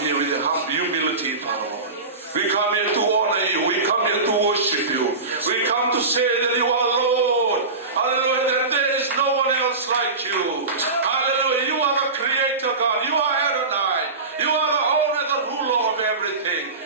here with a humility, Father Lord. We come here to honor you. We come here to worship you. We come to say that you are Lord. Hallelujah. That there is no one else like you. Hallelujah. You are the creator, God. You are Adonai. You are the owner, the ruler of everything.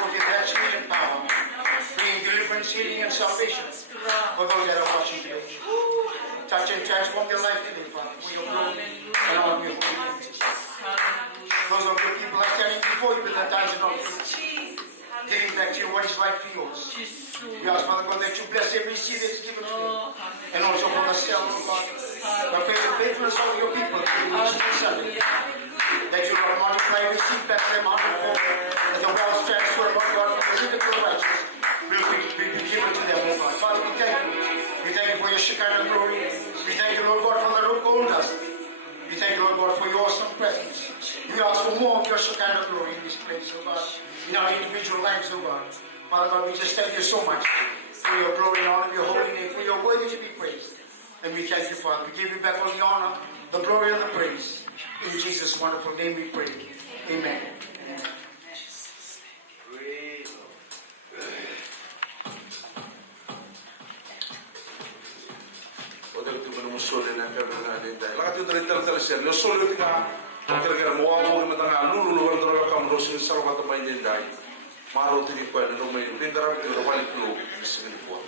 for give that change and power. Bring deliverance, healing, and salvation for those that are watching today. Touch and transform their life today, Father, for your glory and all of your holy. Those of your people are standing before you with their tithes and offerings, giving back to you what is right for yours. We ask, Father God, that you bless every seed that is given to you, and also for the cell, Lord God, the faithfulness of your people to the nation of Sunday. That you, Lord, multiply every seed back to them hundredfold, that the wealth transfer, Lord God, from the wicked to the righteous will be given to them, Lord God. Father, we thank you. We thank you for your Shekinah glory. We thank you, Lord God, for the gold dust. We thank you, Lord God, for your awesome presence. We ask for more of your Shekinah glory in this place, oh God, in our individual lives, oh God. Father God, we just thank you so much for your glory and honor, your holy name, for your worthy to be praised. And we thank you, Father. We give you back all the honor, the glory, and the praise. In Jesus' wonderful name we pray. Amen. Sole na kaya na dito. Lakat yung dalital siya. Yung sole yung tina. Kaya mo ako na matanga. Luluwal na lang kamo sin sa mga tabay din dahil. Maro tini pa na may tindarang yung balik lo. Sige po.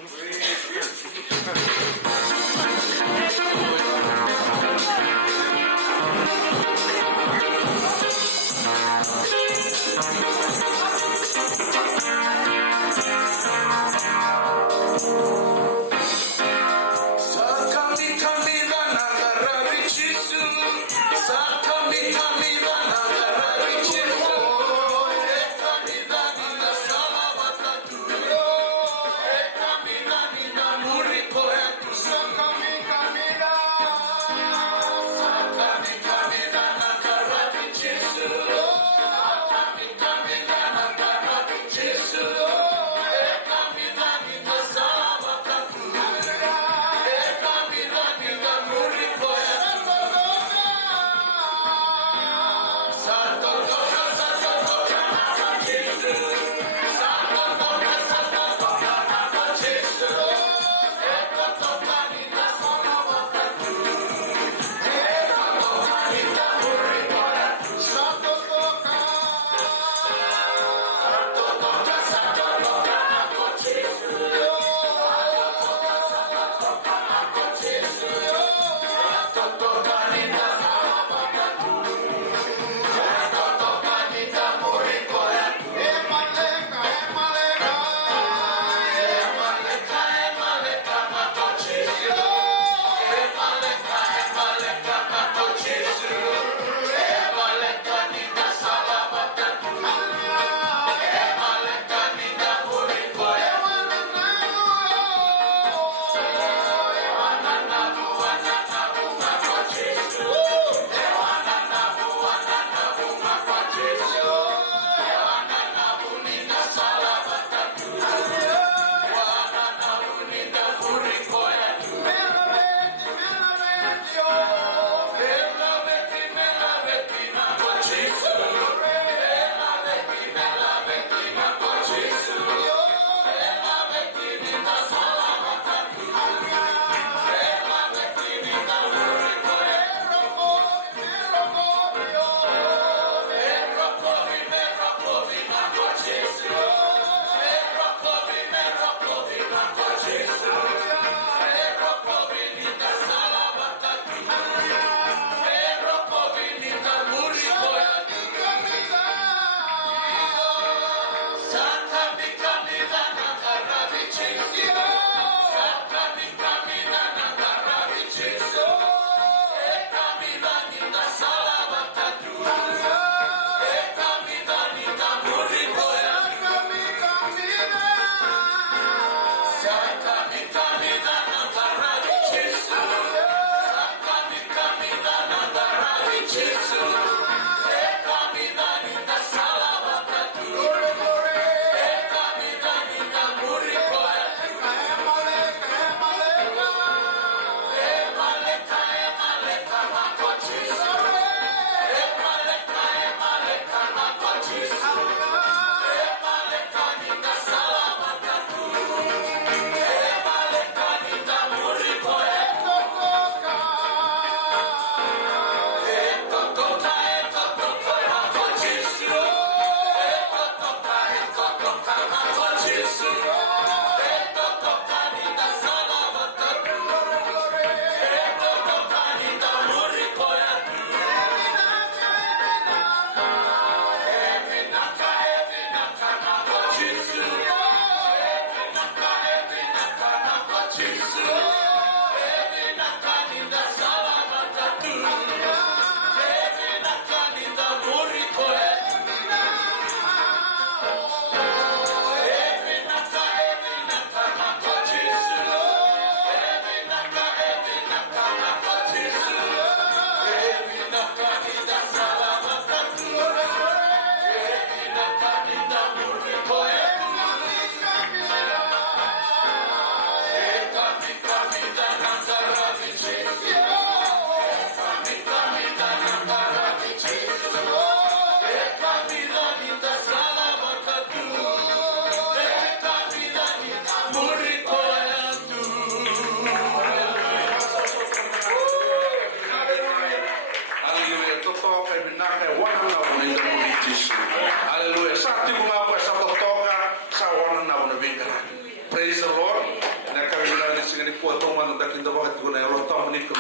parang na bingkara. Praise the Lord. Na kami na singani po atong man dakin da bakit ko na ro ta ni ko.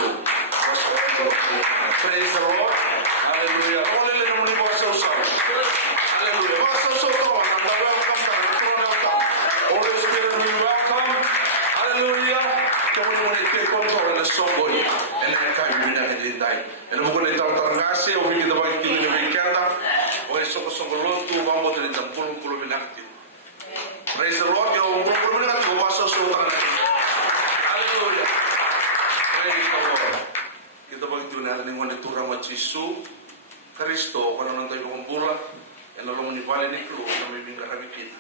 Praise the Lord. Hallelujah. Hallelujah. Naman mo sa usa. Hallelujah. Wasa so to. Holy Spirit, we welcome. Hallelujah. Kami mo ni take control na songol. And na kami na hindai. And mo ko na tarangasi o hindi da bakit ko ni bingkara. O eso ko songol tu vamos de pulong binakti. Praise the Lord. Yung pulong binakti ko wasa so to. Hallelujah. Praise the Lord. Kita bagi dunia ini wanita turang macisu Kristo kalau nanti berkumpul yang lalu menibali ni kru kami bingkai kami kita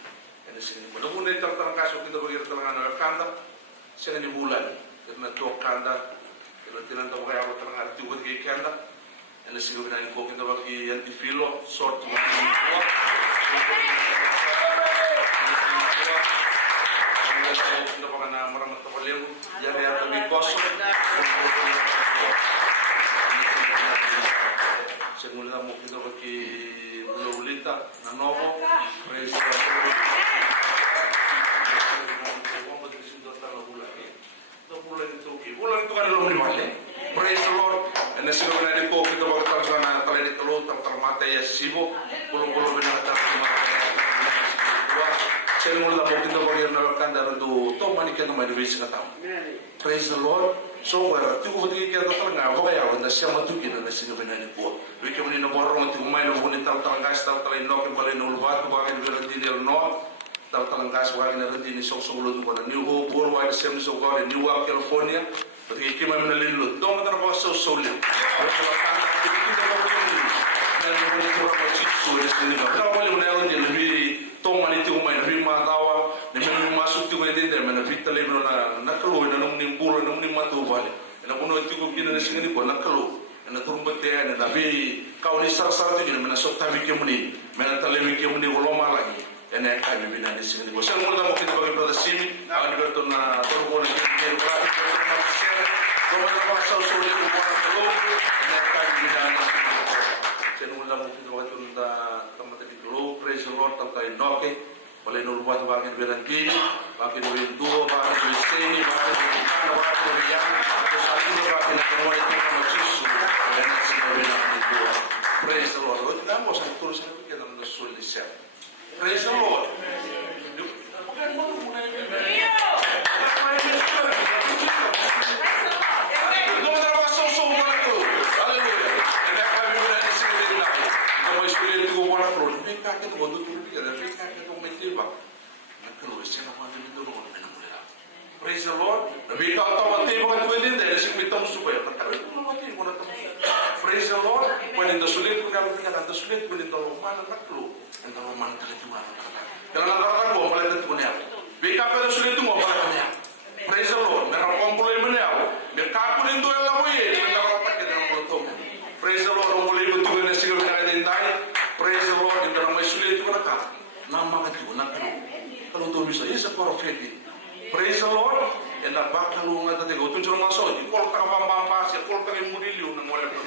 ini sini pada pun dari terang kasut kita bagi terang anak kanda sini di bulan karena dua kanda kalau tidak tahu kaya orang terang arti buat kaya kanda ini sini kita ini kita bagi yang di filo sort macam kita pakai nama ramad terpaling jadi ada di kosong. Segunda mo kita bagi bululita na novo praise the Lord. Bulan itu kan belum dimulai. Praise the Lord. Dan segala di ko kita bagi tangan tali di telur termata ya sibuk belum benar terima. Segunda mo kita bagi nalakan dari tu to manikan nama di sini tahu. Praise the Lord. So where tu ko bagi kita tengah kaya wanda siapa tu kita nasi benar ni ko. Wiki muni na borong tu mai na muni tal gas tal no ke bale no luat ko bagi di no tal gas bagi na di ni so lu tu New Hope Worldwide Assembly of God in Newark, California. Bagi kita mana lilut. Dong kita bawa so le. Kita boleh menelon je lebih tong mani tu mai lebih matawa. Ni masuk tu ini dia mana vitale mana nak keluar nang ning pura nang ning matu balik. Na puno tu ko kina sing ni ko nak keluar. Na turun bete na nabi kau ni sar-sar tu ni mana sok tabi ke muni. Mana tale ke muni ulama lagi. Ene kai bi na sing ni ko. Sang mula mo kita bagi brother Simi. Ani berto na turun ni ni berarti como na pasa o solo ko para keluar. Ene kai bi na sing mula mo kita bagi tunda tamata di keluar. Praise the Lord tantai noke. Boleh nol buat bagi berangkini, bagi duit dua, bagi duit seni, bagi duit kana, bagi duit yang, terus aku bagi nak semua itu sama Yesus dan semua berangkini dua. Praise the Lord. Kita mau saya terus saya kita mendusul di sel. Praise the Lord. Praise the Lord. Nabi kau tahu mati bukan tu ini dari sini kita supaya perkara itu mati bukan tu. Praise the Lord. When itu sulit kalau kita kata sulit when itu mana tak perlu. Itu mana tak cuma. Kalau nak kata gua boleh tentu ni. Bika pada sulit tu gua boleh tanya. Praise the Lord. Mereka kumpul ini ni aku. Mereka pun itu yang lalu ini. Mereka kata kita nak bertemu. Praise the Lord. Orang boleh betul ni sih kita ada intai. Praise the Lord. Di dalam sulit itu mereka. Nama kan tu nak perlu. Kalau tu bisa, ia seprofeti. Praise the Lord. E na baka lu ngata te go tu choro maso di kol ta ba ba ba se kol ta ni mudiliu na mole ko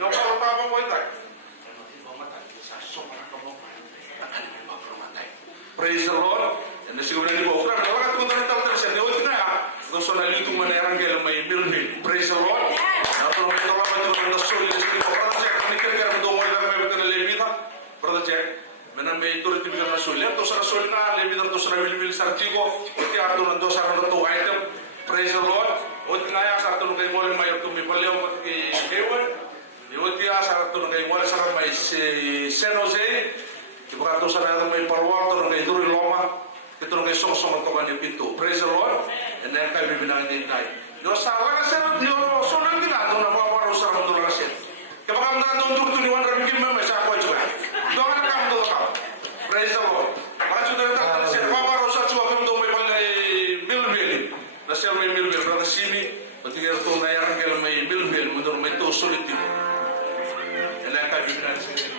no kol ta ba mo ta praise the Lord. And the siguro ni bo kra na ka tu na ta ta se ne otina do so na litu manera ngel mai milmi. Praise the Lord. Na to no ka ba tu na so ni se ko pra se ni ke ga do mo la me betene le vida brother Jack. Menan me itu itu bilang rasul. Lihat dosa rasul na lebih dari dosa bil sartigo. Oke artu na dosa na item. Praise the Lord. Ot ngaya sa artu kay mo may to mi paleo ko kay Kewan. Ni ot ya sa artu kay mo sa may San Jose. Di ba dosa na may parwarto na kay Duri Loma. Ito na kay song to kanyo pinto. Praise the Lord. And then kay bibinang ni nay. No sala ka sa no so nang ginado na pa sa artu na kasi. Kaya baka na doon to ni wonder bigim me sa ko juga. Doon na kam do ka. Praise the Lord. Maju dari tangan saya, Bapak Rosa cuma kami doa melalui bil-bil. Nasihat melalui bil-bil. Berada sini, ketika itu nayar gel melalui bil-bil, menurut itu sulit itu. Enak kami dengan sini.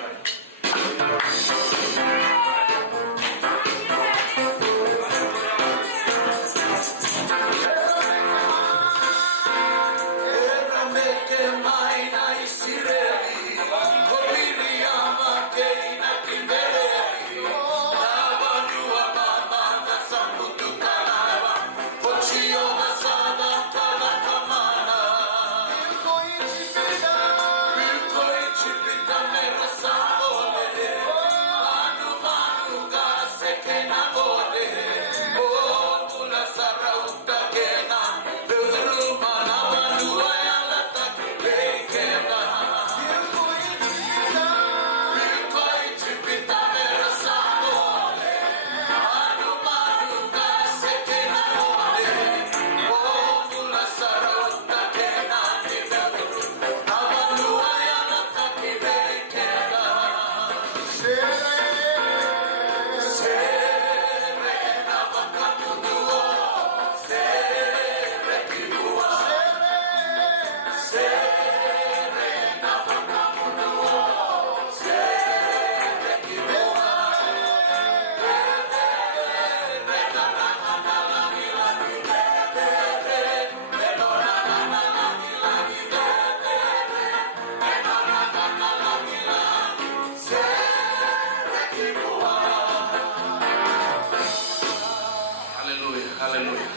Hallelujah.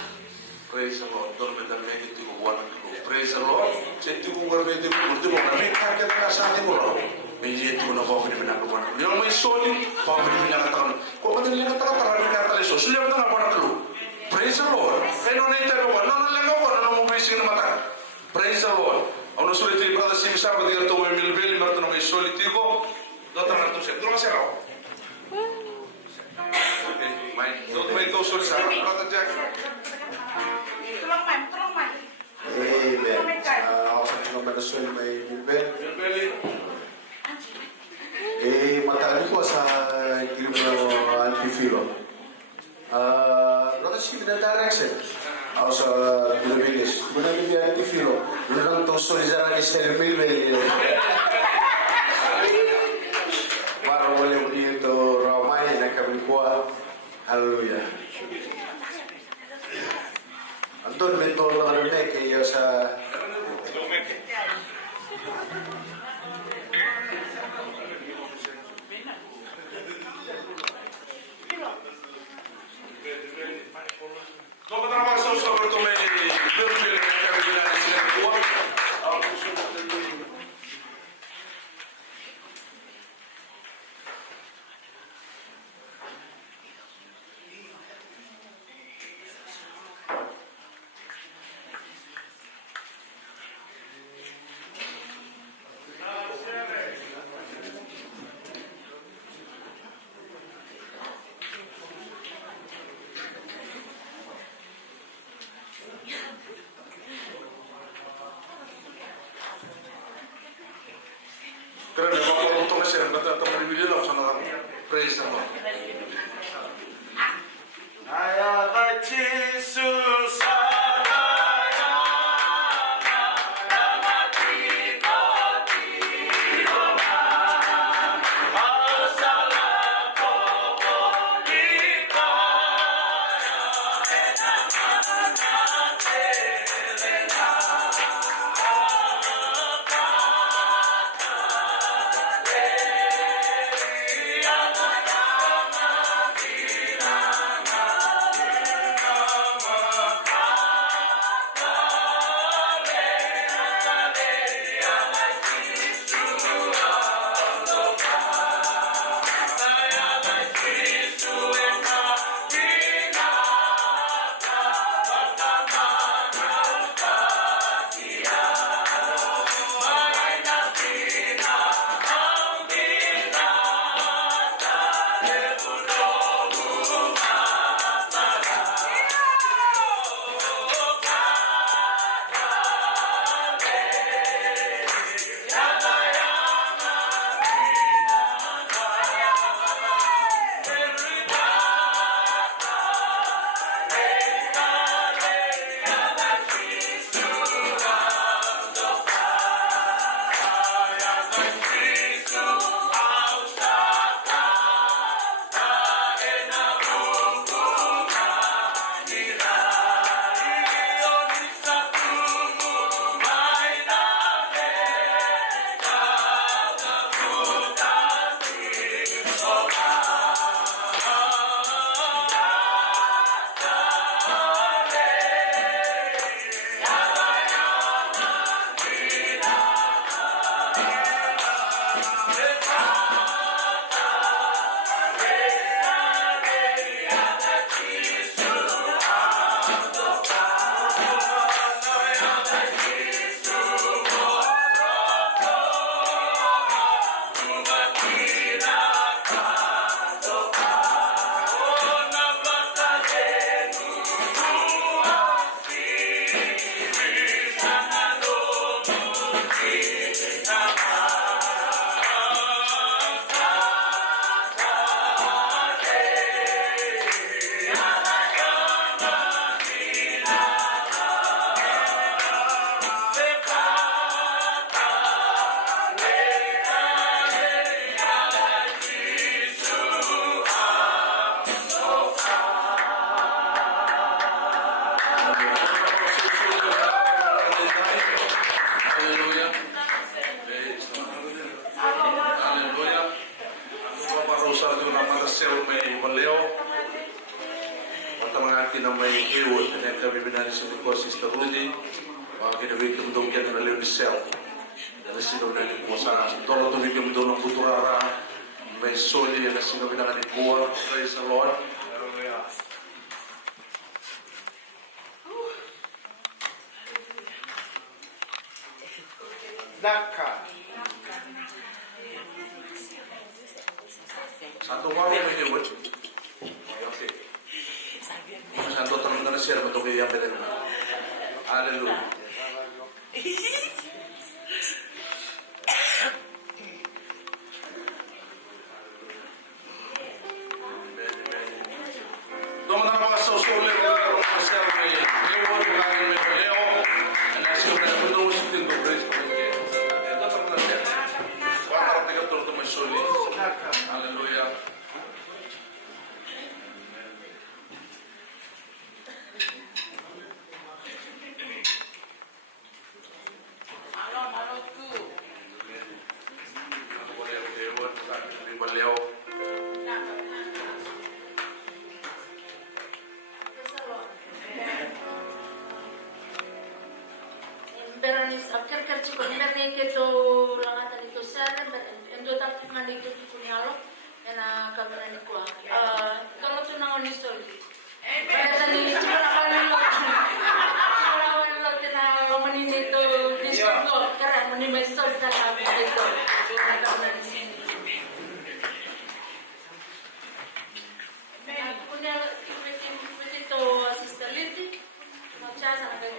Praise the Lord. Don't let them make it to one. Praise the Lord. Say to go where they do. May I get a Sunday morning? May you do not offer me another one. You know my soul. Offer me another one. Come on, let me talk. So sleep on the praise the Lord. I don't need everyone. No, let go. No more missing the matter. Praise the Lord. Ono soliti brother sim sabe de to Emil Veli marto no mai solitigo. Dota na to se. Duro se rao. Mai, dot mai to soli sa brother Jack. Tulong man. Amen. Ako sa mga manasol may bilbel. Emil Veli. Matali ko sa grupo ng Antifilo. Lakas yung direction. Ako sa Bilabilis. Gunamit yung Antifilo. Doon lang itong solizara ni Sir Bilbel. Para wala mo dito ramay na kami kuha. Hallelujah. Andun, may tolo na rin kaya sa... Dopo trabajo sobre to mai Emil Veli na kami ginani sila kuha. Karena bapak untuk mesir, kata teman di dalam sana. Praise the Lord. 나야같이 수사라야 나야같이 버티로나 아살라고 보니까 atin ang may kiwot na kami binalisin ko Sister Rudy, mga kinabigang doon kaya na Leonicel. Dahil sinunod na po sa toro tuloy kami doon ng Buturara, may soli na sinabi na kanikuha. Praise the Lord. Naka. Satu kami may kiwot. Okay. Santo tanong na siya, matukoy yung pinag. Hallelujah. Doon na mga susulit ng karong pasel may kiwot, kaya may paleo, and as you can know, siting to praise for the King. Ito tanong na siya. Parang tigatulog ito may sulit. Hallelujah. Berani's akhir kerja kau ni kita langatan itu sana, endo tapi ngani itu punya lo, ena kami ni kuah. Kalau tu nangon ni soli. Berani cakap lo tina ngomongin itu diskusi kerana meni mesol dalam itu. Kami ni sini. Punya itu asisten lidik, macam sana kan.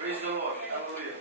Praise the Lord. Hallelujah.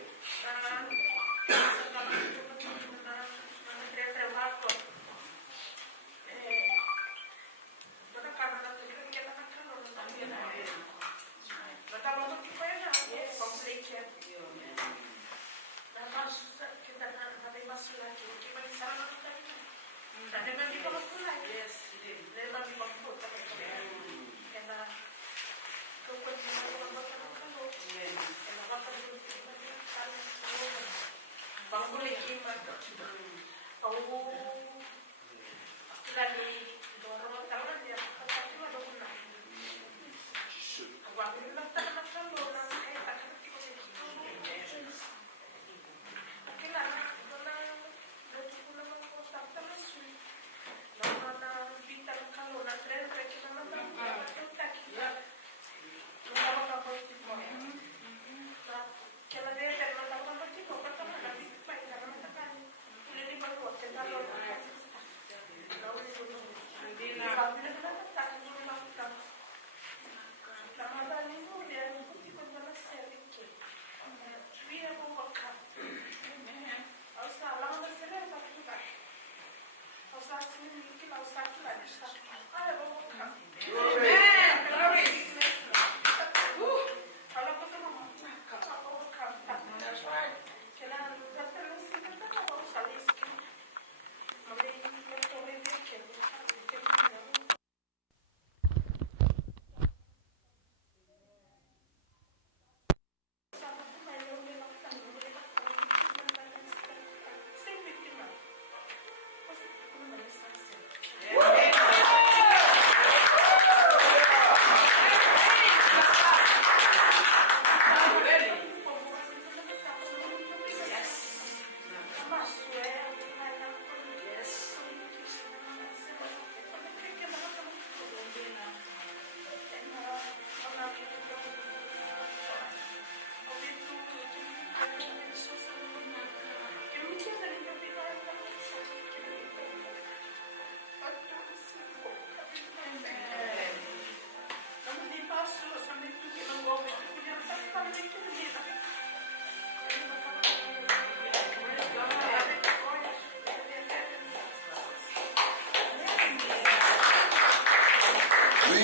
We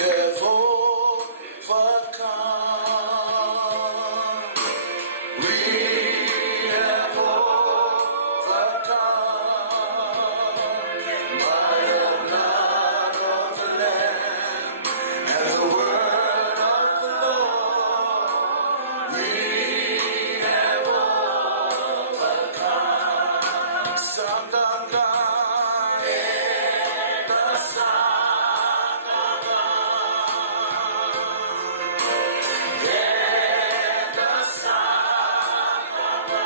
have overcome. We have overcome by the blood of the Lamb and the word of the Lord. We have overcome. Sanganga, the Sanganga, the Sanganga.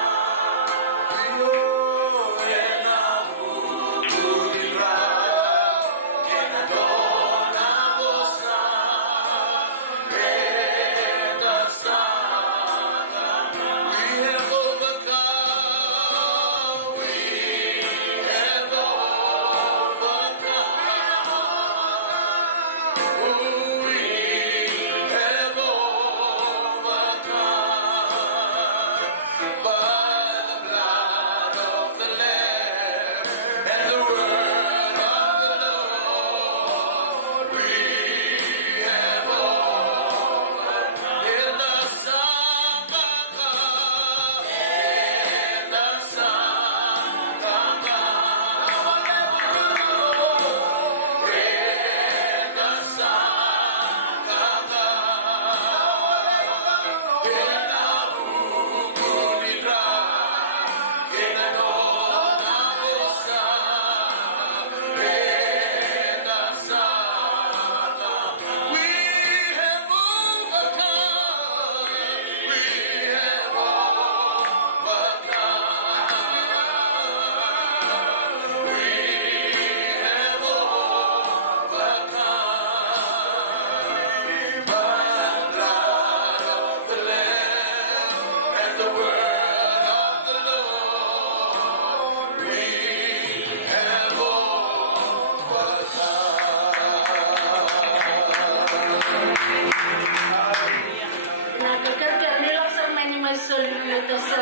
Nakakarkar nilak sa many solution sa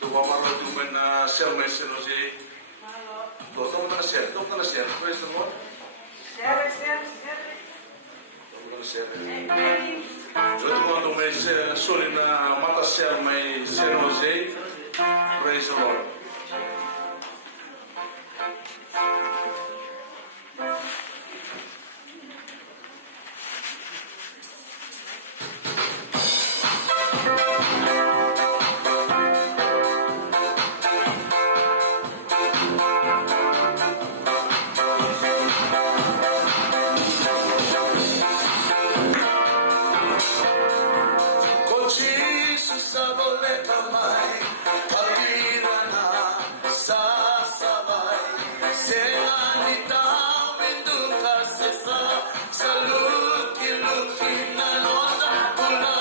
Dumamara duman na siya may sinusi. Doon na siya. Praise the Lord. Doon na siya. Doon mo may suri na mata siya may sinusi. Praise the Lord. Con Jesus abole kamay, pagkira na sasabay. Senganita winduka sesa, sa luki-luki na nota pula,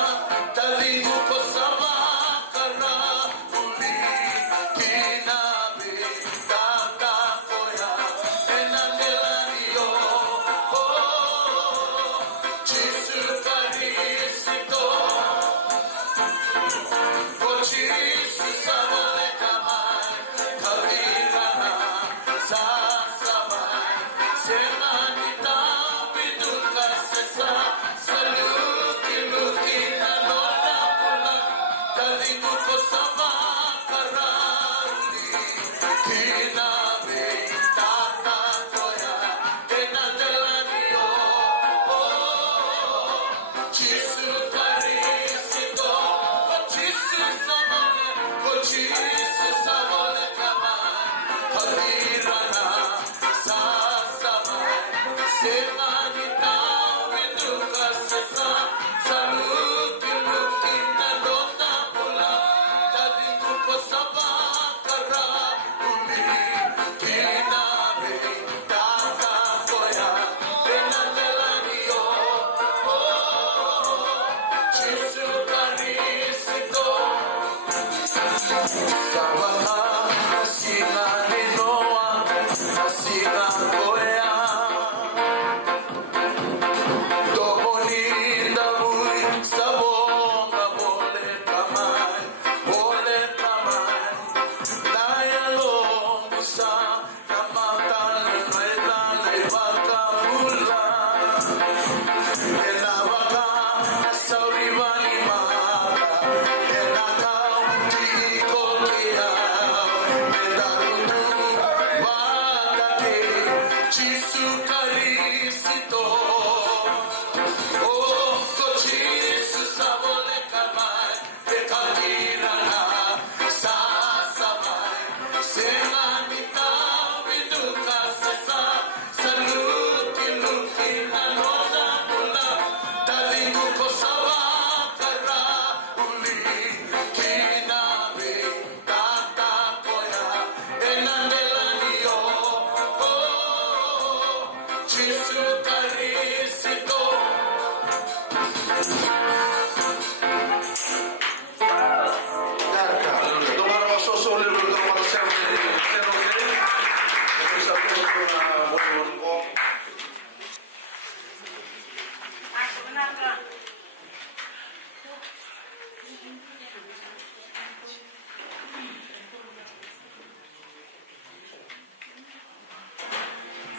talino ko sa makara, uli kinabi, tatakoya, enanelaniyo, Jesu Karisito. For Jesus, abole kamay, kabira na sasabay. Senganita winduka sesa, sa luki-luki na nota pula, talino ko sa makara, uli kinabi, tatakoya, enanelaniyo, Jesu Karisito, Jesus abole kamay, kabira na sasabay. Senganita winduka sesa, sa luki-luki na nota pula, talino ko sa makara, uli kinabi, tatakoya, enanelaniyo, Jesu Karisito.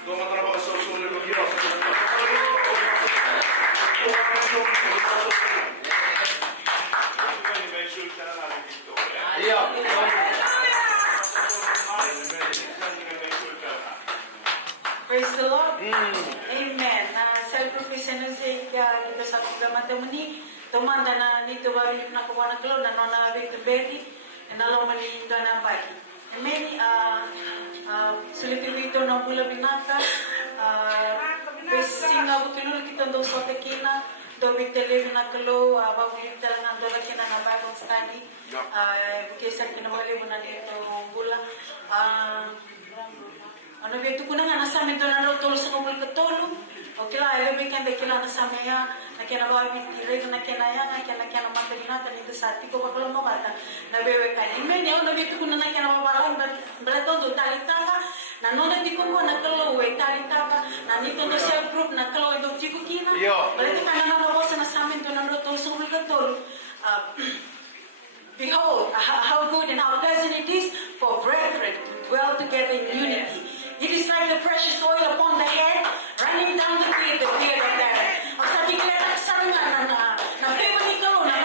Doon matrabaho sa usulit ng Diyos. Iya. Praise the Lord. Amen. Self-profession kita sa programa ni tumanda na nito bari na kuha na klo na nona Victor Betty na lo mali na bari. Amen. Sulit dito na bula binata. Besinga bukilul kita do sa tekina do bitele na klo babulit talaga do la kina na Bible study. Kesa kinamali mo na dito bula. Ano beto ko na nga nasa amin doon na tolo sa kumul katolo. O kila elebi kan de kila nasa maya na kina babi tire na kina ya na kina matalina ta nito sa tiko baklo mo bata na bewe kan. Imen yo na beto ko na kina mabalang balato do talitaka na nona di ko na kalo we talitaka na nito na self group na kalo do tiko kina. Balati kan na na bosa na sa amin doon na tolo sa kumul katolo. Behold, how good and how pleasant it is for brethren to dwell together in unity. It is like the precious oil upon the head, running down the beard of Aaron. Ang sabi ko yan, sabi nga na flavor ni Kalo, na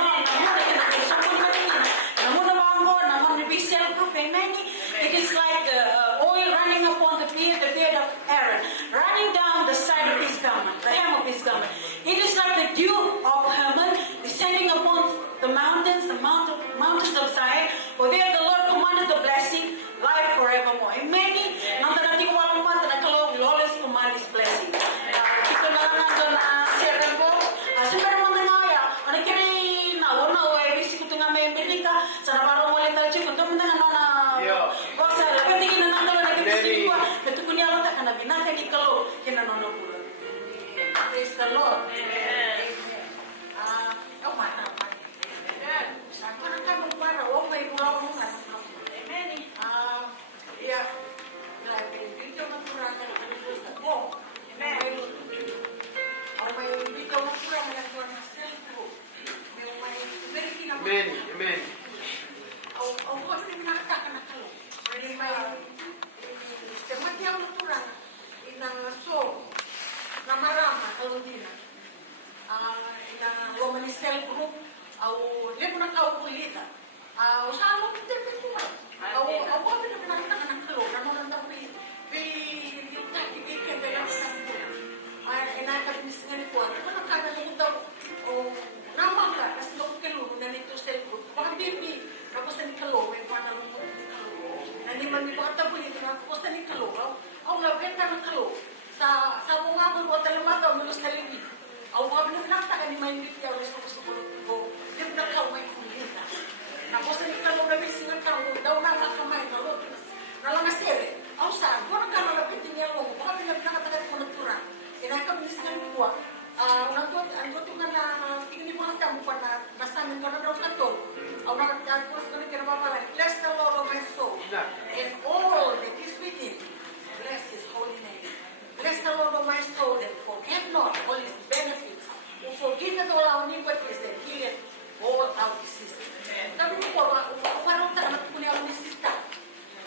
muna ba ang God, na muna be self-proof, amen? It is like the oil running upon the beard of Aaron, running down the side of his garment, the hem of his garment. It is like the dew of Hermon descending upon the mountains of Zion, for there the Lord commanded the blessing, life forevermore. Amen. Nang tanati ko walang mata na Kalo will always command His blessing. Ito na lang nandun siyakan ko. Super mo na nga ya. Ano kiri na una o bisi ko tunga may Amerika. Sana parang mo lang tayo kung tumanda nga na. Basta lapit tingin na nandun na kibisi ko. Beto ko niya lang na binaka ni Kalo kinanono po. Praise the Lord. Amen. Oh mata. Sa ko na ka para o may buhaw mo nga. Amen. Iya. Dito magkurang ka ng ko. Amen. May dito magkurang ka ng self-group. Amen. Amen. Ang ko rin nakataka na kalo. May tematiang magkurang inang so na marama kalo din. Inang woman self-group au lebo na kaukulita. Usama mo interpret ko. Ako ba na pinakita ng kalo? Naman ang dapat yung tactical kaya lang sa ko. Inakabis nga ni ko. Ako nakakalagot daw namang ka kasi daw kalo na nito sa ko. Baka bibi tapos na ni kalo may panalong mo ni kalo. Naniman ni baka tabuhin tapos na ni kalo. Ang labenta ng kalo sa mga ko talaga daw nulos na libi. Ang mga pinakita ka ni may bibi daw sa gusto ko. Di na ka may kulita. Tapos na kalau na bisingan tahu daw na makamay na lo. Nalangasere. Ang sa ko na kalapit niya mo. Baka pinagkakatagal ko nagtura. Inakam bisingan ko. Ang to na tingin mo ang tamu pa na nasamin ko na daw kanto. Ang nakakatagal ko na kinababala. Bless the Lord of my soul. And all that is within. Bless His holy name. Bless the Lord of my soul and forget not all His benefits. Who forgiveth all our iniquities and healeth all our diseases. Tapi ko parang tanong ko niya ang nisista.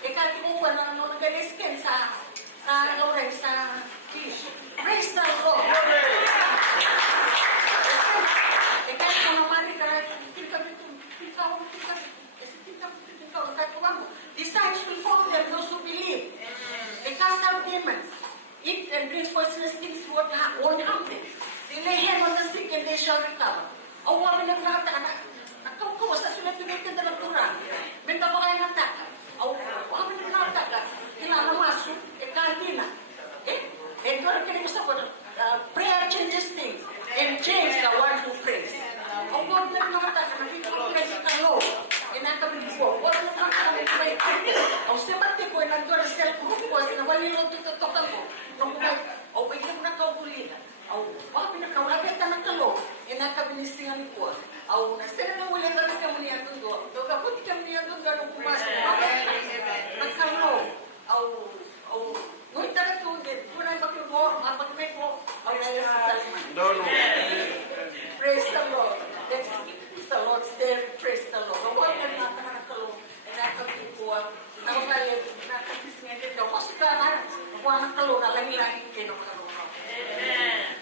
Kahit ko wala nang nag-resken sa Lord sa fish. Praise the Lord. Kahit ko naman Besides, we follow them those who believe. They cast out demons. Eat and drink poisonous things won't harm them. They lay hands on the sick and they shall recover. Ang wala nagkakata ka na nagkakawa sa sulat yung itinda ng turang. Benta pa kayo ng taka. Ang wala nagkakata ka. Kinanamaso. Kantina. Doon ka rin sa prayer changes things. And James, the one who prays. Ang wala nagkakata ka na dito kung pwede ka low. Inakabili ko. Wala nagkakata ka na ang sebate ko ay nandun ang self-group ko. Sinawali lang tututokan ko. Nung kumay, o pwede mo nakaukulina. Au, wala pinakawala kita ng talo. Inakabilisingan ko. Au, nasa praise the Lord. Huwag na nakakalo. Nakakikuha. Nakakaya. Nakakisingin dito. Kasi ka na. Huwag na kalo. Nalang-lang kinakalo. Amen.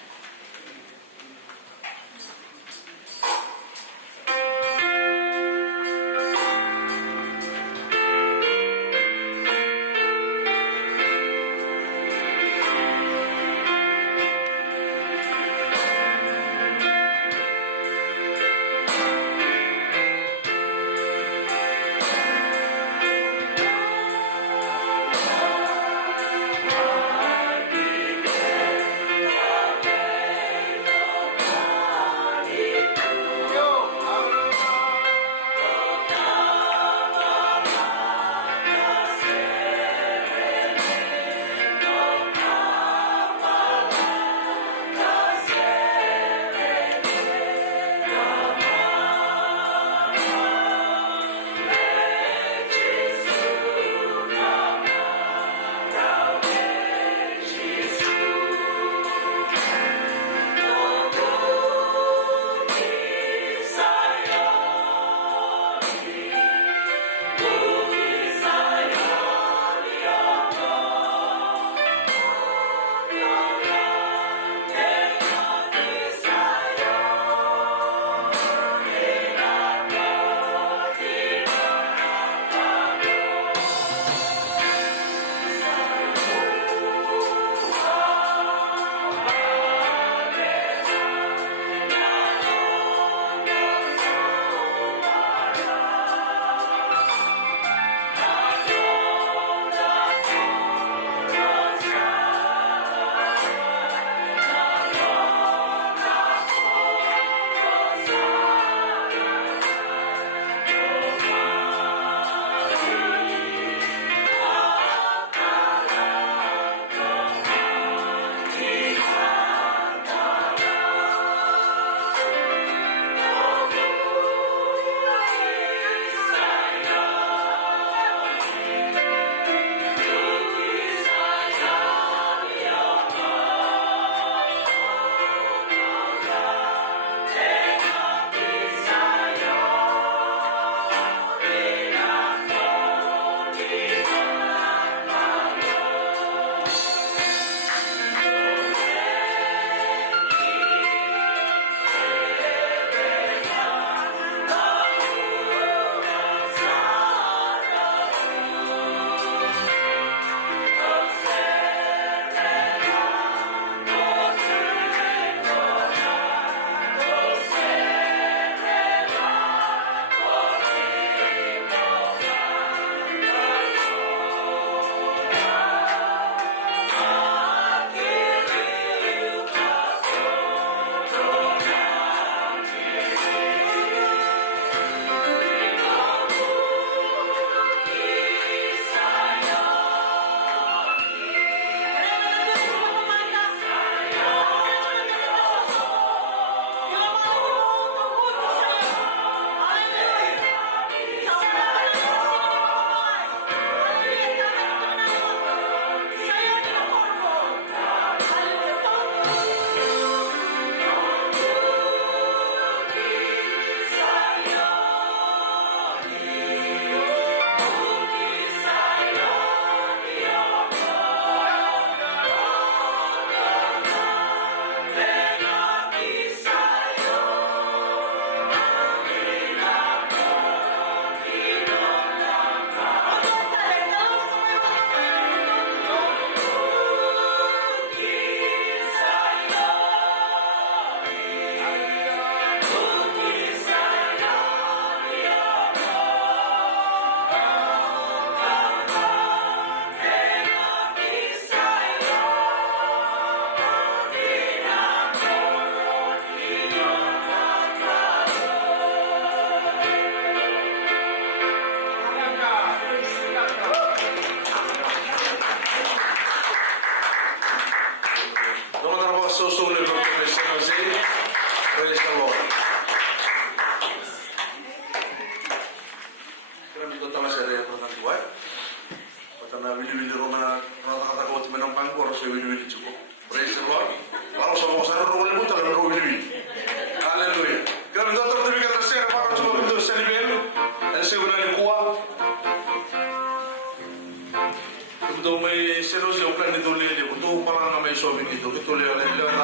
begitu. Betul ya, lewat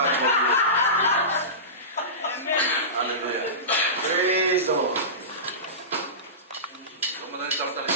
Haleluya. Praise the Lord. Kemudian kita tadi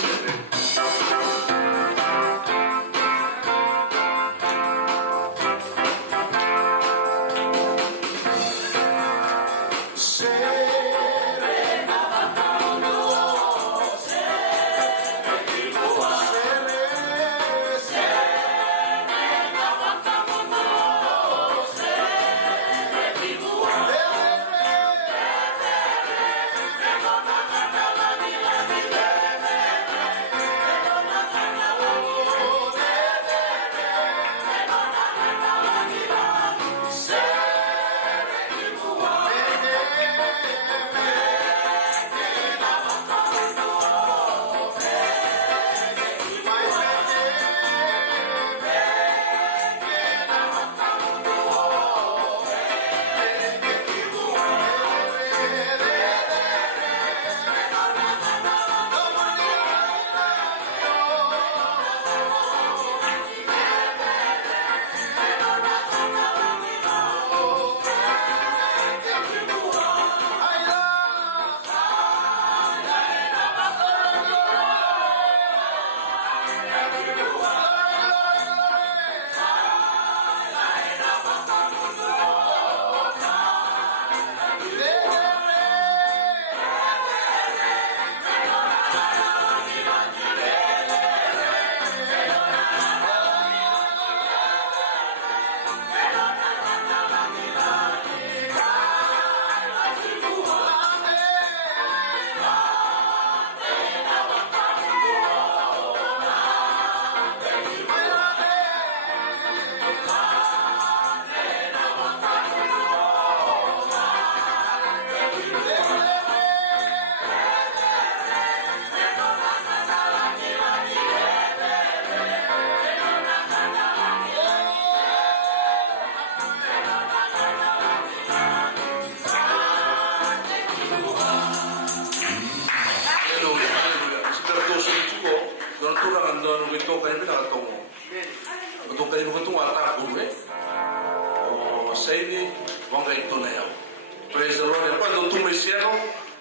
Praise the Lord. Quando tu me cielo,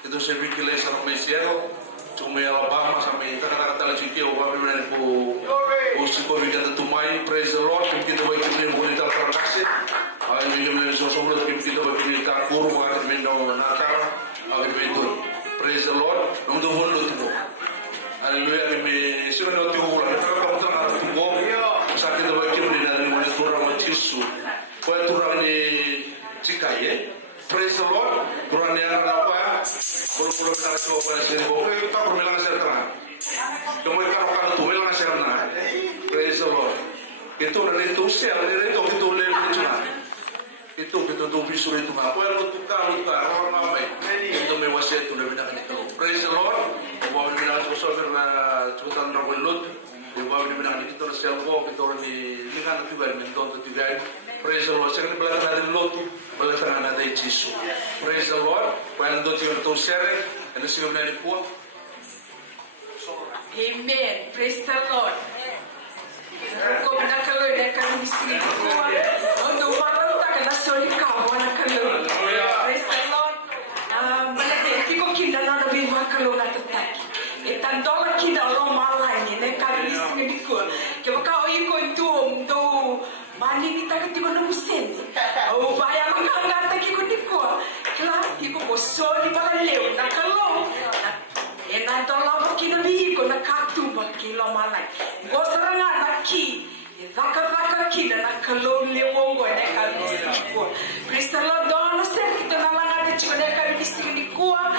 que tu se vive que me cielo, tu me Alabama sampai kita kata cinta o Biblia o sipo viviendo tu mai. Praise the Lord. Porque tu vai ter bonita frase. Ai me so sobre que tu vai bonita curva, me no natal, ai me tu. Praise the Lord. Não do bom do tu. Haleluya. Me se não tu o la para para tu go. Sabe tu vai ter bonita de bonita curva Yesu. Qual tu rani cikai? Praise the Lord. Kurang dia apa? Bulu-bulu kita coba sini bawa. Kita bermilang serta. Kemudian kalau tu milang serta. Praise the Lord. Itu dari itu sel dari itu lewat cuma. Itu tu bisu itu apa? Kalau tu orang ramai. Itu mewasai itu dari mana itu. Praise the Lord. Bawa milang sosok karena cuitan orang belut. Bawa milang itu sel bawa kita orang di milang tu bayi menton tu bayi. Praise the Lord. Sekarang belakang ada lotu, belakang ada Yesus. Praise the Lord. When do you to share it? And this is very poor. Amen. Praise the Lord. Kau nak kalau nak kami sini kuat, untuk malam tak kena soli kau nak kalau. Praise the Lord. Mana dek kiko kita nak lebih kalau nak tetap. Itan dolar kita orang malah ni nak kami sini kuat. Kau kau ikut tu mani kita ketika nak musim. Oh bayar makan tak ikut ikut. Kelar ikut bosol di pada leu nak kalau. Enak dolar kita lebih ikut nak katu bagi lama lagi. Bosorang nak ki. Zaka kita nak kalau leu gua nak kami ikut. Kristal dolar ser kita nak langat cikgu nak kami ikut.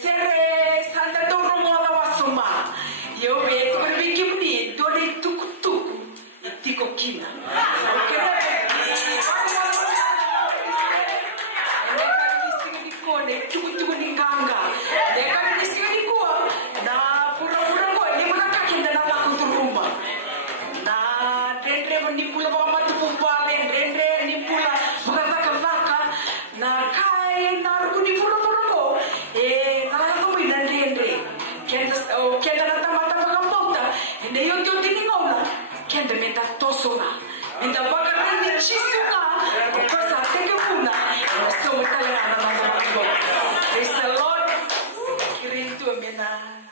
Sere sanda dolar mola wasuma. Yo betul berbagi ni dua tuku. Tiko kina. Tuku ni kanga. Deka ni sini ko na pura-pura ko ni mana kakinda na laku tu rumah. Na rendre ni pula mama tu pumpale rendre ni pula bukan kaka na kai na ku ni pura-pura ko. tua mena.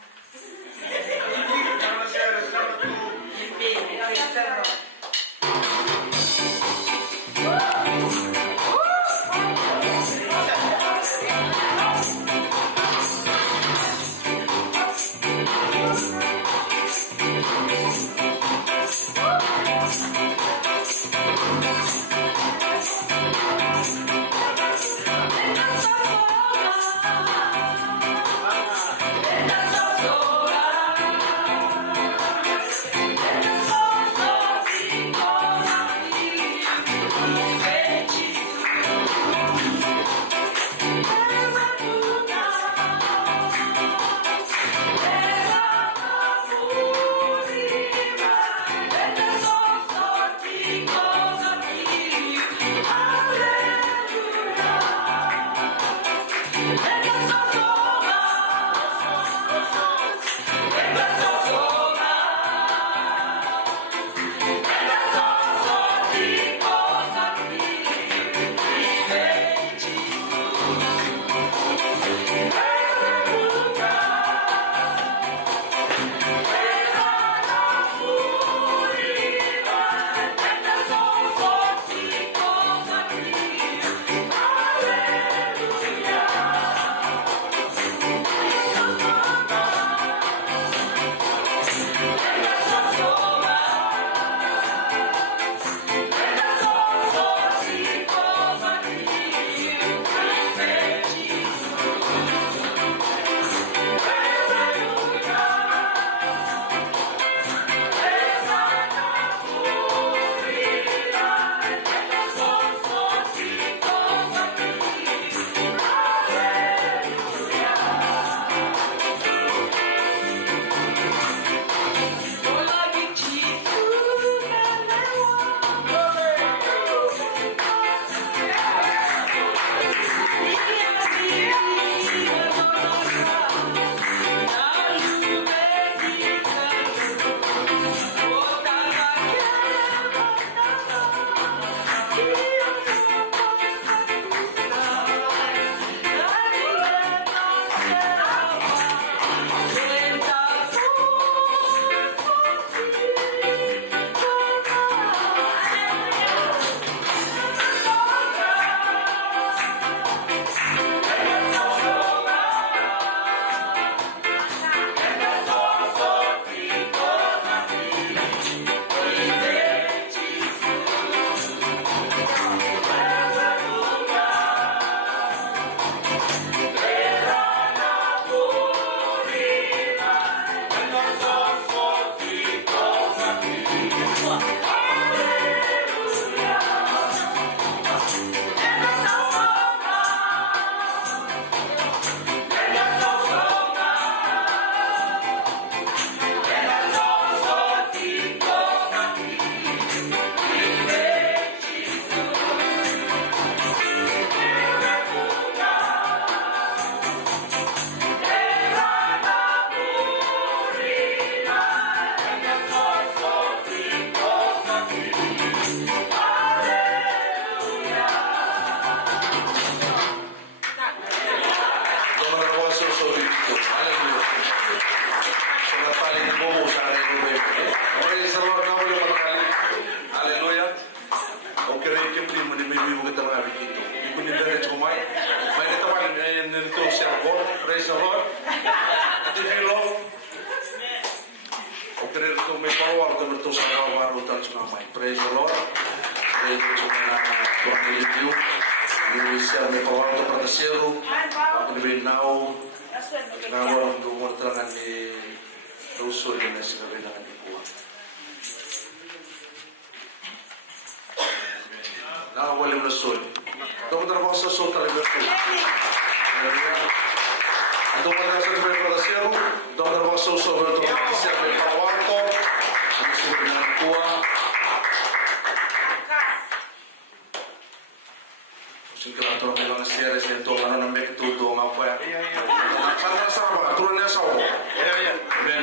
Praise the Lord. Praise the Lord. At if you love, okay, ito may power ka ito sa kawarutan sa namay. Praise the Lord. Praise the Lord na pag-ilit niyo. Yung siya may power ka para siro. Ako nabing now, nawar ang dumuntaran ni Russo yun na sinabi na kanikuha. Nakawalim na sol. Dumuntaran ako sa sol talaga po. Untuk menjelaskan sebagai perasaan, dokter waktu sobre itu siap dari Pawanto, sudah dengan kuah. Singkirlah turun bilang siapa sih itu mana nambah itu tuh ngapa ya? Sangat sama, turunnya sama. Amen.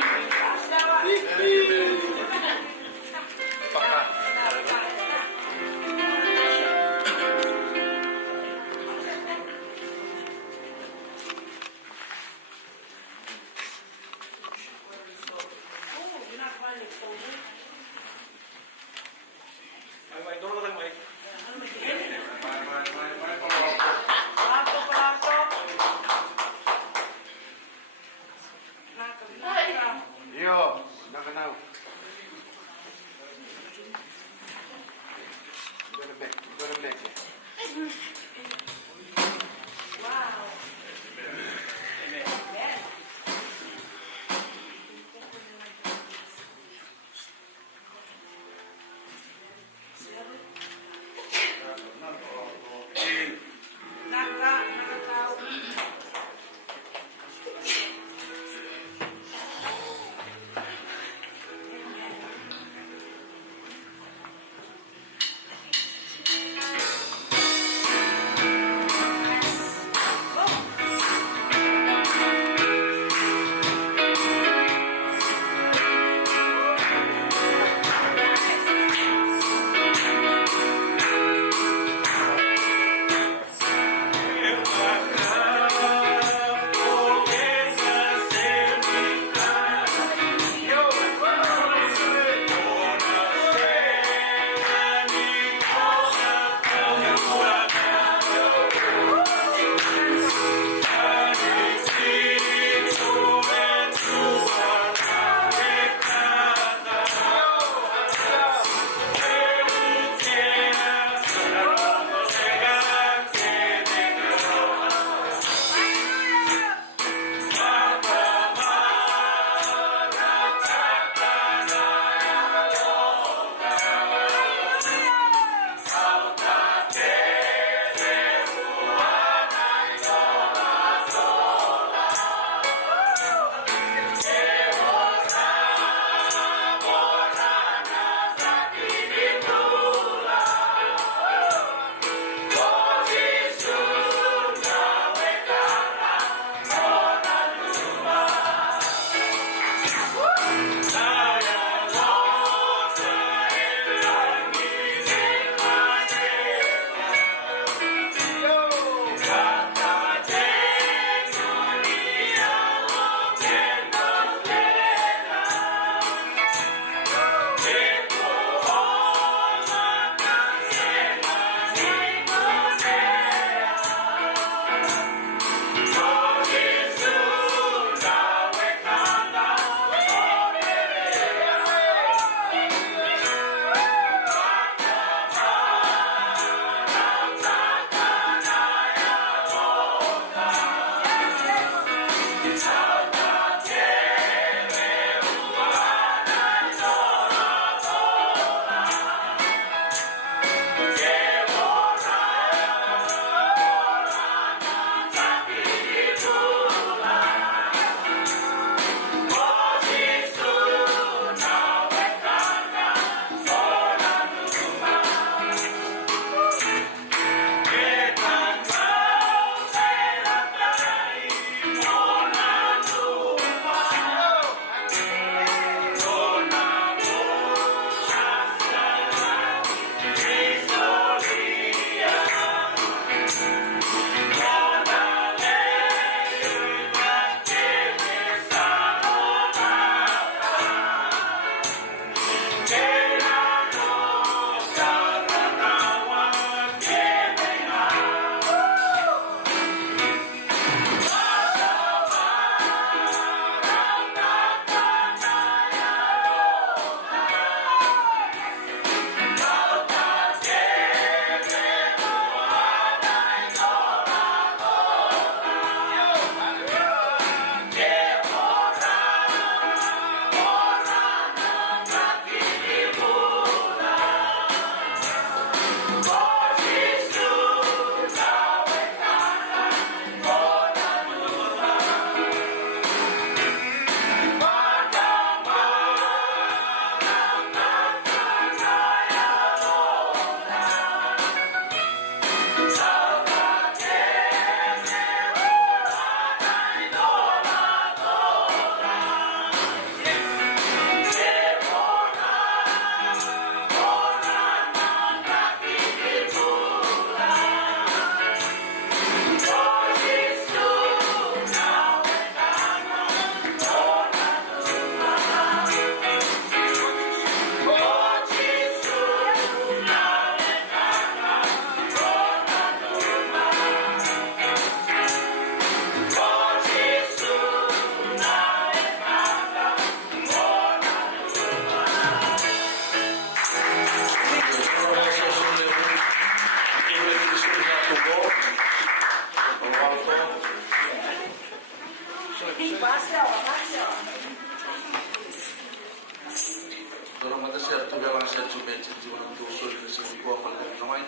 Dorang mata siap tu galang siap tu benci tu orang tu usul ke sini gua paling ramai.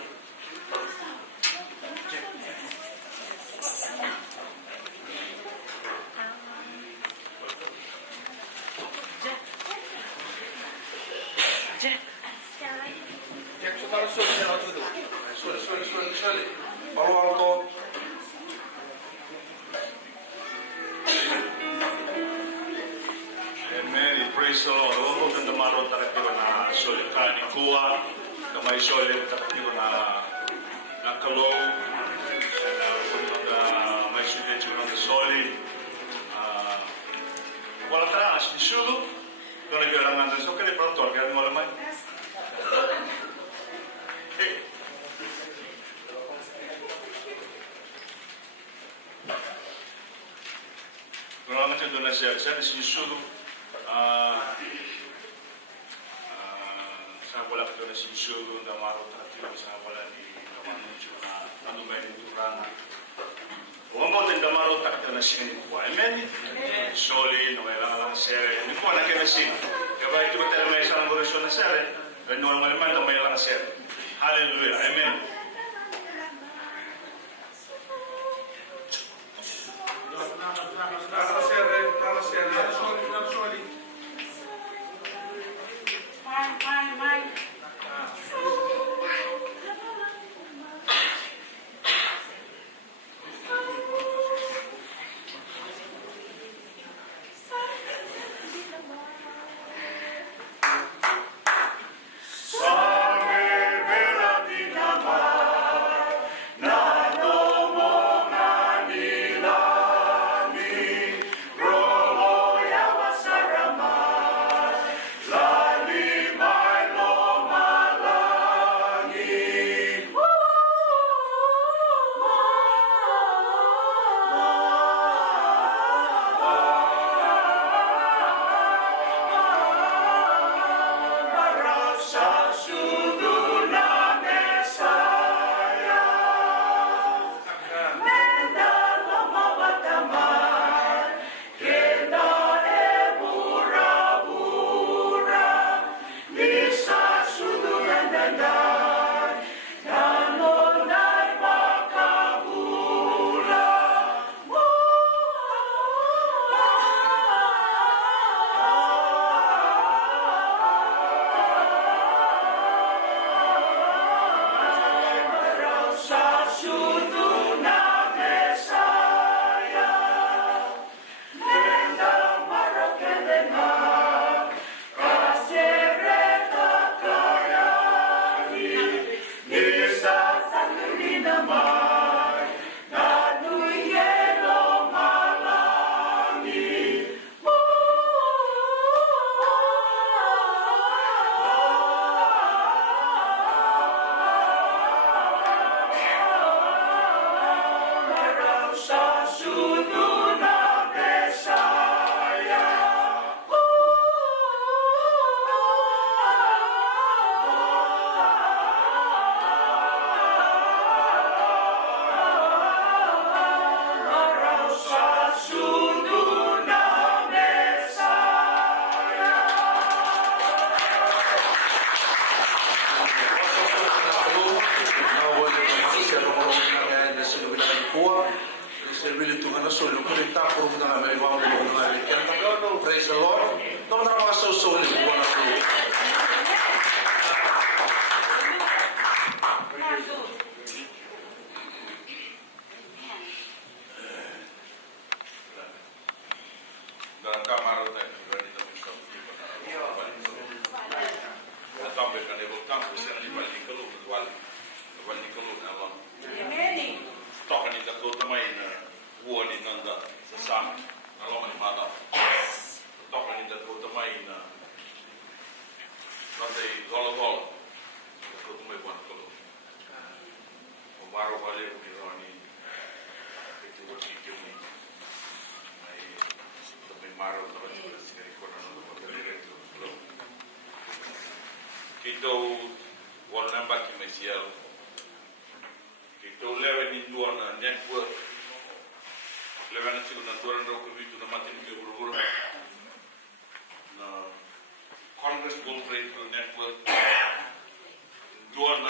Jack, saudara suruh dia lalu tu. Sorry. Baru Amen. Praise the Lord. Huwag mo ganda maro tarakiro na soli ka ni kuwa. Kamay soli tarakiro na nakalo. Na huwag may suli chino na soli. Wala ka na, asisulo. Kung nagkarangan na so, kaya parang torgan mo naman. Kung naman siya doon na siya asisulo. Sa wala ka doon na sinsugo na maro tarakiro sa wala ni kamanuncho na ano may nagturana. Huwag mo din na maro tarakiro na sinikuwa. Amen? Soli, no kailangan lang sere. Hindi ko na kinasin. Kaya ito tayo may isang orasyon na sere. Normal man na may lang sere. Hallelujah. Amen. Praise the Lord. Nung nakakasawsaw ni Buwan ako. Dalam kamar itu, berani dalam kamar. Sampai kan dia berkamp, saya di balik keluar, balik keluar Allah. Tokan itu tu tamai na, buat ni nanda, sesama, kalau mana mana. Tokan itu tu tamai na, nanti gol, tu tamai buat keluar. Baru balik ni rani, itu berkicau ni. Maro na sekali ko na no direkto lo kito wala ba ki mesial kito lewe ni duana network Levana chico na duran ro ko bitu na matin ke buru na Congress Bull Radio Network. Duan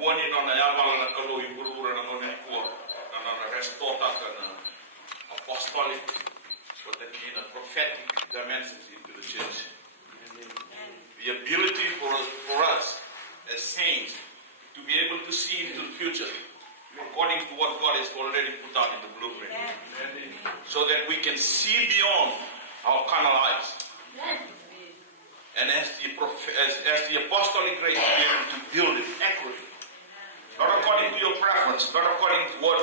wani na yabala na kalo iburu na no ni ko na restota kana apostolic what that mean prophetic dimensions into the church. The ability for us as saints to be able to see into the future according to what God has already put down in the blueprint. So that we can see beyond our carnal eyes. And as the apostolic grace to be able to build it accurately. Not according to your preference, not according to what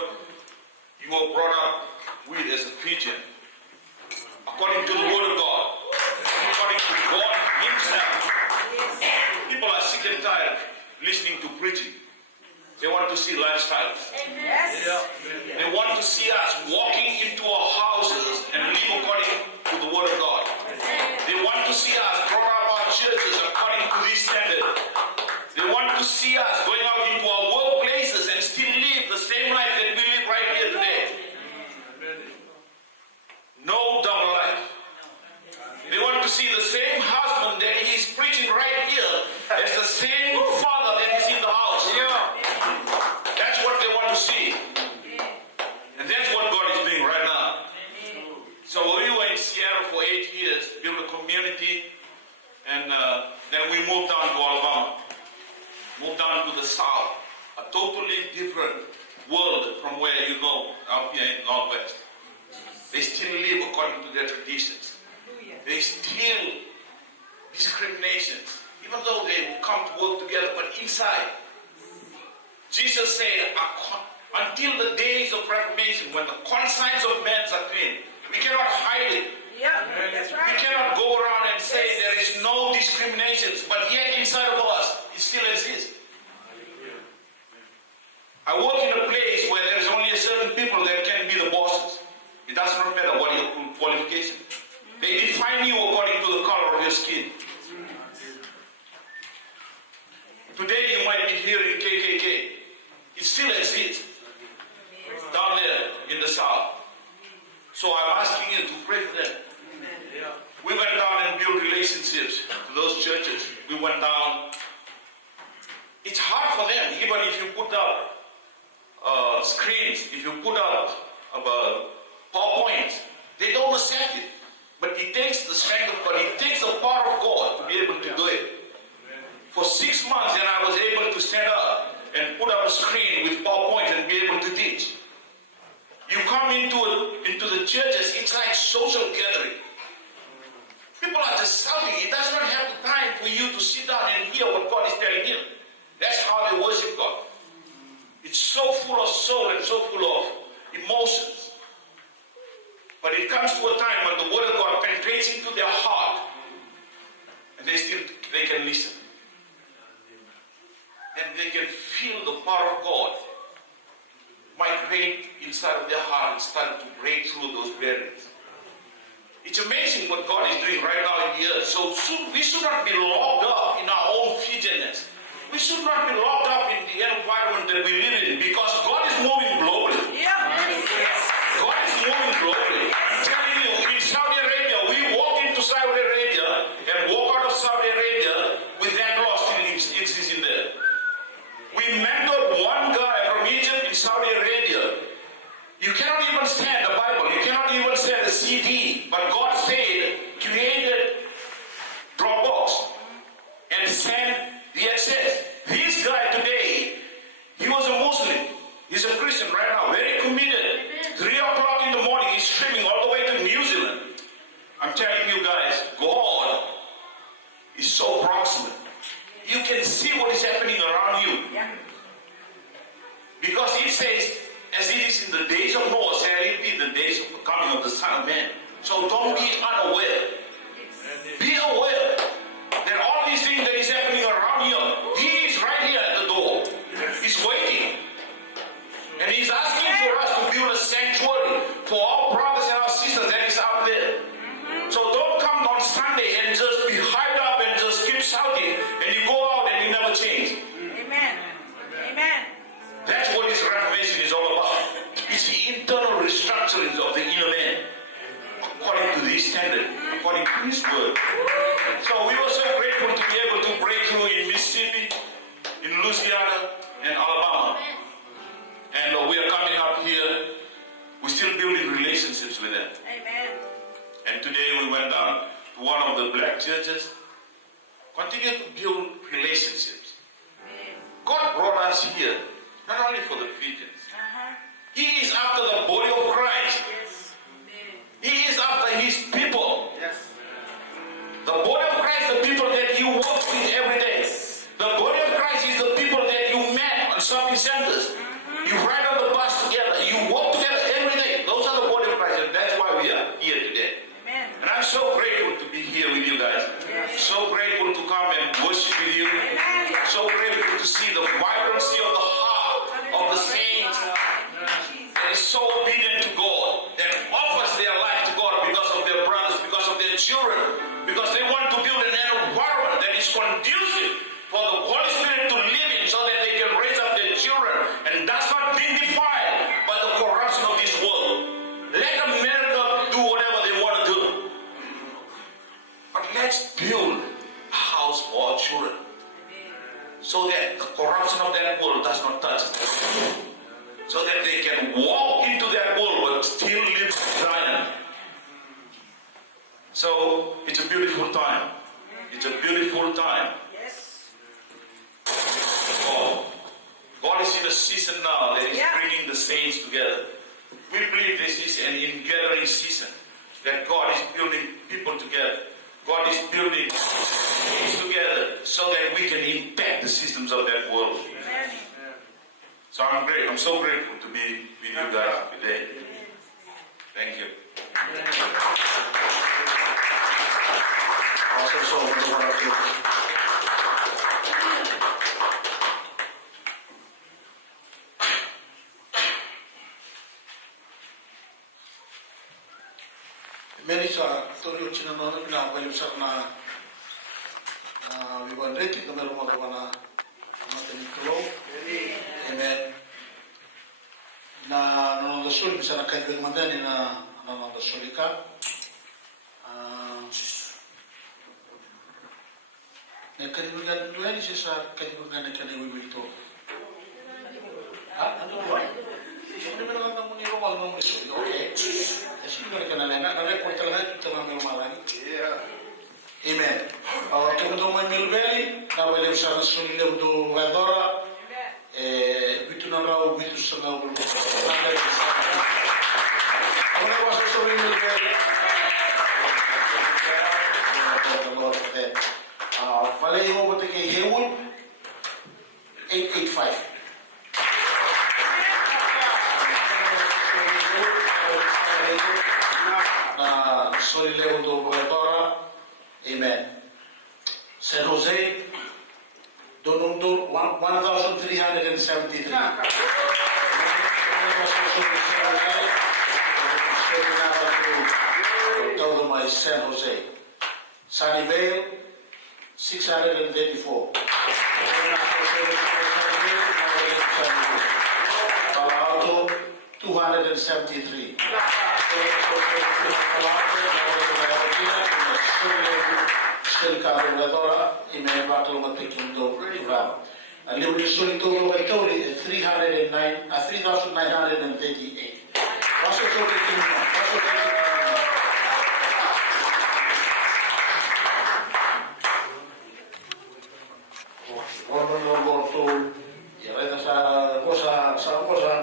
you were brought up with as a Fijian. According to the Word of God. According to God Himself. People are sick and tired listening to preaching. They want to see lifestyles. They want to see us walking into our houses and live according to the Word of God. They want to see us grow up our churches according to this standard. They want to see us going out into our workplaces and still live the same life that we live right here today. No double life. They want to see the same husband that he's preaching right here as the same father that is in the house. That's what they want to see. And that's what God is doing right now. So we were in Seattle for 8 years, built a community, and then we moved down to Alabama. Moved down to the south. A totally different world from where you know out here in Northwest. They still live according to their traditions. They still discriminations, even though they come to work together, but inside. Jesus said, until the days of Reformation, when the conscience of men are clean, we cannot hide it. That's right. We cannot go around and say there is no discriminations, but yet inside of us, it still exists. I work in a place where there is only a certain people that can be the bosses. It does not matter what your qualification. They define you according to the color of your skin. Today you might be hearing KKK. It still exists down there in the south. So I'm asking you to pray for them. We went down and built relationships to those churches. We went down. It's hard for them, even if you put up screens, if you put up PowerPoints, they don't accept it. But it takes the strength of God, it takes the power of God to be able to do it. For 6 months, then I was able to stand up and put up a screen with PowerPoint and be able to teach. You come into the churches, it's like social gathering. People are just shouting. It does not have the time for you to sit down and hear what God is telling you. That's how they worship God. It's so full of soul and so full of emotions. But it comes to a time when the Word of God penetrates into their heart and they can listen. And they can feel the power of God migrate inside of their heart and start to break through those barriers. It's amazing what God is doing right now in the earth. So we should not be locked up in our own Fijianness. We should not be locked up in the environment that we live in, because God is moving globally. God is moving globally. I'm telling you, in Saudi Arabia, we walk into Saudi Arabia and walk out of Saudi Arabia with that law still existing there. We mentored one guy from Egypt in Saudi Arabia. You cannot even stand the Bible. You cannot even stand the CD. But God said, created Dropbox and send the access. This guy today, he was a Muslim. He's a Christian right now, very committed. 3 o'clock in the morning, he's streaming all the way to New Zealand. I'm telling you guys, God is so proximate. You can see what is happening around you. Because it says, as it is in the days of Noah, shall it be the days of the coming of the Son of Man. So don't be unaware. Be aware that all these things that is happening around you, He is right here at the door. He's waiting. And He's asking for us to build a sanctuary for our brothers and our sisters that is out there. So don't come on Sunday and just be hyped up and just keep shouting, and you go out and you never change. Amen. Amen. That's what this Reformation is all about. It's the internal His word. So we were so grateful to be able to break through in Mississippi, in Louisiana, and Alabama. And we are coming up here. We're still building relationships with them. Amen. And today we went down to one of the black churches. Continue to build relationships. God brought us here, not only for the Ephesians. He is after the body of Christ. He is after his people. The body of Christ, the people that you walk with every day. The body of Christ is the people that you met on shopping centers. You ride on the bus together. You walk together every day. Those are the body of Christ, and that's why we are here today. And I'm so grateful to be here with you guys. So grateful to come and worship with you. So grateful to see the vibrancy of the heart of the saints that is so obedient to God, that offers their life to God because of their brothers, because of their children, because they want to build an environment that is conducive for the Holy Spirit to live in so that they can raise up their children and does not be defiled by the corruption of this world. Let America do whatever they want to do. But let's build a house for our children so that the corruption of that world does not touch them. So that they can walk into that world but still live in Zion. So it's a beautiful time. It's a beautiful time. God is in a season now that is bringing the saints together. We believe this is an in-gathering season, that God is building people together. God is building things together so that we can impact the systems of that world. So I'm so grateful to be with you guys today. Thank you. Pastor Saul, terima kasih. Melissa, tori uchina no na belu sarna vivan reki kamero mo wana mateni klo. Amen. Na no sul bisa na kai mandani na no sulika. Ne kadibugan dua ni sisa kadibugan na kani wibito. Ando dua. Hindi mo naman muni rumal mo sul. Okay. Kasi ko na na record talaga ito na malaki. Amen. Kemudian Milbeli, na wale usana sulile do Adora. Bitu na raw bitu sa na ulo. Ano ba sa sulile Milbeli? Vale mo bote kay Hewul 885. Solileo do Adora. Amen. San Jose, Donundur 1373. My San Jose. Sunnyvale 634. Palo Alto 273. Calculadora y me va a tomar un programa. El libro de Solito Victory 3,938. Paso sobre el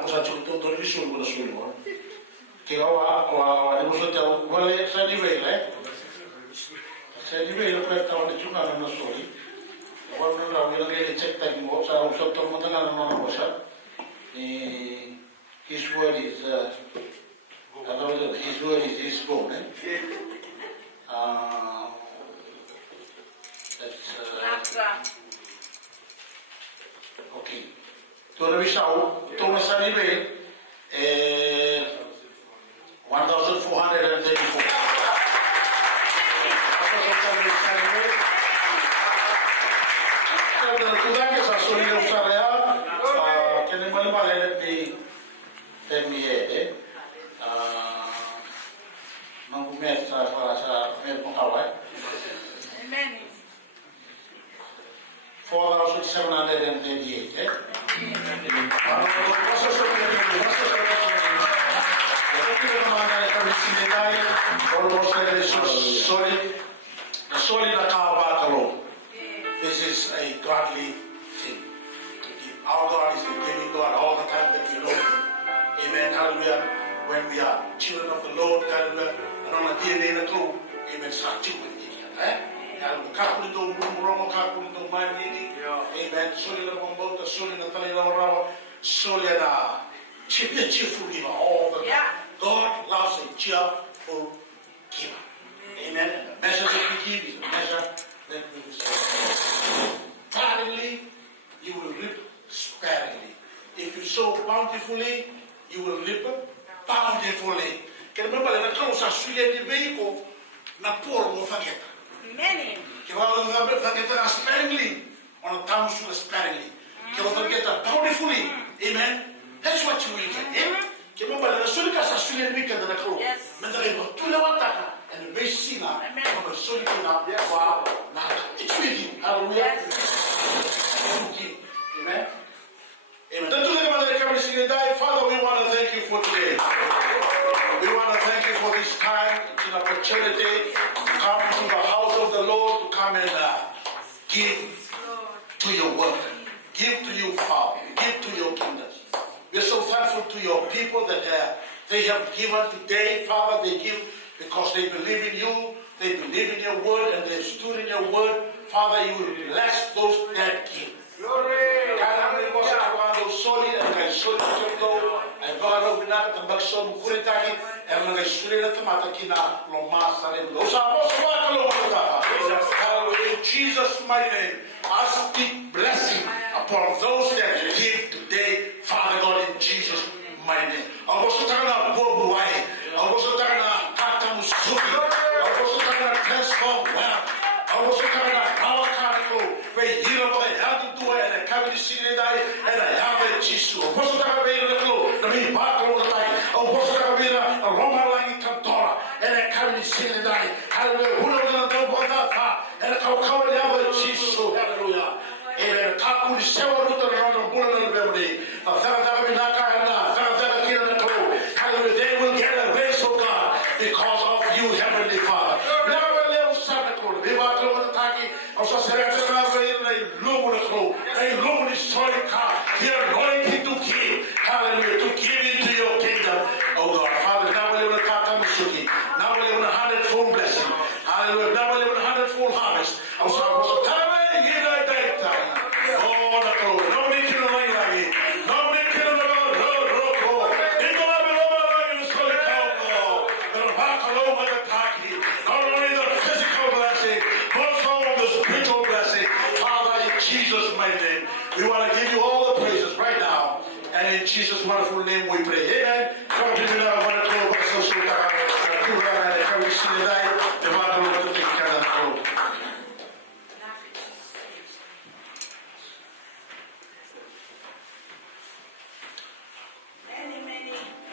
cosa chiquito todo el visual con el suyo. Que ahora haremos otra vale ese nivel, Sa livello questa di giocare non soli. Quando la voglio che c'è tempo, sarà un sottomontano non cosa. His word is his word is his bone. Okay. Torna Bissau, torna San Livello 1434. Tudanga sa solile usarea che ne male di termiere non met met Mokawai. Amen. 4,738, eh? This is a godly thing. Our God is a giving God all the time that we know. Amen. Hallelujah. When we are children of the Lord, hallelujah. And on a DNA na to, amen. Sa children, eh? Hallelujah. Kakulito, murong kakulito, manini. Amen. Soli na kumbota, soli na tali na warawa, soli na cheerful giver all the time. God loves a cheerful giver. Amen. And the measure that we give is a measure that we receive. Sparingly, you will reap sparingly. If you sow bountifully, you will reap bountifully. Kaya remember that the sa suya di vehicle na puro mo faketa. Amen. Kaya wala na faketa na sparingly, on a time suya sparingly. Kaya wala faketa bountifully. Amen. That's what you will get. Kaya remember that the suya sa suya di vehicle na karo. Mendalay mo tula wataka and the base sina. Kaya suya na wow na it's with you. Hallelujah. Amen. Amen. Father, we want to thank you for today. We want to thank you for this time. It's an opportunity to come to the house of the Lord, to come and give to your work. Give to you, Father. Give to your kingdom. We are so thankful to your people that they have given today, Father. They give because they believe in you. They believe in your word and they stood in your word. Father, you will bless those that give. Solid and I solid to go. I got over that and back some Kuritaki and I slid at the Matakina, Lomasa, and those are also in Jesus' mighty name. I speak blessing upon those that give today, Father God, in Jesus' mighty name. I also talking about Bob White. I also talking about Kata Musuki. I also talking about transform wealth. I also talking about our Kanako, where you know what I have to do and I come to see it and I have a tissue. I also talking about the main battle of the life. I also talking about a Roman language Cantora and I come to see it. Hallelujah. Who knows going to do about that? And I come cover the other tissue. Hallelujah. Amen. Kaku di sewa ruta na rono bula na bemri. Saka saka minaka na. Saka saka kira na klo. Hallelujah. They will get a race, oh God, because of you, Heavenly Father. Never let us stand the klo. Viva klo na taki. Also serete na veil na lumo na klo. Na lumo ni sorry ka. The anointing to give. Hallelujah. To give into your kingdom, oh God. Father, now we live in a kata misuki. Now we live in a 100-fold blessing. Hallelujah. Now we live in a 100-fold harvest. Also, in Jesus' wonderful name we pray. Amen. Come to me now. I want to go back so soon. Can we see the light? The Bible will take care of the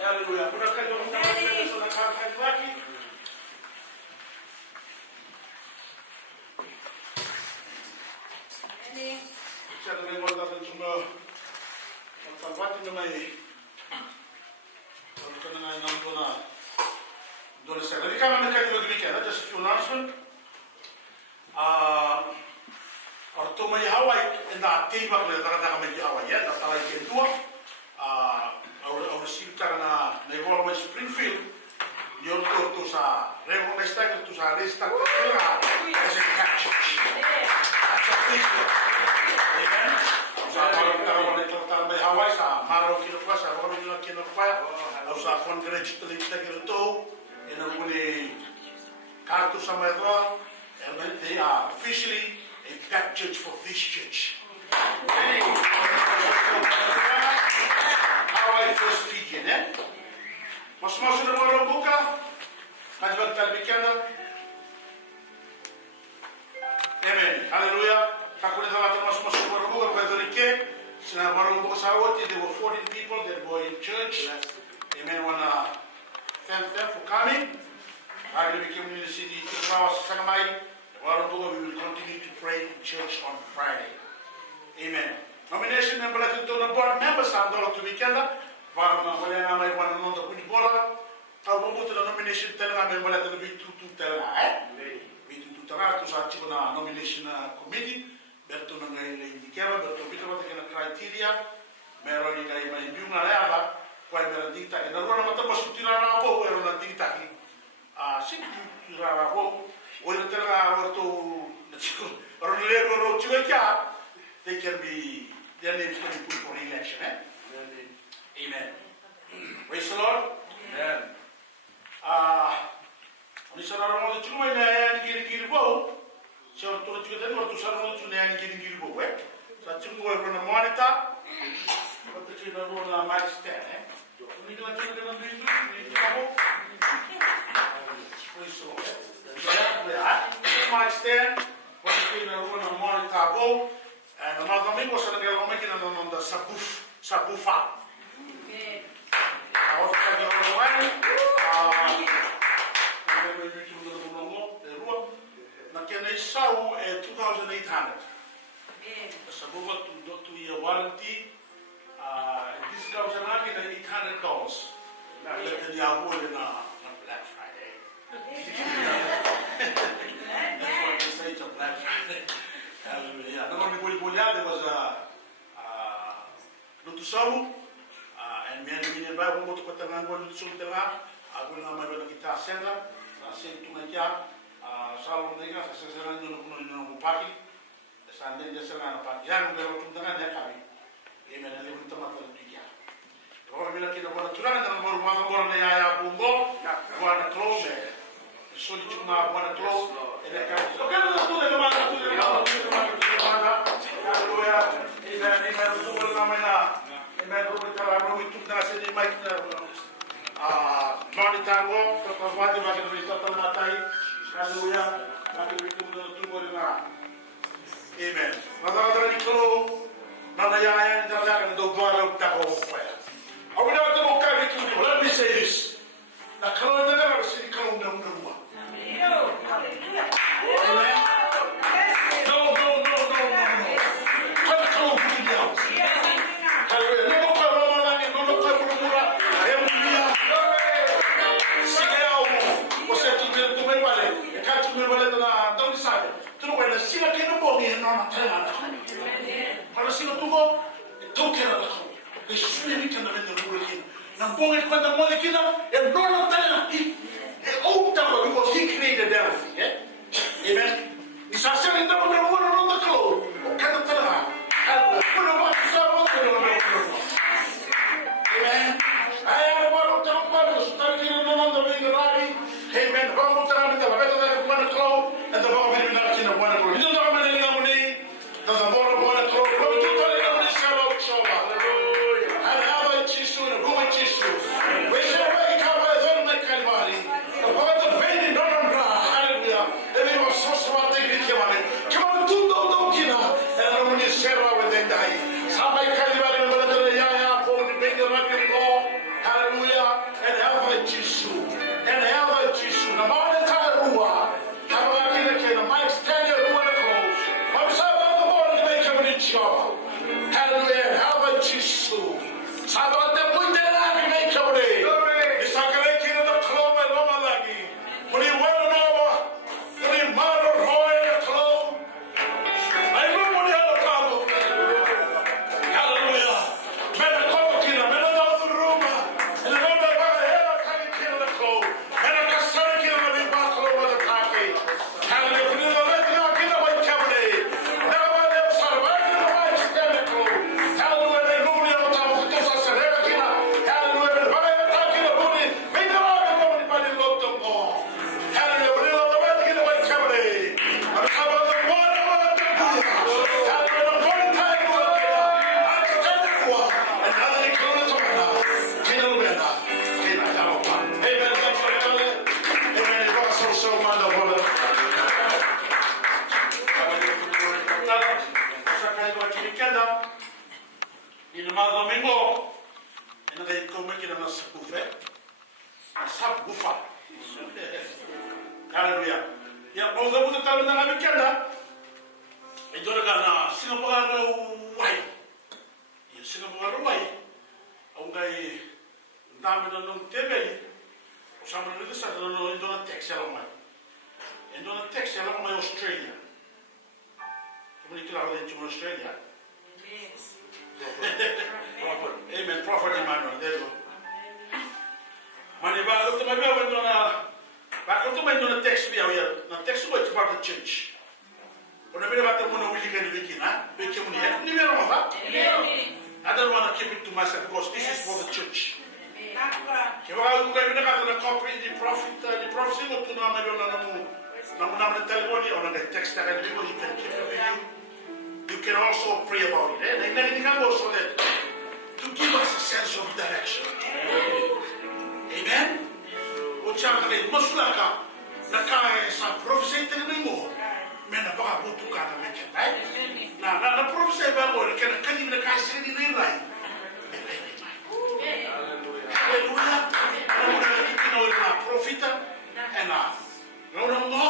Hallelujah. Just a few announcements. Or to my Hawaii in that team of the Hawaii, that's how I can do it. Our receipt na Negorma Springfield, you're to sa Rego Mestag to sa Resta as a catch. That's a Facebook. Amen. Sa Hawaii sa Maro Kinokwa, sa Romino Kinokwa, sa Congress to the Tegreto, and I'm going to Kartu Samadra, and they are officially a back church for this church. Hawaii First Fijian, eh? Mas masuk dalam orang buka, najwa talbikana. Amen. Hallelujah. Kakuli dalam mas masuk dalam orang buka, berdoa Sina orang buka sawati. There were 14 people that were in church. Amen. Wanna thank them for coming. I we came in the city, 2 hours, Sanamai, we will continue to pray in church on Friday. Amen. Nomination ng balatin to na board members ang dolo to weekend para na wala na may one another with bola. Tao mo to na nomination talaga may balatin na B22 talaga B22 talaga to sa chico na nomination na committee berto na ngayon indikera berto bito ba na criteria meron ni kay may biung na laba kwa meron dita na ro na matapos tirara po meron na dita sin tirara po wala talaga to na chico ro lego ro chico kya they can be, their names can be put for election. Amen. Praise the Lord. Amen. Oni sarang orang cuma yang giri-giri bau. Siapa tu juga tadi waktu sarang orang cuma yang giri-giri bau. Saya cuma gua pernah monitor. Waktu cuma orang mic stand. Ini kalau cuma dengan diri ini kamu. Praise the Lord. Mic stand. Waktu cuma orang monitor bau. No más domingo se le quedó como que no anda sabufa. Ahora está yo lo bueno. Na kena isau 2,800. Sabufa tu year warranty. Discount sana kena $800. Kita dia boleh na Black Friday. That's what they say to Black Friday. Hallelujah. Not only there was a Lutusamu, and many Bible go to Patangan, Lutusum Tanga, I will not make a guitar center, say to my job, Salon Nega, Sasaran, Paki, the Sunday, the Saran Paki, and we were to the Nakabi. Amen. And they will come up with the Pika. The Romina Kid of Turan, and more one the Aya Bungo, one a close, so you now want to close, and they come. Okay, let's do the man to the Hallelujah. Amen. Amen. Tuwal namin na. Amen. Rumi tuk na sa ni Mike na Nonitango. Tapos wadi bagay na ito matay. Hallelujah. Bagay na ito tuwal na. Amen. Madadala ni Klo. Nanayayan na talaga na dogwara tako pa. Ako na ito mong kami ito. Let me say this. Nakalo na nga kasi ikaw na unawa. Amen. Sila kena bongi na tena. Kalau sila tuvo, itu kena lah. Yesus ni kena benda boleh. Na bongi kena boleh kena, and no tena. Because he created everything. Amen. Isasa ni tahu dia buat orang tak kau. Kena tena. Amen. Ayah baru tahu baru. Tadi kita nonton domingo lagi. Amen. Baru tahu kita betul dari mana kau. Dan baru kita nak kena mana kau. Itu tak mana kita muni. Dan baru mana kau. Baru tu tadi kita muni sahabat sahabat. Hallelujah. Ada cisu, rumah cisu. Wesel bagi kau betul nak kalmari. Baru tu beni dalam rah. Hallelujah. Ini masuk semua tinggi kemana. Kemana tu dong kita. Dan muni serva berdendai. Sampai kalmari betul ya. Hallelujah. And have Jesus. And have Jesus. Na maana taruwa. Kama kile kile Mike stand your ruwa close. Mabisaba the morning make him in job. Hallelujah. And have Jesus. Sabate muite la make him in. Isakale kile na club na mama lagi. Muni wala na wa. Muni maro roe na club. Ai muni ala kabo. Hallelujah. Mena kopo kile mena domingo, en el que come que no se bufe, a sabufa. Hallelujah. Ya, mau gak butuh tahu tentang abis kanda? Itu ada Singapura wai. Ya, Singapura wai. Ongai dami na nung tebeli. Usama na sa no indona tax ya mai. Indona tax ya mai Australia. Kung ito lang din sa Australia. Amen. Prophet Emmanuel. There you go. Mani ba ito may bawa indona. Bakit ito may indona tax biya ya? Na tax ko it's part of the church. Kung nabi na bata mo na wili ka ni Vicky na, Vicky mo niya. Ni meron mo ba? I don't want to keep it to myself because this is for the church. Kaya ako kayo nakata na copy the prophecy mo ito na mayroon na naman na telefoni o nag-text na kayo, you can keep it with you. You can also pray about it. Naging ka also that to give us a sense of direction. Amen? O tiyan ka kayo, masula ka na kaya sa prophecy tingin mo, may napakabuto ka na medyan, right? Na prophecy ba ko, kaya kanina kasi nila Hallelujah. Alam mo na itinawag na profita na raunang mo,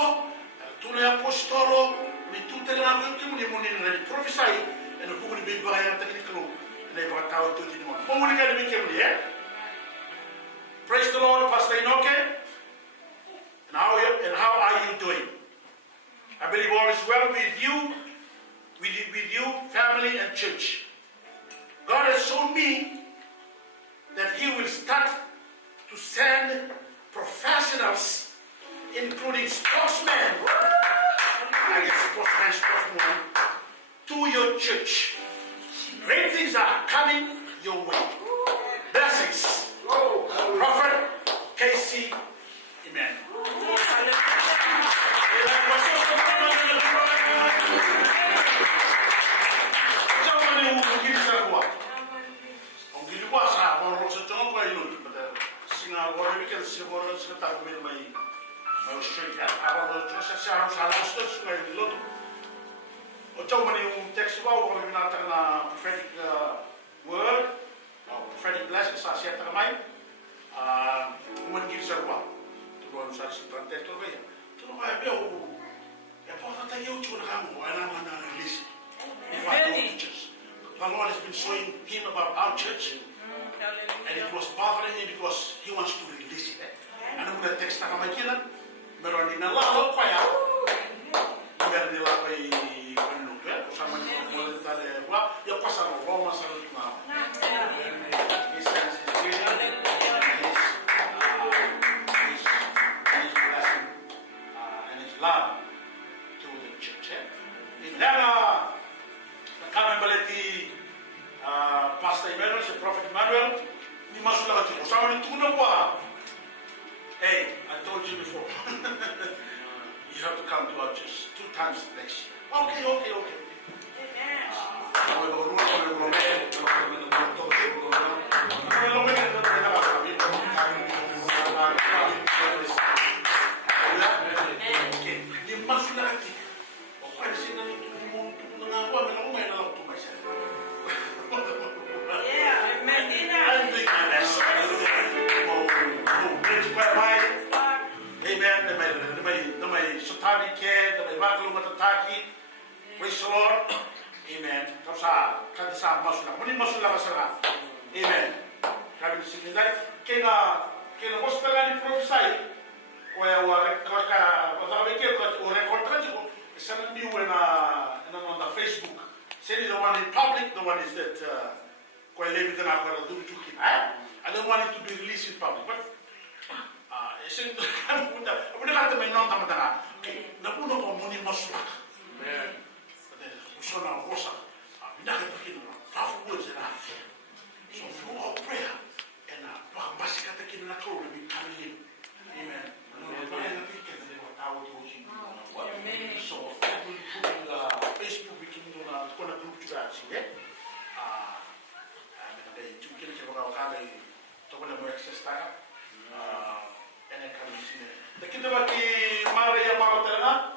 tunay apostolo, ni tutel na ko mo ni mo ni prophesy, and ko ni bibigay ang tagal ko na ibang tao ito din mo. Pumuli ka ni Kim niya. Praise the Lord, Pastor Inoke. And how are you doing? I believe all is well with you, family and church. God has shown me that He will start to send professionals, including sportsmen, sportswomen, to your church. Great things are coming your way. Blessings. Prophet Casey, amen. Prophetic word, prophetic blessings sa siya tagamay. Umangin sa ruwa. Turuan sa translator ba yan? Turuan kaya biya ko. Kaya po tatayaw siya na kamo. Alaman na release. The Lord has been showing him about our church. And it was bothering him because he wants to release it. Ano mo na text na kamakilan? Meron din na lalo kaya. Meron nila kay Manuel. Kasama niyo ang mga tali. Yung pasang Roma sa lima. He sends his healing and his blessing and his love to the church. And then, kami baliti Pastor Emmanuel, si Prophet Emmanuel, ni masula ka tiko. Sama ni tuna ko hey, I told you before, you have to come to our church 2 times next year. Okay. Ni masula ka tiko. O kaya sinanong praise the Lord. Amen. Kada sa masula. Muli masula ka sa amen. Kami ni Sinday. Kaya bos ka ni prophesy. Kaya record ko. Isa na niyo on the Facebook. Say the one in public, the one is that kaya lebi na ako do chuki. I don't want it to be released in public. But isin abuna ka may non tama. Napuno ko muni masula. Amen. So now, what's up? I'm not going to powerful words and after. So through our prayer and Basika taking a toll and be coming in. Amen. So that will be put in the Facebook, we can do a group to that. I'm going to get about Kali, talking about access time. And I come see it. The Kindabaki Maria Maratana.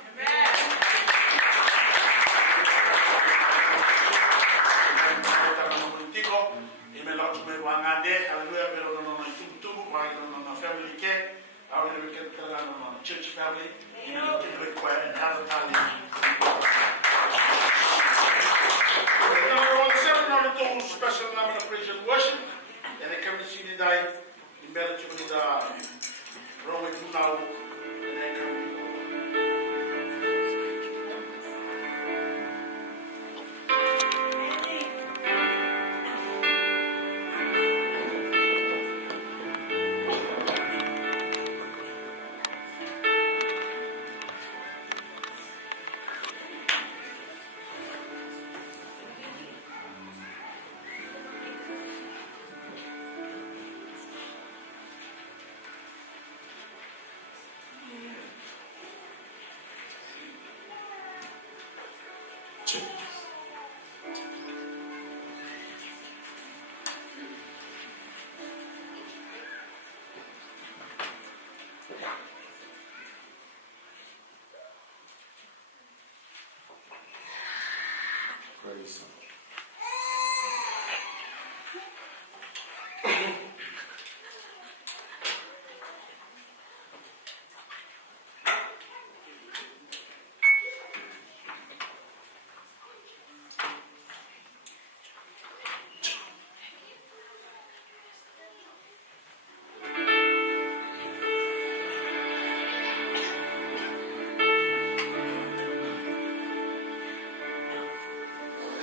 family, into the choir, and have a time. Number 17 on the special number of praise and worship, and the community today, in Bella Chumanida, Roman Tunau, and then community. Praise him.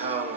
Hallelujah.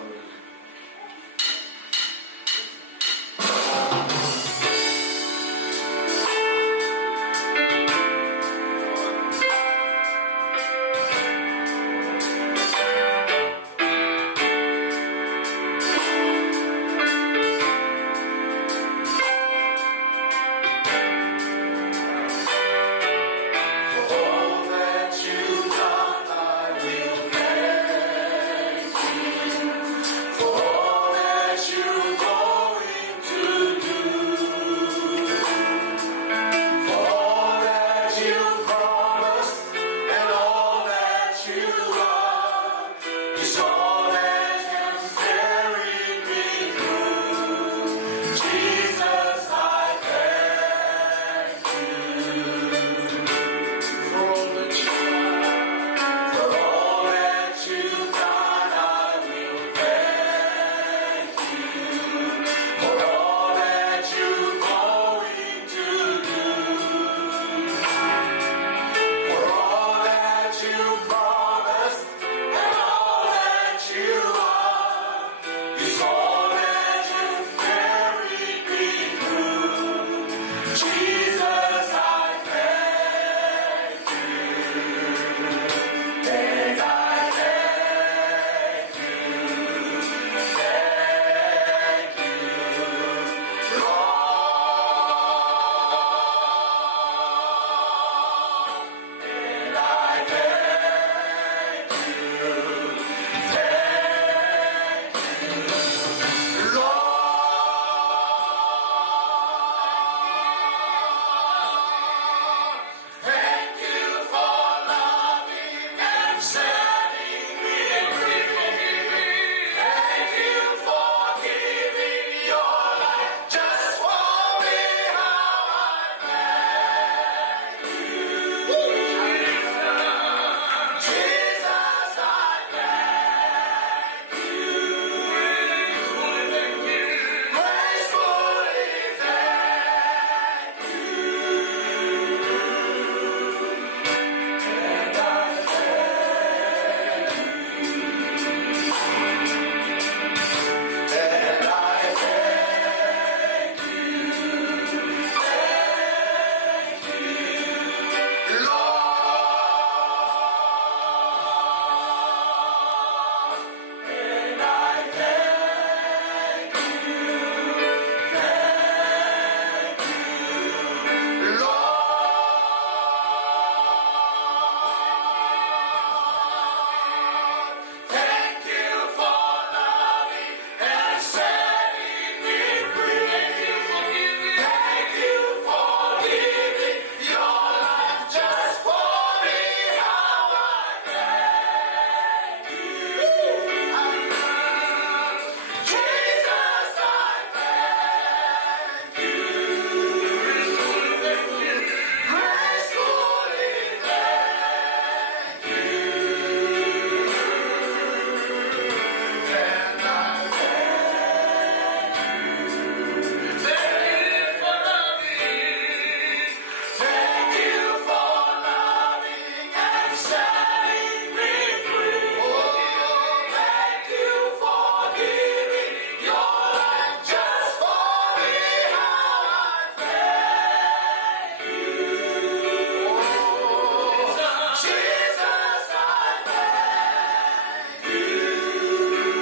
Jesus, I thank you.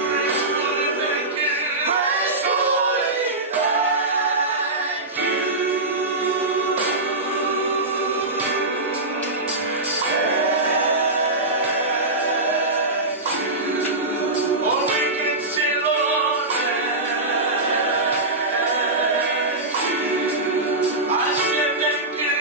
Gracefully thank you. Oh, we can say, Lord, I say thank you.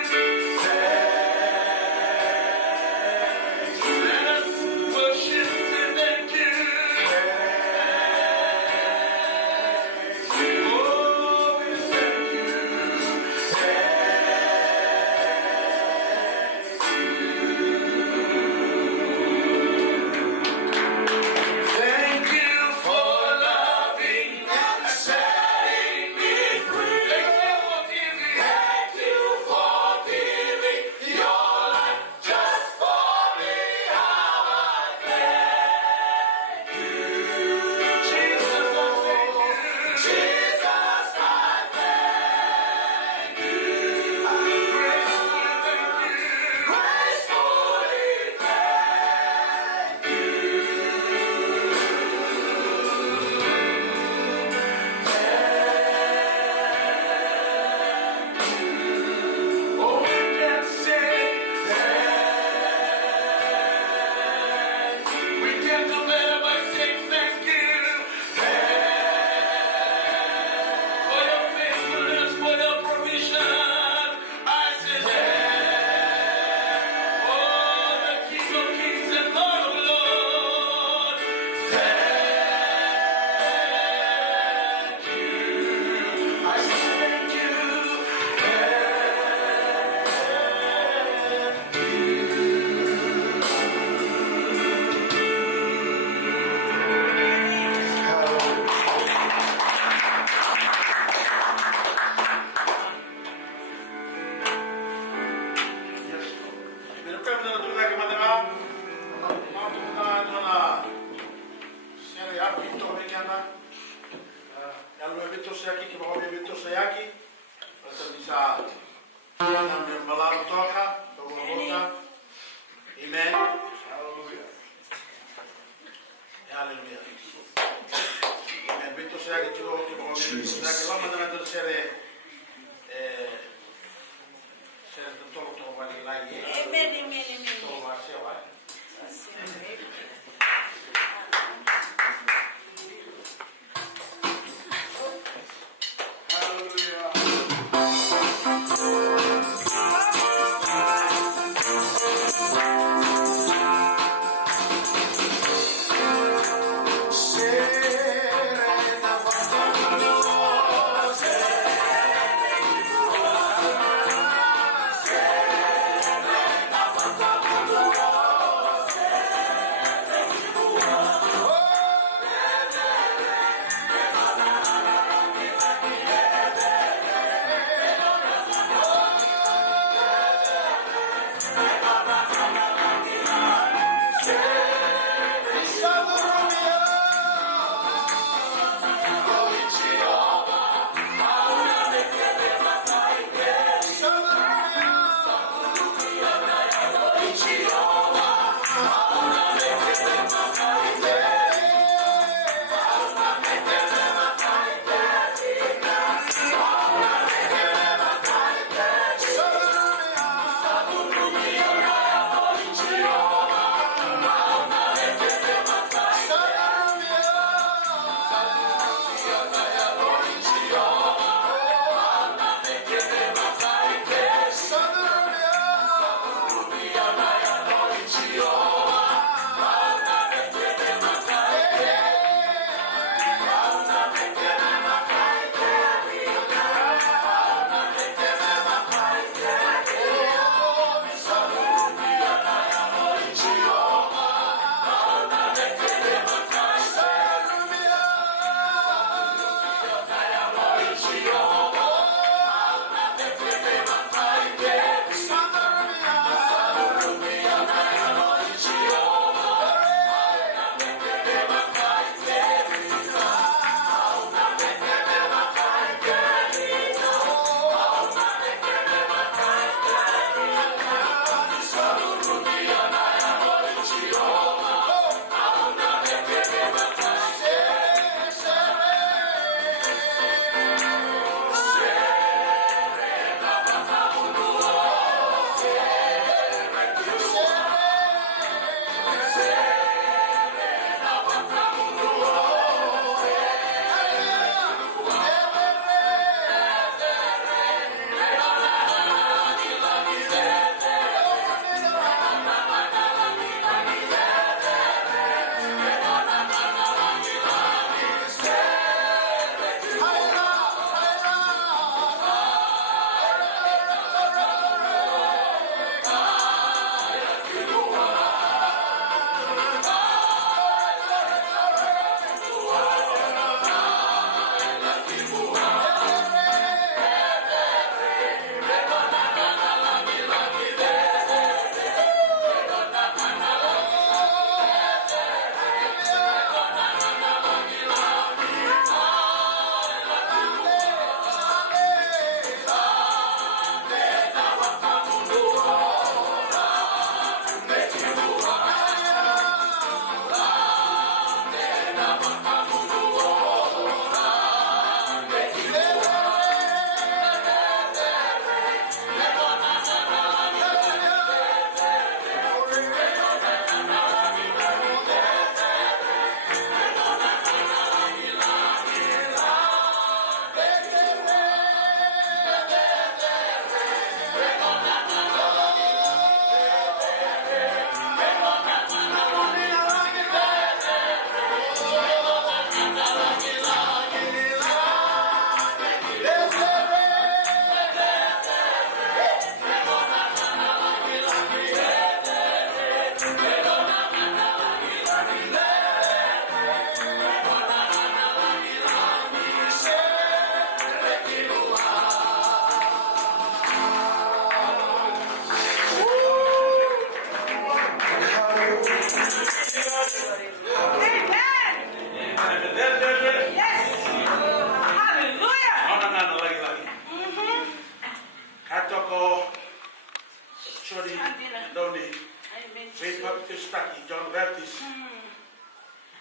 Staki, John Baptist.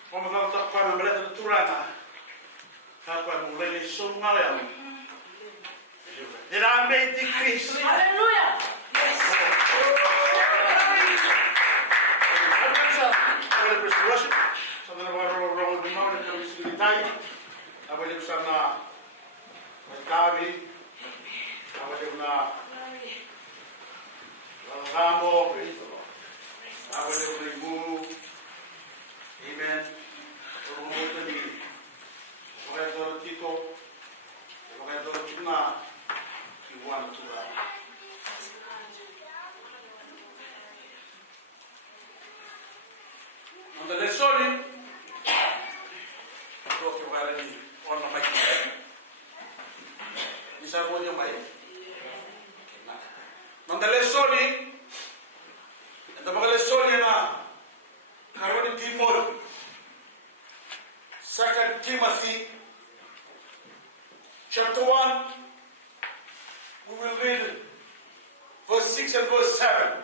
Pamagal takpan ang malata na turana. Takpan mo lele sungayan. That I may decrease. Hallelujah! Yes! Awal press worship. Sa mga rawang bumaw na kami silitay. Awal yung sana magkabi. Awal yung na langamo. Awal yung na ibu. Amen. Turungan ito ni mga ito ng tiko. Mga ito ng tuna. Iwan ito na. Nonetheless, sorry. Ito ang kaya ni on na mic. Isa mo yung mic. Nonetheless, sorry. Ito mga lesson na karoon ni Timor. 2 Timothy chapter 1. We will read verse 6 and verse 7.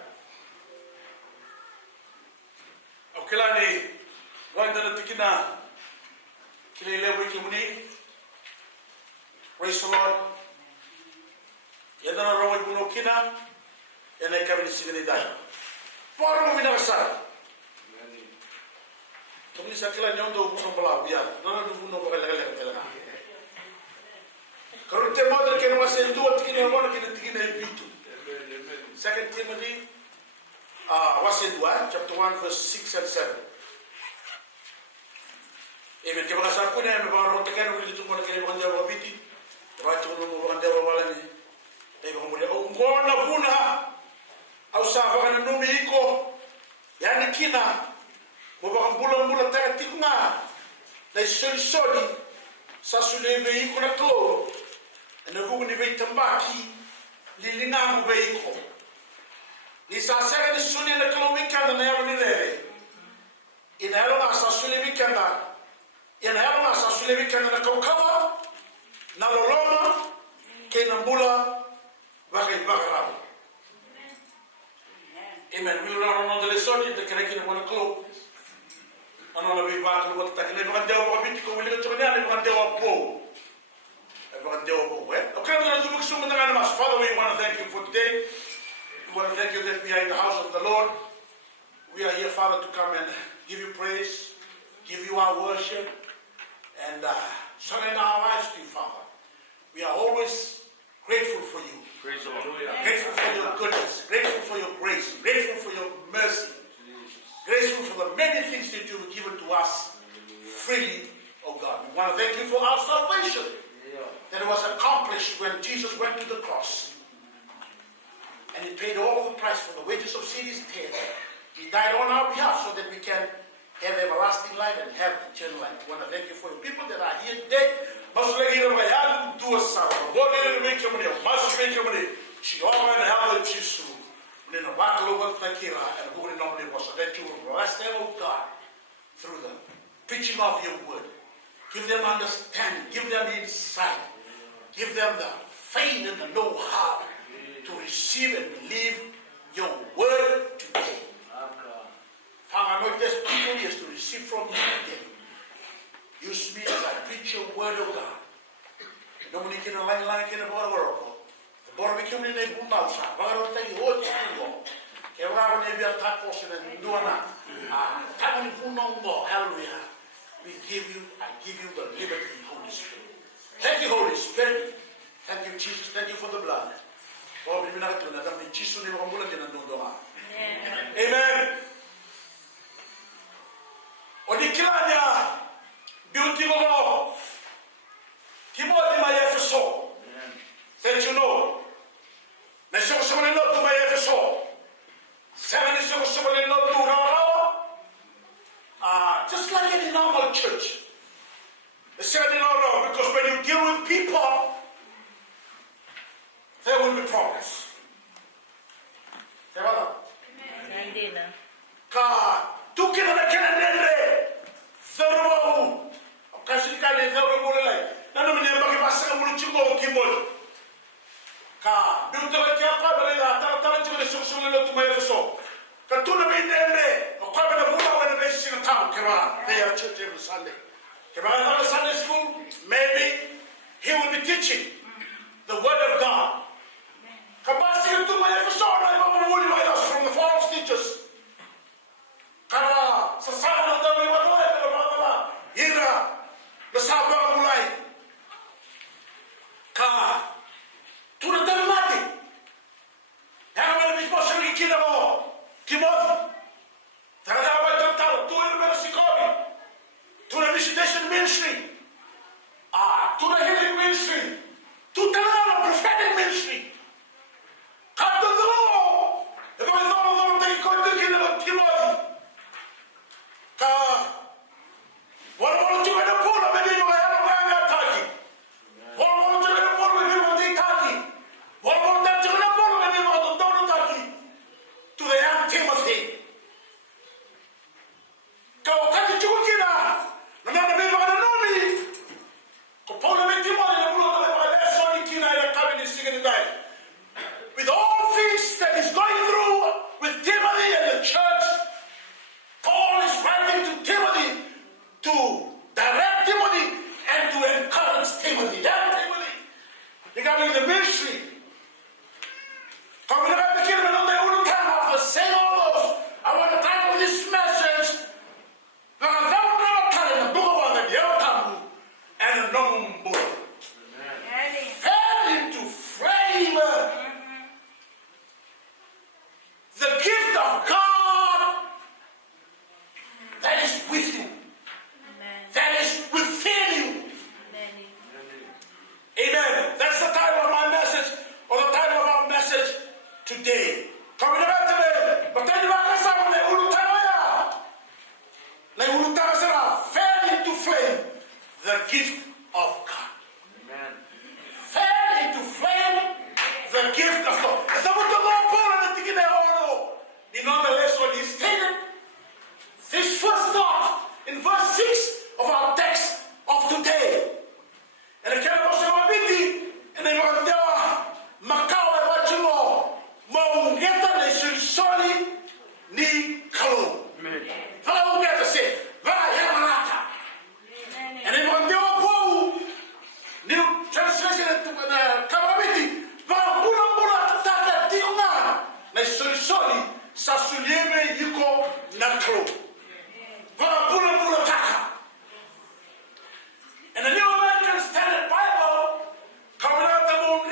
Kilani, wanda na tikina, kilelewi kimuni. Praise the Lord. Yanda na rawai buno kina, yana kami sigani dai. Paro mina kasar. Kami sa kila nyondo buno bala biar, nana du buno bakal lagal lagal. Karute model kena masen dua tikina wana kina tikina bitu. 2 Timothy. Chapter 1, verse 6 and 7. Amen. Kaya makasap ko na yan, mga rotekan, ulit ito muna kaya mga dewa biti. Diba, ito muna mga dewa wala ni. Tayo mga muli. Ang mga nabuna, au safa ka na numihiko, yan ni kina, mabakang bulang-bulang tayo tik nga, na isoli-soli, sa sulay-behiko na kloro, na nagugunibay tambaki, lilinang behiko. Isasaka ni suni na kalau weekend na yalo ni lele. Ina yalo na sa suni weekend na. Ina yalo na sa suni weekend na kaukawa, na loloma, kay nambula, bakay bakarao. Amen. We will learn on the lesson in the curriculum on the club. Ano na biba ko wat takile mga dewa ko biti ko wili ko tsaka ni mga dewa po. Mga dewa po. Okay, na dubog sumo na nga mas. Father, we want to thank you for today. We want to thank you that we are in the house of the Lord. We are here, Father, to come and give you praise, give you our worship, and surrender our lives to you, Father. We are always grateful for you. Praise the Lord. Grateful for your goodness, grateful for your grace, grateful for your mercy, grateful for the many things that you have given to us freely, oh God. We want to thank you for our salvation that was accomplished when Jesus went to the cross. And he paid all the price for the wages of sin is death. He died on our behalf so that we can have everlasting life and have eternal life. We want to thank you for your people that are here today. That you will bless them, oh God, through the preaching of your word. Give them understanding, give them insight, give them the faith and the know-how to receive and believe your word today. Father, not just people is to receive from you today. Use me as I preach your word, O God. No one can align in a borrow. The borrow became in a bumausa. Borrow take your word to go. Kevra never attack us and do not. Hallelujah. I give you the liberty, Holy Spirit. Thank you, Holy Spirit. Thank you, Jesus. Thank you for the blood. Amen. Odikilanya beauty of all. Kibodi my Efeso. That you know. Someone not to my Efeso. 7 is someone not to just like any normal church. The 7 because when you deal with people, there will be problems. Tu kita nak kena nere, zero. Kasi kali zero boleh lagi. Nanu menyebabkan pasang mulut cunggo kimol. Ka, biar kita apa boleh lah. Tara juga disungsung lalu tu mai feso. Katu nabi nere, Kama, they have church every Sunday. Kama another Sunday school, maybe he will be teaching the word of God. Kapasi itu banyak kesalahan yang memulai banyak from the false teachers. Karena sesama dan demi manusia dalam masalah ira bersabang mulai. Tudo tem mati. Yang mana bispo sering kita mau Timothy. Terhadap apa yang tahu, Tuhan bersikomi. Tuhan visitation ministry. Tuhan healing ministry. Tuhan prophetic ministry. Kata dulu, kalau orang tak ikut kita Timothy. Walaupun juga ada pula begini juga yang orang tadi. Walaupun juga ada pula begini orang tadi. Walaupun juga ada pula begini orang tadi. To the young Timothy. Kau kata juga kita, namanya begini ada nabi. Kau pula begini Timothy yang belum ada pada lesson kita yang kami di sini baik. With all things that is going through with Timothy and the church, Paul is writing to Timothy to direct Timothy and to encourage Timothy. Young Timothy, regarding the ministry. Kami nak fikir mengenai urutan after saying all those, I want to title this message, and a number. Fell into flame. The gift of God that is with you, that is within you. Amen. That's the title of my message, or the title of our message today. Kami dapat tahu, bertanya bahasa sama dengan urutan saya. Dengan urutan saya, fell into flame, the gift of God. Fell into flame, the gift of God. Nonetheless, what he stated, this first thought in verse 6 of our text of today. And again, also mabiti, and then we're makawa wachumo, maungeta na isusoli ni kalu. Maungeta say, yamanata. And then we're new translation to kamabiti, mula taka tiunga na isusoli. Sasulieme yiko nakro. Pula taka. And the New American Standard Bible, coming out of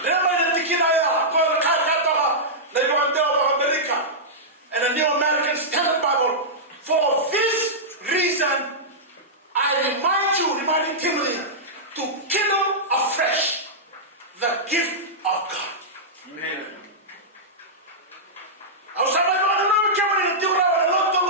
Remayan Tikinaya, America. And the New American Standard Bible, for this reason, I reminding Timothy, to kindle afresh the gift of God. Amen. Au sabai mana nabi kemari nanti orang loto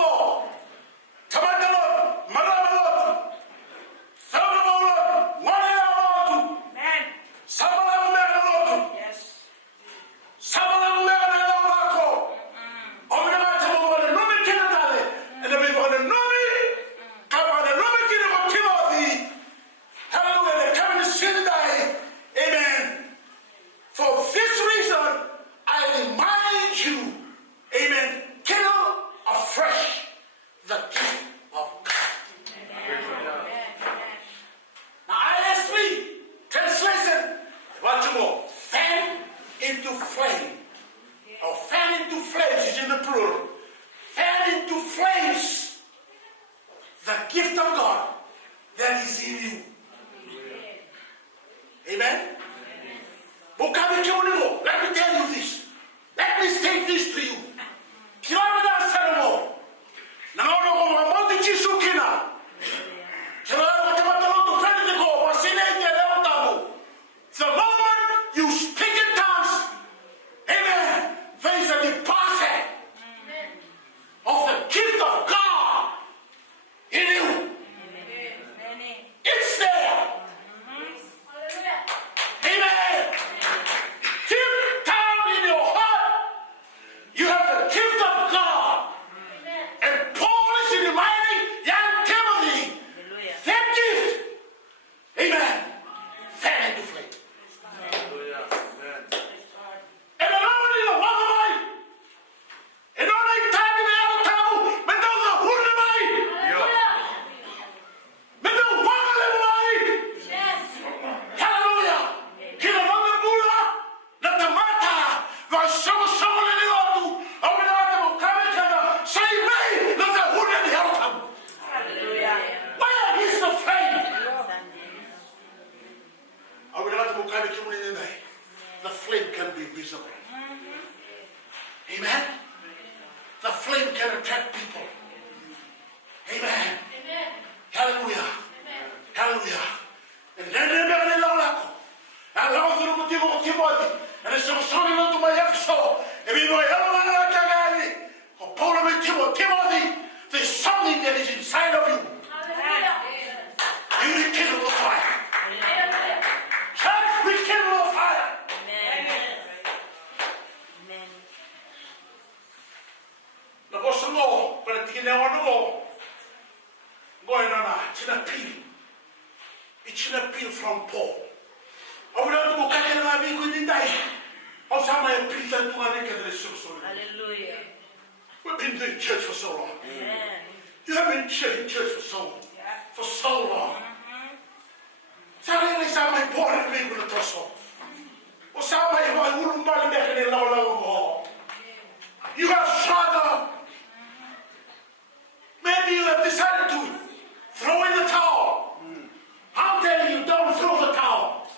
flame can attract people. Amen. Amen. Hallelujah. Hallelujah. And then they began to laugh. I love the motive of Timothy. And it's so sorry not to my episode. And we know everyone like Tagali. Or Paul and Timothy. There's something that is inside of you. Hallelujah. You rekindle the fire. Hallelujah. Church, rekindle the fire. Na bosa mo, para tingin na ano mo. Going on a chinapil. It's chinapil from Paul. Awala mo kaya na namin ko hindi tayo. Ang sama yung pintan ito nga rin kada resurso. Hallelujah. We've been doing church for so long. Amen. You have been in church for so long. Sana yung sama yung boring rin ko na toso. O sama yung mga ulong bali na kanilaw-law mo. You have struggled. Maybe you have decided to throw in the towel. I'm telling you, don't throw the towel.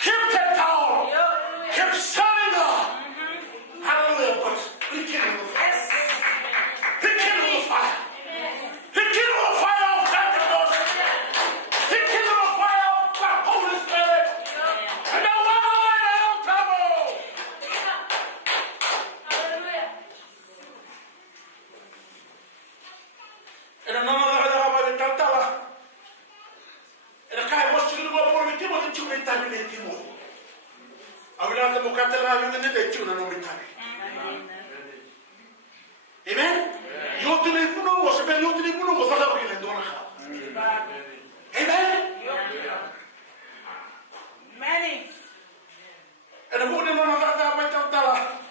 Keep that towel. Keep serving God. Hallelujah. But rekindle the fire. Rekindle the fire. Rekindle the fire of Pentecost. Rekindle the fire of the Holy Spirit. And the one of the trouble. Hallelujah. And another tala. And a guy was to go for the Timothy to contaminate Timothy. I will not look at the life in the day to no retire. Amen? You to live no was a man, you to live no was a lovely and don't have. Amen? Many. And a woman on another by Tantala.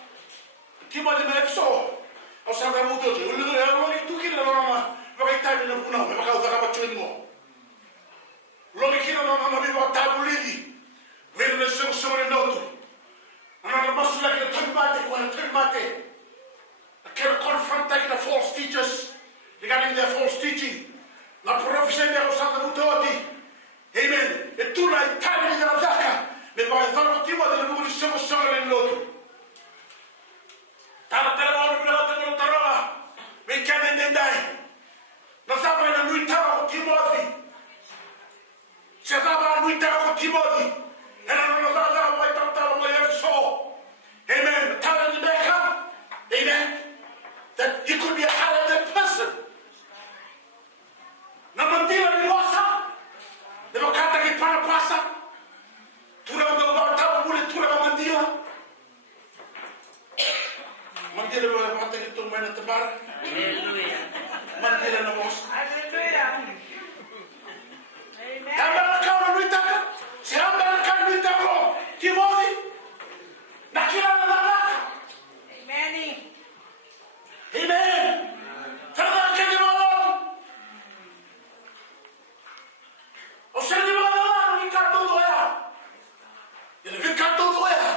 Timothy met so. Or some of the you only took it on a time in the Puno, because I have a twin more. Logikino na mabiba tabu lidi. Where the so in notu. Another must like a tugmate. I can confront the false teachers regarding their false teaching. La professione dello Santo Mutoti. Amen. E tu la Italia della Zacca. Me vai a dare motivo del numero di so in notu. Tartaro per la tarola. We can end die. Non sapeva in lui taro Timothy. Se andava a lui con Timothy e non andava mai tanto mai so. Amen. Talented Beckham. Amen. That you could be a talented person. Na mentira di rosa. Devo cantare che pana passa. Tu non devo guardare pure tu la mentira. Mentira devo guardare che tu me ne tabare. Hallelujah. Mentira na voz. Hallelujah. Amen. Americano lui taka. Se Americano lui tako. Timothy. Nakilala na laka. Amen. Amen. Tara ka di malot. O se di malot ni ka todo ya. Ele vi ka todo ya.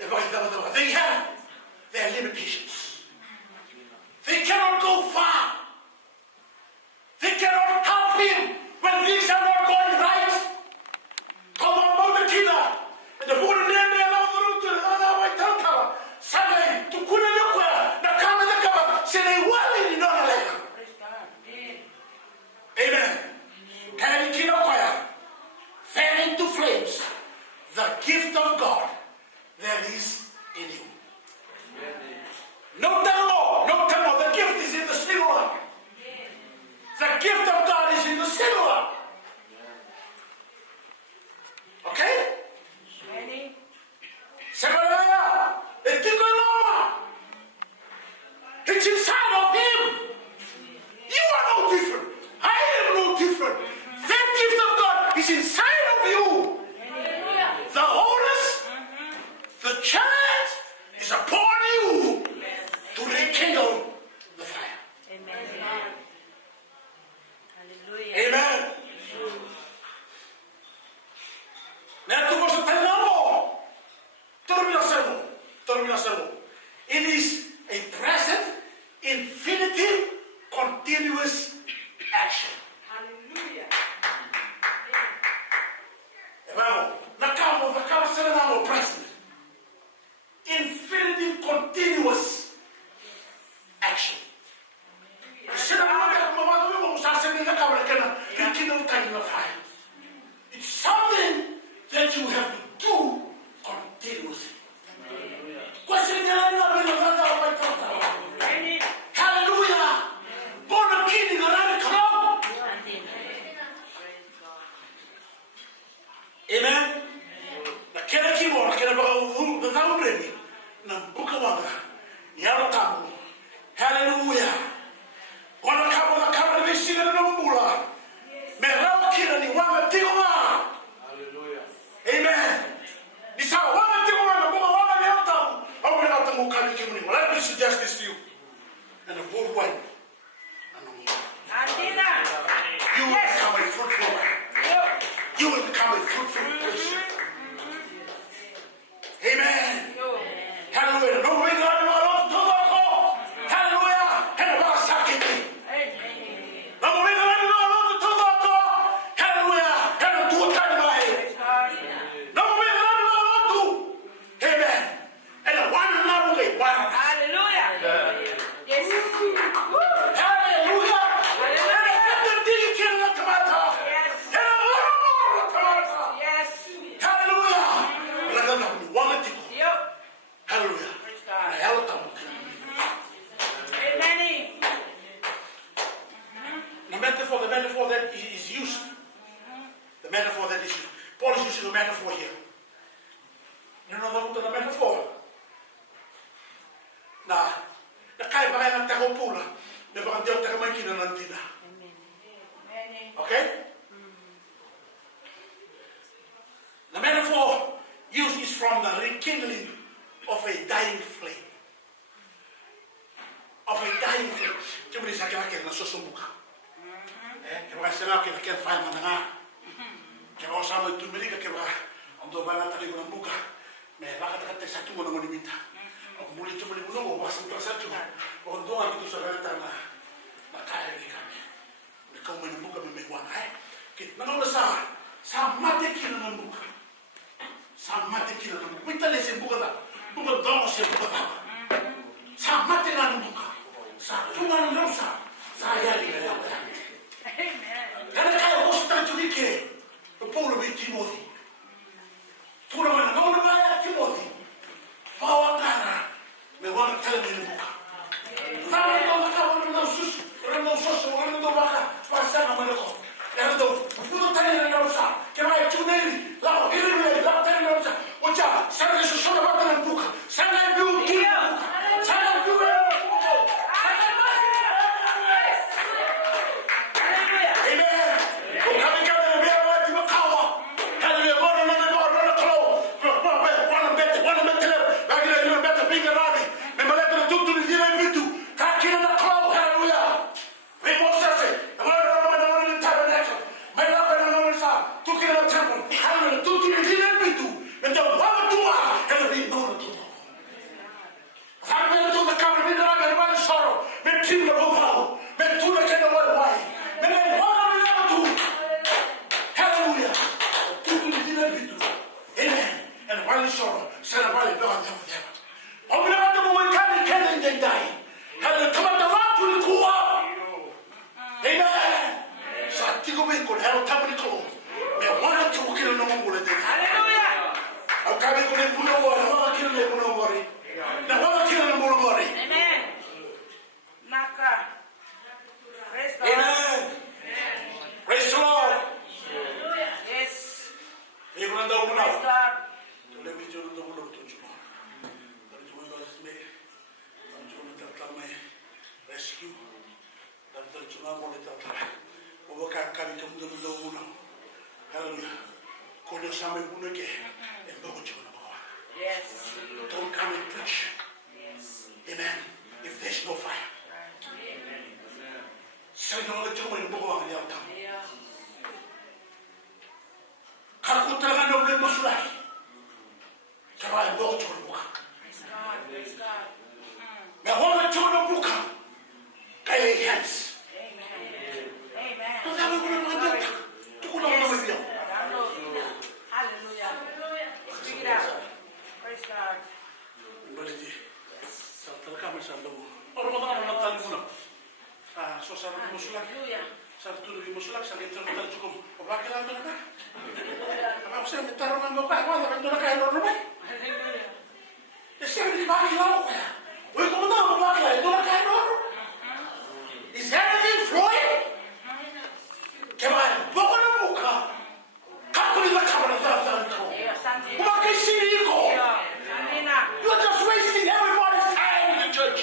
E vai dar. They have their limitations. They cannot go far. They cannot help him when things are not going right. Come on, Mother Kila. And the woman name they allow the root to the other way tantala. Sade, to kuna lukwa, na kama na kama, se they wali ni nona leka. Amen. Kaya ni kinakwaya, fan into flames, the gift of God that is in you. No temple, the gift is in the singular. The gift of God is in the singular. Okay? Many. Sebalaya, it's in the Lord. It's inside of him. You are no different. I am no different. That gift of God is inside of you. The wholeness, the challenge is upon you to rekindle the fire. Amen. Hallelujah. Amen. Now, tu vas a terminar. It is a present in action. Sila naman mamagawi mo kung sasabihin na kawala ka na kinautan na fire. It's something that you have to do continuously. Question nila nila binagagawa pa ito. Hallelujah! Born again in the land of God. Amen? Nakira kimo, nakira baka nagawin rin ng bukawaga. Yaro tamo. Hallelujah! Kung nakabo na kama na sila na mula, meraw kina ni wanga tiwa. Amen. Di sa wanga tiwa na mga wanga ni Atam, ang mga Atam mo kami kimo ni. Let me suggest this to you. And the worldwide. You will become a fruitful man. You will become a fruitful Christian. Amen. Hallelujah. No way God will not do that. Hallelujah. And about sakit. No way God will not do that. Hallelujah. And do that by. No way God will not do. Amen. And one another way. Hallelujah. Yes. Hallelujah. And the thing can not matter. Yes. And not matter. Yes. Hallelujah. One thing. Yo. Hallelujah. Praise God. Hallelujah. Amen. The metaphor that is used. The metaphor that is used. Paul is using a metaphor here. You know the metaphor? Nah, nakaya ba kayo ng tako pula? Na baka diyo tayo may kinanantina. Okay? The metaphor used is from the rekindling of a dying flame. Of a dying flame. Coba di sakit lagi na susumbuka. Kaya sila kaya fire mana nga. Kaya sama itu mereka kaya ando banget tadi guna buka. Me baka takate satu mo naman minta. Ako muli cuma di gunung, basang terasa cuma. Ando aku tu saudara tanah. Makaya ni kami. Mereka menumbuka memewan. Kita nang sa mati kina nambuka. Sa mati kina nambuka. Kita lesin buka tak. Buka domo siya buka tak. Sa mati nambuka. Sa tuman rosa. Saya di dalam. Karena kaya bos terjadi ke. Paulo bin Timothy. Tuhan mana mau nabaya Timothy. Bawa kana. Mewan kala nambuka. Sama ito nakawan ng sus. Orang sus. Orang ito baka. Pasang naman ako. Kaya ito. Puto tayo na rosa. Kaya may tunay. Lao. Iri. Lao tayo na rosa. Ocha. Sana susunod ba ito nambuka. Sana yung nambuka. Sana yung nambuka. Don't come and preach. Amen. If there's no fire. Sa inyo na cuma yung buko ang iyang tamo. Kalau talaga na ulit masulaki. Kaya ang buko cuma buka. May wala cuma buka. Kaya hands. Ang sabi ko na mga dito. Tukul ako naman niyo. Hallelujah. Speak it out. Praise God. Baliti. Sa talaga man sa loob. Or sa musulak. Hallelujah. Sa tuloy musulak sa kita kita cukup. Bakit lang ito na? Apa saya minta orang mau kaya apa ito na kaya normal? Hallelujah. Kasi hindi ba kailangan ko kaya? Uy, kung na ako bakla, ito na kaya normal. Is everything flowing? Kaya boko na buka. Kapuli na kamera sa ko. Umakay sili ko. You are just wasting everybody's time in the church.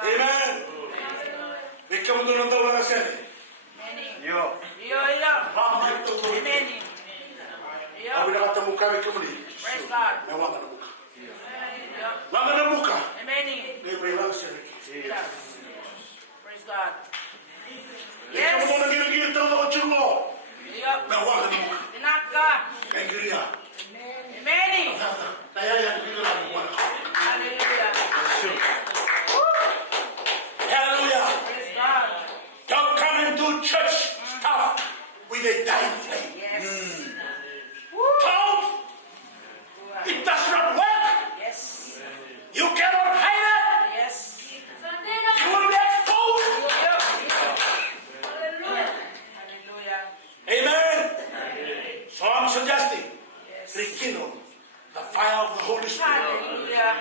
Amen. Ikaw mo doon ang tawag na siya. Yo. Mama ito. Abi na kata muka ikaw mo di. Praise God. May wanga na muka. Wanga na muka. Amen. May lang siya. Praise God. Ikaw mo doon ang ginagil tawag ako chungo. Yup. May wanga na muka. Inaka. Kaya giriya. Amen. Kaya yan gila lang wanga. Hallelujah. Hallelujah. Praise God. Don't come and do church stuff with a dying flame. Yes. Don't. It does not work. Yes. You cannot hide it. Yes. You will be exposed. Hallelujah. Amen. So I'm suggesting rekindle the fire of the Holy Spirit. Hallelujah.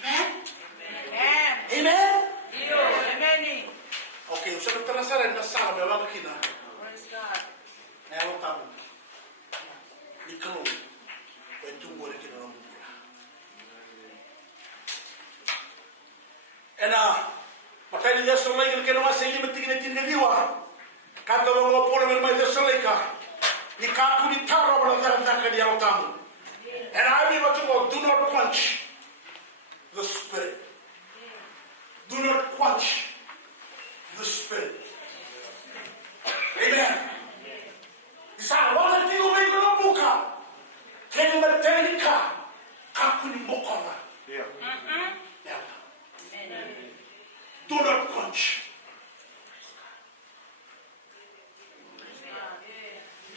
Amen. Amen. Amen. Amen. Okay, usah terasa rin na sala may wala kina. Praise God. Meron tayo. Ikaw, pwede mo rin kina ng buhay. Makanya dia solay kan kena masa ini penting nanti ngediwa. Kata orang apa orang mai dia solay ka. Ni kaku ni taro orang jalan ke dia tamu. And I be what you do not quench the spirit. Do not quench the spirit. Amen. Isa wala tiyo may gulong buka. Kaya materi ka. Kaku ni mokona. Yeah. Do not quench.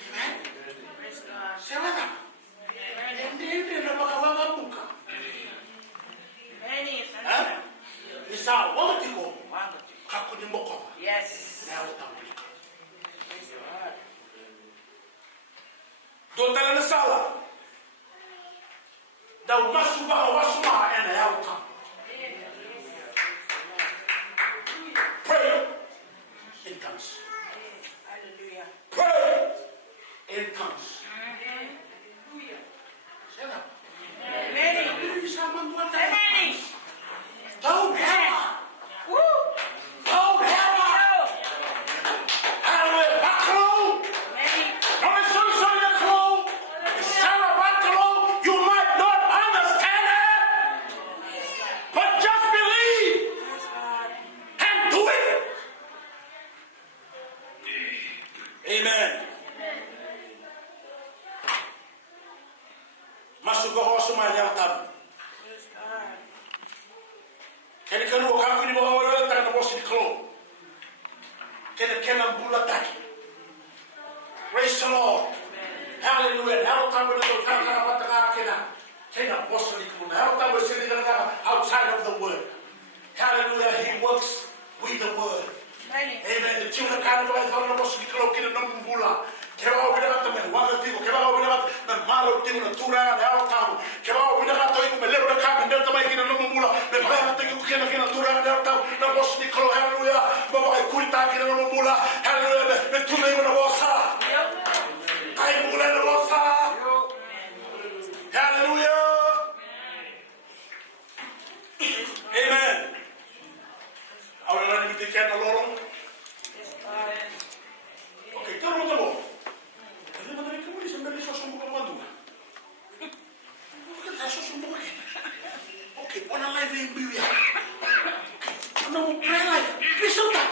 Amen. Praise God. Siapa? Hindi na makawala buka. Amen. Ha? Isa wala tiyo. Kaku ni mokona. Yes. Meron tayo. Praise God. Doon tayo na sala. Daw masuma and ayaw ka. Pray in tongues. Hallelujah. Pray in tongues. Siapa? Amen. Bisa membuat Amen. Don't have. Woo. Don't have. Hallelujah. Baklo. Amen. No me soy de klo. Sarah Baklo. You might not understand it, but just believe Praise God. and do it. Amen. Masuk ke semua yang tahu. Praise God. Kena kena kaku ni bawa orang tak ada bos di klo. Kena bulat lagi. Praise the Lord. Hallelujah. Harap tahu betul kalau apa tengah kena bos di klo. Harap tahu sini dengan outside of the word. Hallelujah. He works with the word. Amen. Amen. The children kan doa kalau bos di klo kena nombor bula. Kebao bila kata men wanga tigo. Kebao bila kata men malu tigo na tura na harap tahu. Kebao bila kata itu men lebar kami dan tamai kena nombor bula. Men bayar tigo kena tura na harap tahu. Na bos di klo. Hallelujah. Bawa kuita kena nombor bula. Hallelujah. Men tunai mana bosa. Ay mula na bosa. Hallelujah. Amen. Ahora la invitación a lorong. Okay, kalau mo tamo. Ano ba tayo kung isang beses susumbukan mo doon? Bakit tayo susumbukan? Okay, wala life yung Biblia. Ano mo pray life? Resulta.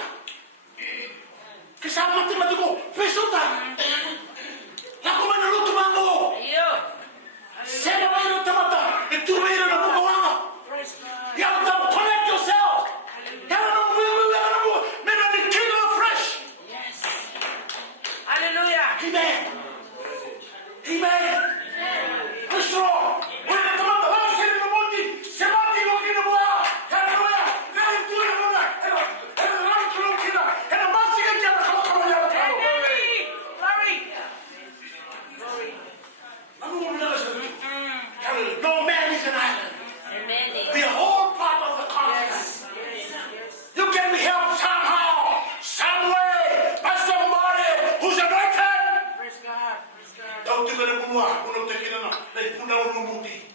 na urumuti.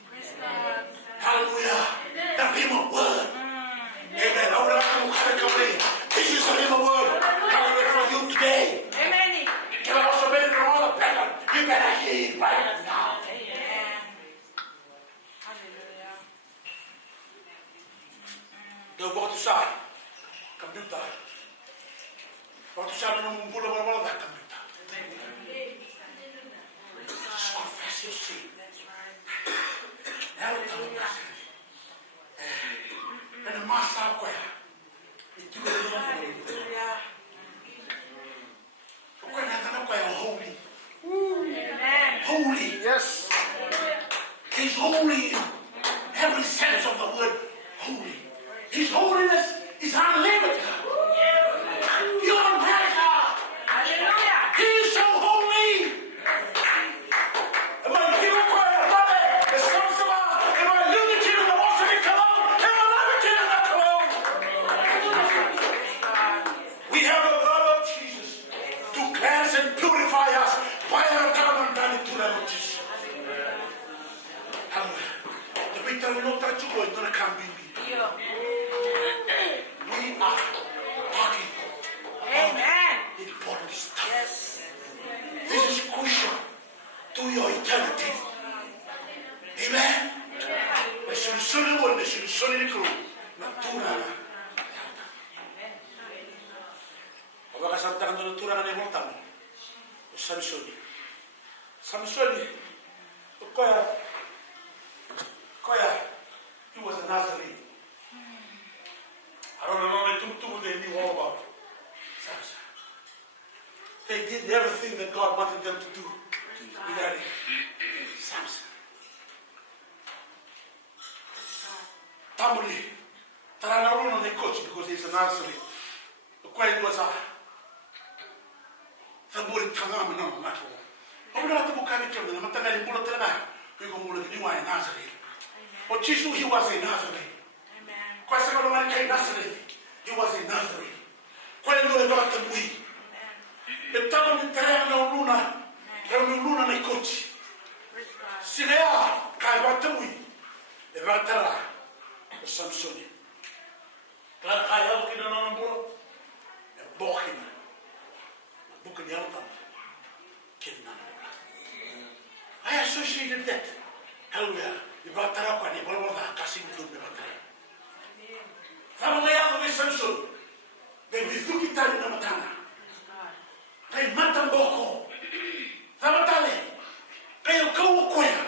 Hallelujah. The Rhema word. Amen. I would like to come in. This is the Rhema word. Hallelujah for you today. Amen. Can I also make it all better? You better hear it right now. Deu bota sa computer. Bota sa no mbulo bala da computer. Just confess your sin. Now tell me. And the master kwa. Itu Hallelujah. kwa na kana kwa holy. Amen. Holy. Yes. He's holy in every sense of the word holy. His holiness is unlimited. Beyond measure. Hallelujah. He is so holy. And when people cry about it, it comes about, and when unity in the most of it come out, and when liberty in the come out. We have the blood of Jesus to cleanse and purify us by our time and done it to the Lord Jesus. Hallelujah. The victor will not touch you, it's going to come in. We are talking Amen. important stuff. Yes. This is crucial to your eternity. Amen. Nasusunod mo, nasusunod ko. Natura na. Pagkakasamta ka na natura na yung mga tamo. Samson. Samson, Koya, he was a Nazarene. I don't know, they knew all about Samson. They did everything that God wanted them to do. Without Samson. Family. Taranaruna they coach because he's a Nazarene. The question was the Muri Tangam no matter. I'm not the Bukani Kevin, I'm not the Mulatana. We go to the Nazarene. But Jesus, he was a Nazarene. Question of one came Nazarene. He was a Nazarene. Quando è andato lui. E stava in terreno luna. Era una luna nei coci. Si ne ha caivato lui. E va a terra. E Samsoni. Claro, caiava che non ha un buono. E bochina. Buca di alta. Che non ha. I associated that. Hallelujah. E va a terra qua. E voleva da casi in tutto. Sama yangu ni Samson. Bebizuki tali na matana. Kai mata mboko. Sama tali. Kai ukau kwea.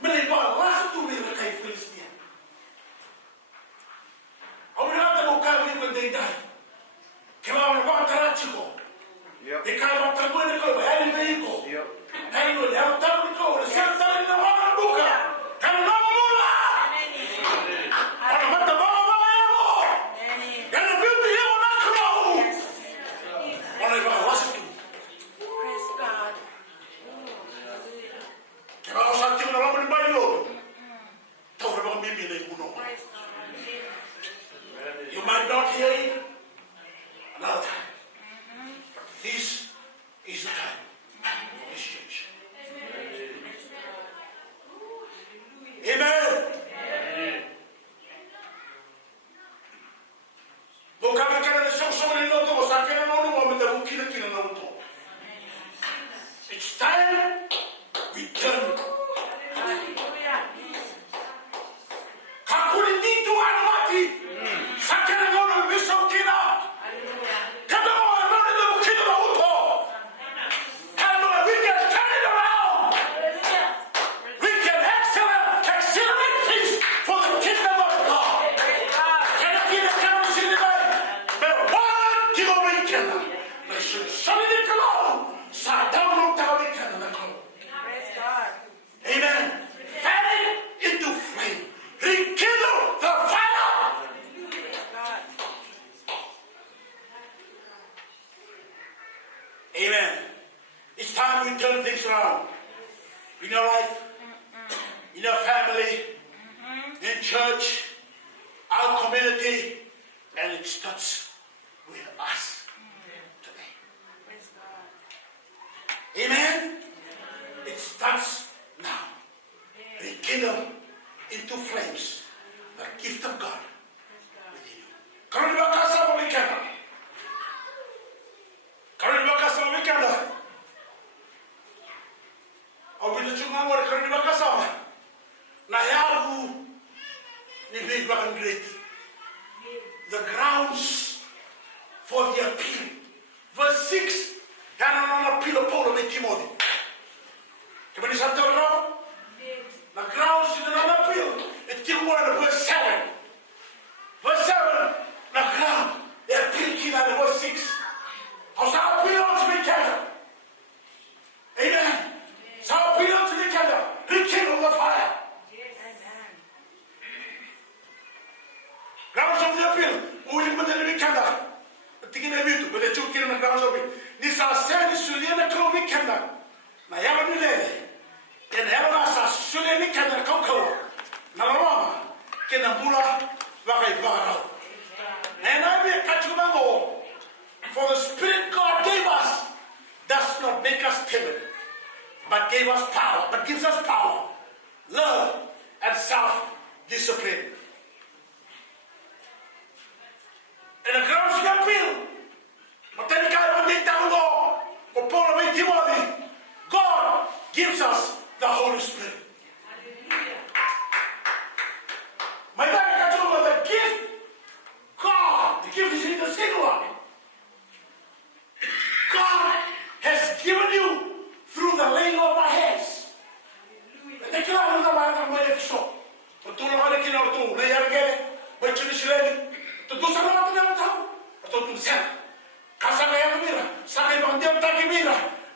Mene ba lasu tu mene kai Filistia. Awirata bukawi ko dei dai. Kema wana ba tarachiko. E kai ba tangwe ko ba ali beiko. Kai no le auta ko le santa na wana buka. Kai no mula. Ana mata ba you might not hear it another time. This is the time for this change. Amen. It's time we turn. Amen. Fan it into flame. Rekindle the fire. Amen. It's time we turn things around. In your life, in your family, in church, our community, and it starts with us today. Amen. It starts now. rekindle into flames the gift of God within you. Kalau dibakar sama weekend, au bila cuma ngore kalau dibakar sama, na yaru ni big bakan great. The grounds for the appeal. Verse 6, yana na appeal of Paul and Timothy. Kembali satu orang, the grounds in the appeal. It came more in verse 7. Verse 7, the ground, the appeal came in verse 6. How sa appeal on to the candle? Amen. Sa appeal on to the candle. Rekindle the fire. Grounds of the appeal. Uli mandali the candle. Tingin na bito, but the two kill the grounds of it. This are said is Suliana Krovi candle. Na yaman ni lele. Ken yaman sa Suliana candle kau. Na lama. Ken ambula wakai barau. And I be kachumango. For the Spirit God gave us does not make us timid, but gave us power, but gives us power, love, and self-discipline. And the grounds of appeal, God gives us the Holy Spirit. My God, the gift, God, the gift is in the singular. God has given you through the laying of our hands.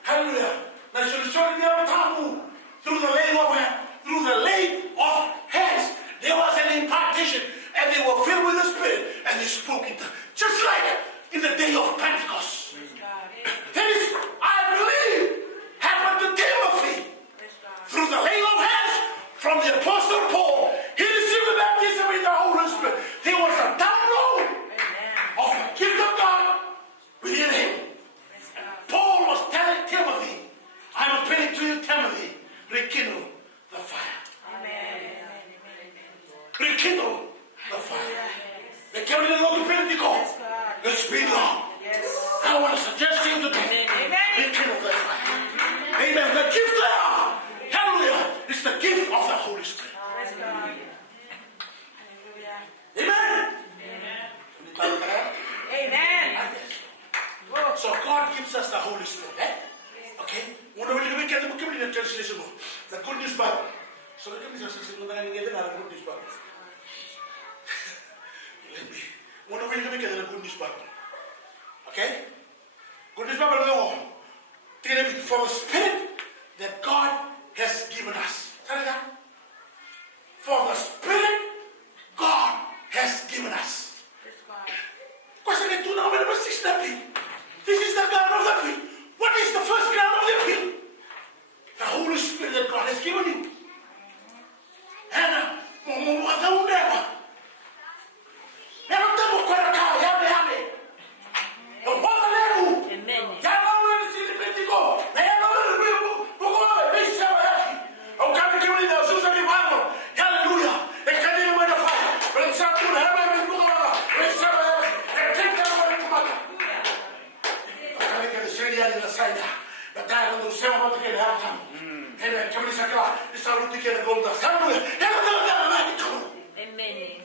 Hallelujah. Through the laying of hands, there was an impartation, and they were filled with the Spirit, and they spoke it, just like in the day of Pentecost. That is, I believe, happened to Timothy. Through the laying of hands from the Apostle Paul, he received the baptism in the Holy Spirit. There was a download of the gift of God within him. Paul was telling Timothy, I'm appealing to you, Timothy, rekindle the fire. Rekindle the fire. The coming of the Pentecost. Let's be long. I want to suggest to you today, rekindle the fire. Amen. The gift there, hallelujah, is the gift of the Holy Spirit. Amen. Amen. So God gives us the Holy Spirit. Okay? When we get the translation, the Good News Bible. So let me just say, the Good News Bible. When we get the Good News Bible. Okay? Good News Bible, no. For the Spirit that God has given us. For the Spirit God has given us. This is the ground of the appeal. What is the first ground of the appeal? The Holy Spirit that God has given you.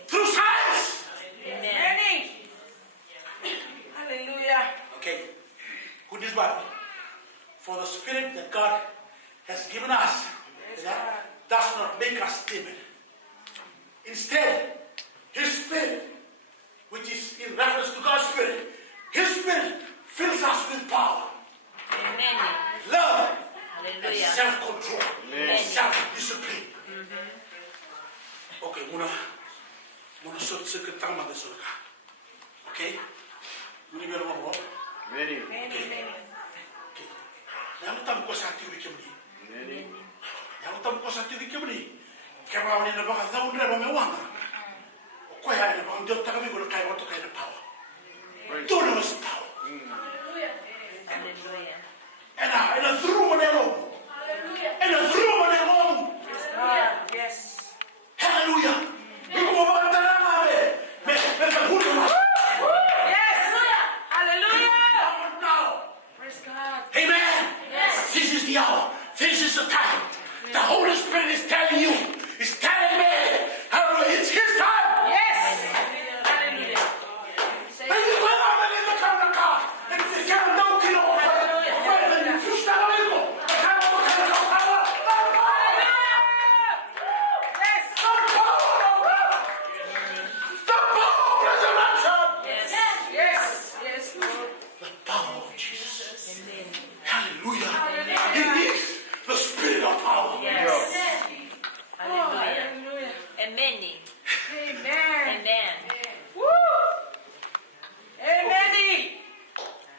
Through science. Amen. Hallelujah. Okay. Good news, Bible. For the Spirit that God has given us does not make us timid. Instead, His Spirit, which is in reference to God's Spirit, His Spirit fills us with power, love, and self-control, and self-discipline. Okay, muna suot sa kitang magasulka. Okay? Muna meron mo? Many. Okay. Namutam ko sa tiwi kemni. Namutam ko sa tiwi kemni. Kaya mga na baka zaun na mga wanga. O kaya na baka Diyos kami ko na kaya wato kaya na power. Doon was power. And through mo na long. And through mo na long. Yes. Hallelujah. Ikaw mabaganda na nga may naghulo na. Yes. Hallelujah. Now. Praise God. Amen. Yes. This is the hour. This is the time. The Holy Spirit is telling you. He's telling me. Hallelujah. It's His time. Yes. Hallelujah. Ay, hindi ko alam na nilakam na ka. Nagkakaroon daw kinuha ko. Pwede, nifus na lang ko. Nagkakaroon ko kayo ka. Yes. The power of resurrection. Yes. Yes. Yes, Lord. The power of Jesus. Hallelujah. He is the Spirit of power. Yes. Hallelujah. Hallelujah. Amen. Amen. Amen. Woo. Amen.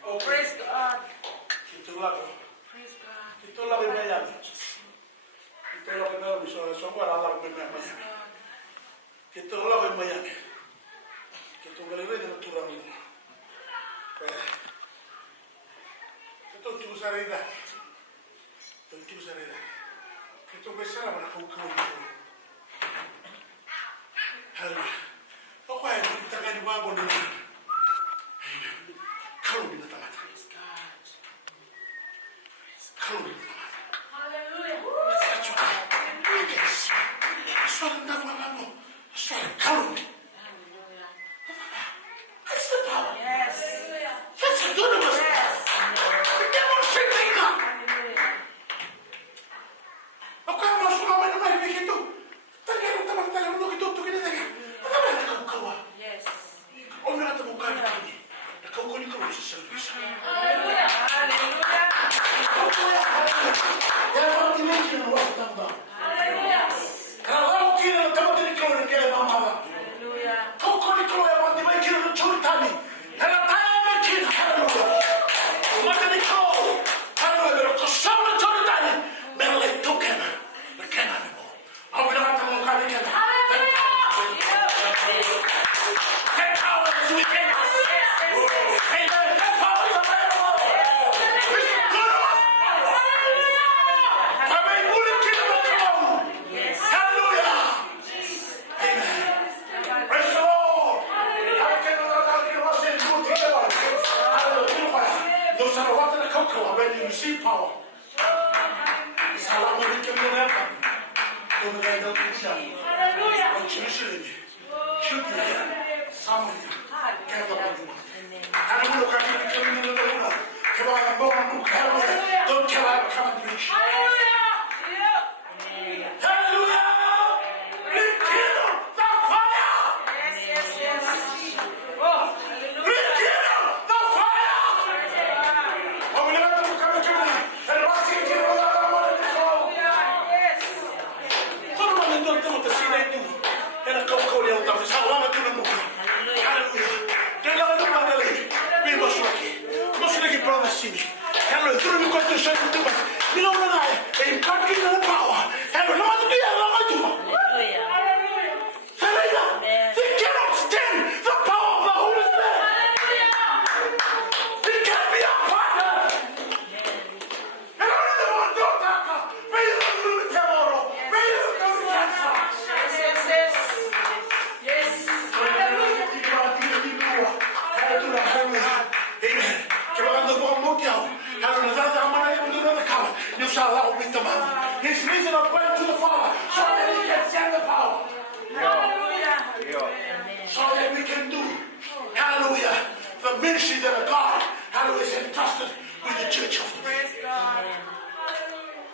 Oh, praise God. Kitulak. Praise God. Kitulak yung mayan. Kitulak yung mayan. So, wala lang yung mayan. Kitulak yung mayan. Kitulak yung mayan. Kitulak yung mayan. Ito yung sarili. Ito yung sarili. Ito yung sarili. Nakaukaw dito. Hallelujah. Ako ay nagtagal yung mga nila. Kalong din na tamata. Kalong din na tamata. Hallelujah. That's right. Yes. Swallow na mga mo. Swallow. Kalong. That's the power. Yes. That's the dunamis. The devil sitting up. Ako ay mga sumamay na maribig ito. Tagay ng tamang talagang nung ito. Tukin na tagay. Ano ba nakaukawa? Yes. O mga tabukan na kami. Nakaukunin ko sa service. Hallelujah. Hallelujah. Kaya mga tinigil na wala tamba. Kaya wala kina na tama din ikaw na kaya mamama. Hallelujah. Kukunin ko yung mga dimay kina na churtani. Kaya tayo may kina. Hallelujah. Umatin ikaw. Hallelujah. Pero kasama na churtani. Meron ay tukin. Nakena mo. Ang binakata mong kani kena. That power is within us. Amen. That power is available. It's good of us. Kami ulit kita magkaroon. Hallelujah. Amen. Praise the Lord. Those are what the cocoa when you receive power. Salamat din kami na yan. Tumagay daw din siya. Ang sinusilin niya. Shoot niya. Sama niya. Kaya ba ba niya? Alam mo, kami kami nilalauna. Kaya ba ang mga mukha mo? Don't care about coming preach. Hallelujah! Rekindle the fire! Yes, yes, yes. Oh, hallelujah. Rekindle the fire! Oh, we never know kami kami. And what's it? Wala ka mo na ito. Yes. Todo mundo nandun ito. Tasina ito. Kaya nakaukaw niya ang tapos. Salamat ito ng mukha. Hallelujah. Kaya lang ito madali. May masulaki. Masulaki brother sini. Hallelujah. Ito rin ko ito siya ito ba? Ninaw na nga eh. Eh, kaki na ng power. Hallelujah. Naman ito yan. Naman ito. Sarayda. They cannot stand the power of the Holy Spirit. They can't be a partner. And only the one don't talk. May you don't do it tomorrow. May you don't do it cancer. Yes, yes. Yes. Amen. Kailangan po ang mutyaw. Kaya nazasama na yung mga nakawa. Yung sa Allah with the man. His reason of going to the Father so that he can send the power. Hallelujah. So that we can do, hallelujah, the ministry that God, hallelujah, is entrusted with the church of the Praise God.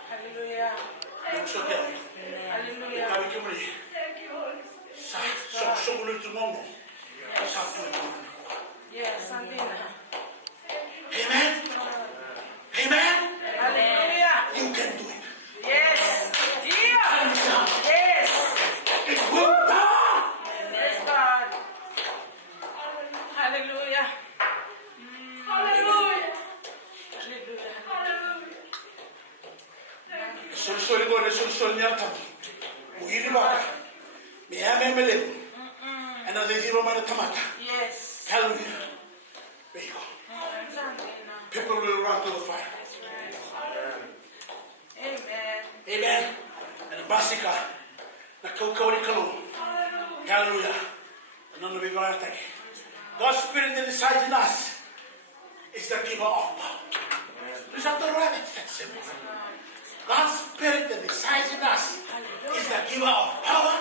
Hallelujah. So that Hallelujah. kami kumuli. Sa sumunod tumongo. Sa tumongo. Yes, Sandina. Amen. Amen. Hallelujah. You can do it. Yes. Yeah. Yes. It will be done. Praise God. Hallelujah. Hallelujah. Hallelujah. Sulsol ko na sulsol niya kami. Mugiri ba ka? May amemelin. Ano na hindi mo man natamata. Yes. Hallelujah. There you go. Sandina. People will run to the fire. Amen. Amen. And the Masika. Na kau ni kalu. Hallelujah. None of you God's Spirit that resides in us is the giver of power. Is that the right? It's that simple. God's Spirit that resides in us is the giver of power,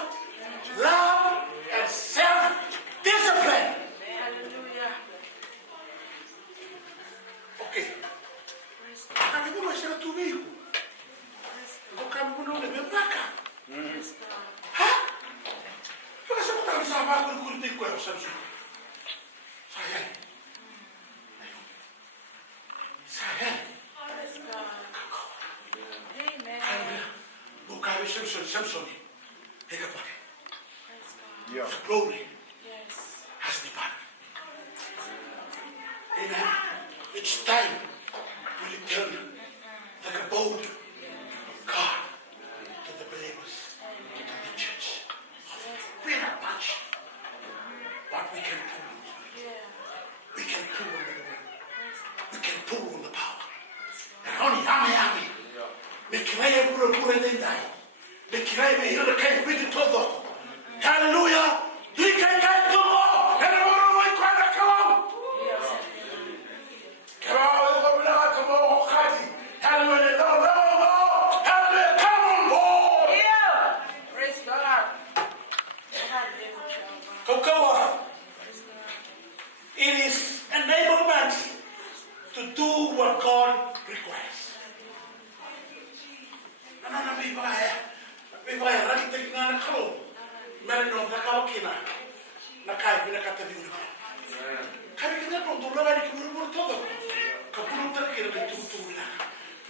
love, and self-discipline. Hallelujah. Okay. Kami ko masya tumigo. Kung kami mo nung nabibaka. Ha? Pagkasa mo tayo sa mga kulitin ko yung Samson. Sayang. Sayang. Amen. Bukan Samson. Hingga pagi. Yeah. The glory Yes. has departed. Amen. It's time to return the abode of God to the believers, to the church. We're not much, but we can pull. Yeah. We can pull on the word. We can pull on the power. And only yami. Mekirai pura dendai. Mekirai me hira kai with todo. Hallelujah. We can get to more. And the more we cry, come on. Come on, hallelujah. Hallelujah. Come on, boy. Praise God. Kokoa. It is enablement to do what God requires. Nana bibaya rakita ngana kalo. Merino nakawakina. Nakai binakatabi uno. Kami kita pronto lagi kumur todo. Kapulung terkira di tutu na.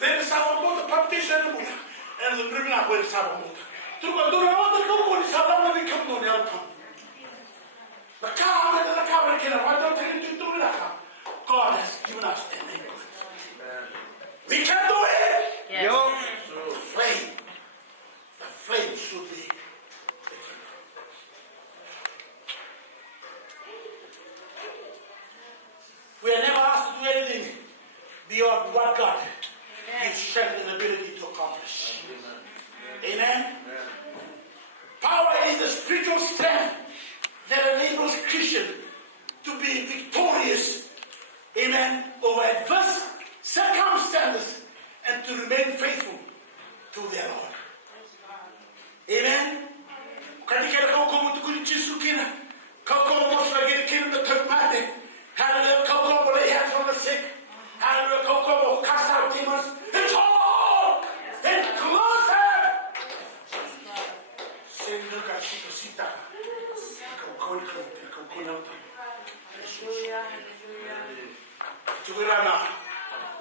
Then sama mo the baptism mo. And the criminal will sama mo. Tuko dura otro ko ni sama mo di kamno ni alpa. Nakama kina wado tiri tutu na. God has given us enablement. We can do it. Yes. The flame should be. We are never asked to do anything beyond what God gives strength and ability to accomplish. Amen? Power is the spiritual strength that enables Christians to be victorious, amen, over adverse circumstances and to remain faithful to their Lord. Amen? Katika kau kau tu kuni Yesu kina, kau kau mau lagi kina tu terpate. Hallelujah, kau kau boleh hands on the sick. Hallelujah, kau kau mau cast out demons. It's all inclusive. Sehingga kasih kita, kau nak. Hallelujah. Hallelujah. Cuma na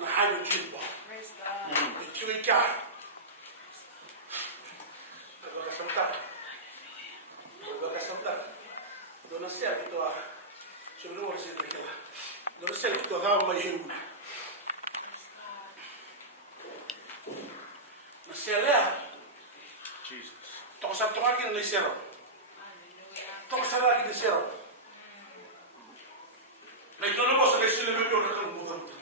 hayo jumbo. Praise God. Cuma kya. Agora Dona Cia que tu sobre o você daquela. Dona Cia que tu dava uma jumbo. Na Cia Jesus. Então sabe tomar aqui no céu. Então sabe aqui no céu. Mas eu não posso ver se ele me deu naquele movimento.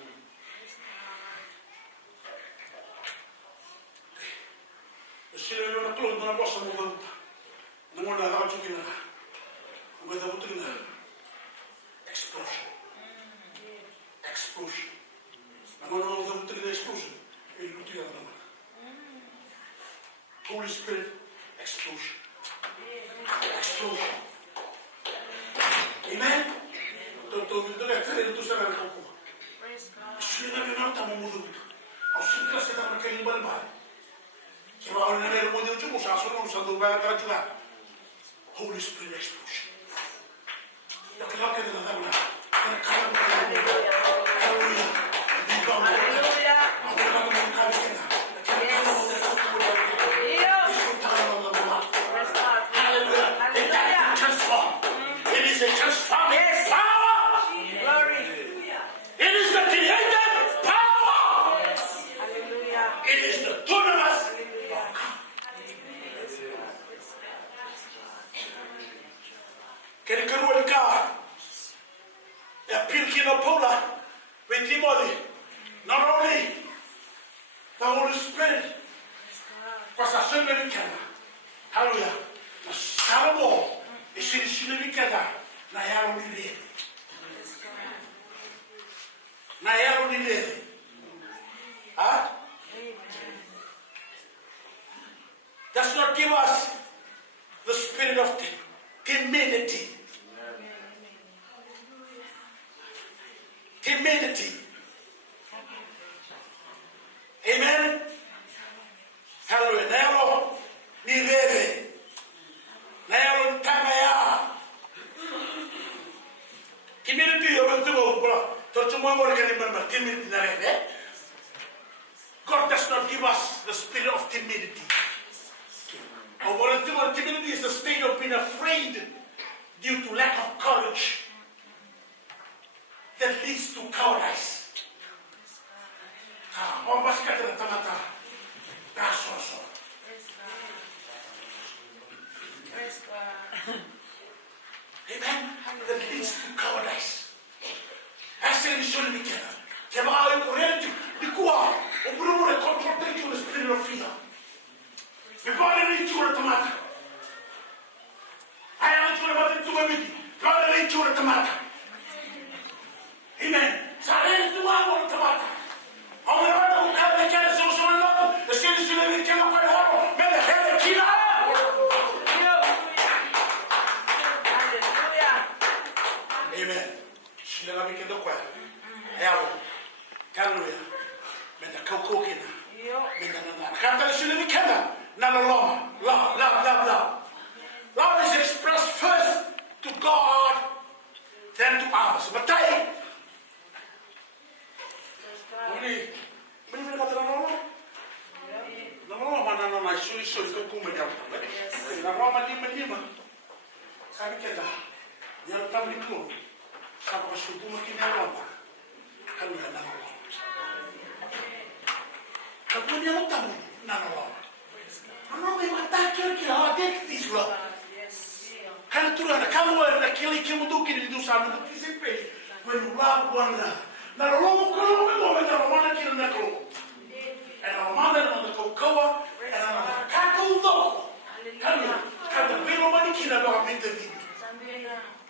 Se ele me deu naquele movimento, não posso movimento. Não vou dar o que não. Não vou dar o que não. Explosion. Explosion. Não vou dar o que não. Explosion. Ele não tira nada. Holy Spirit. Explosion. Explosion. Amen. Praise God. Sila na lang tamo mo dito. Ang sila sa tama kayo balbal. Kaya ako na meron mo dito mo sa sunod sa duba at radyo. Holy Spirit explosion. Nakilaka na lang na. Nakakalam na lang. Hallelujah. Hindi ba mo? Hallelujah. Ako na lang ang kami ka na. Nakilaka mo na lang sa mga. Isunta ka lang mga. Praise God. Hallelujah. It can transform. It is a transforming power. Glory. It is the creative power. Hallelujah. It is the dunamis. Quer que eu cá? É pilkina pola with Timothy. Not only the Holy Spirit, but the Son of God. Hallelujah. Salamo, isinisinilikada na yaro nile. Na yaro nile. Huh? Does not give us the spirit of timidity. Timidity. Amen. Hallelujah. Nero ni rere. Nero ni tamaya. Timidity yo tumo bro. Tortumo mo kani mama timidity na rere. God does not give us the spirit of timidity. Or timidity is the state of being afraid due to lack of courage that leads to cowardice. Amen. That leads to cowardice. Actually, should be careful. Kema ayo correct. Dikuwa, obrumo confrontation the spirit of fear. Before they reach you, tomata. I am to about to a meeting. God they reach you, tomata. Amen. Sare to one tomata. On the other who can make a social law, the city should be killed by horror. May the hell of Kina. Amen. She never make it look well. Hallelujah. May the cocoa kina. May the Kata should be killed. Love. Love is expressed first to God, then to others. But I when you love one another. Now, and our mother on the cocoa and on the cackle though. Can the real money kill about me?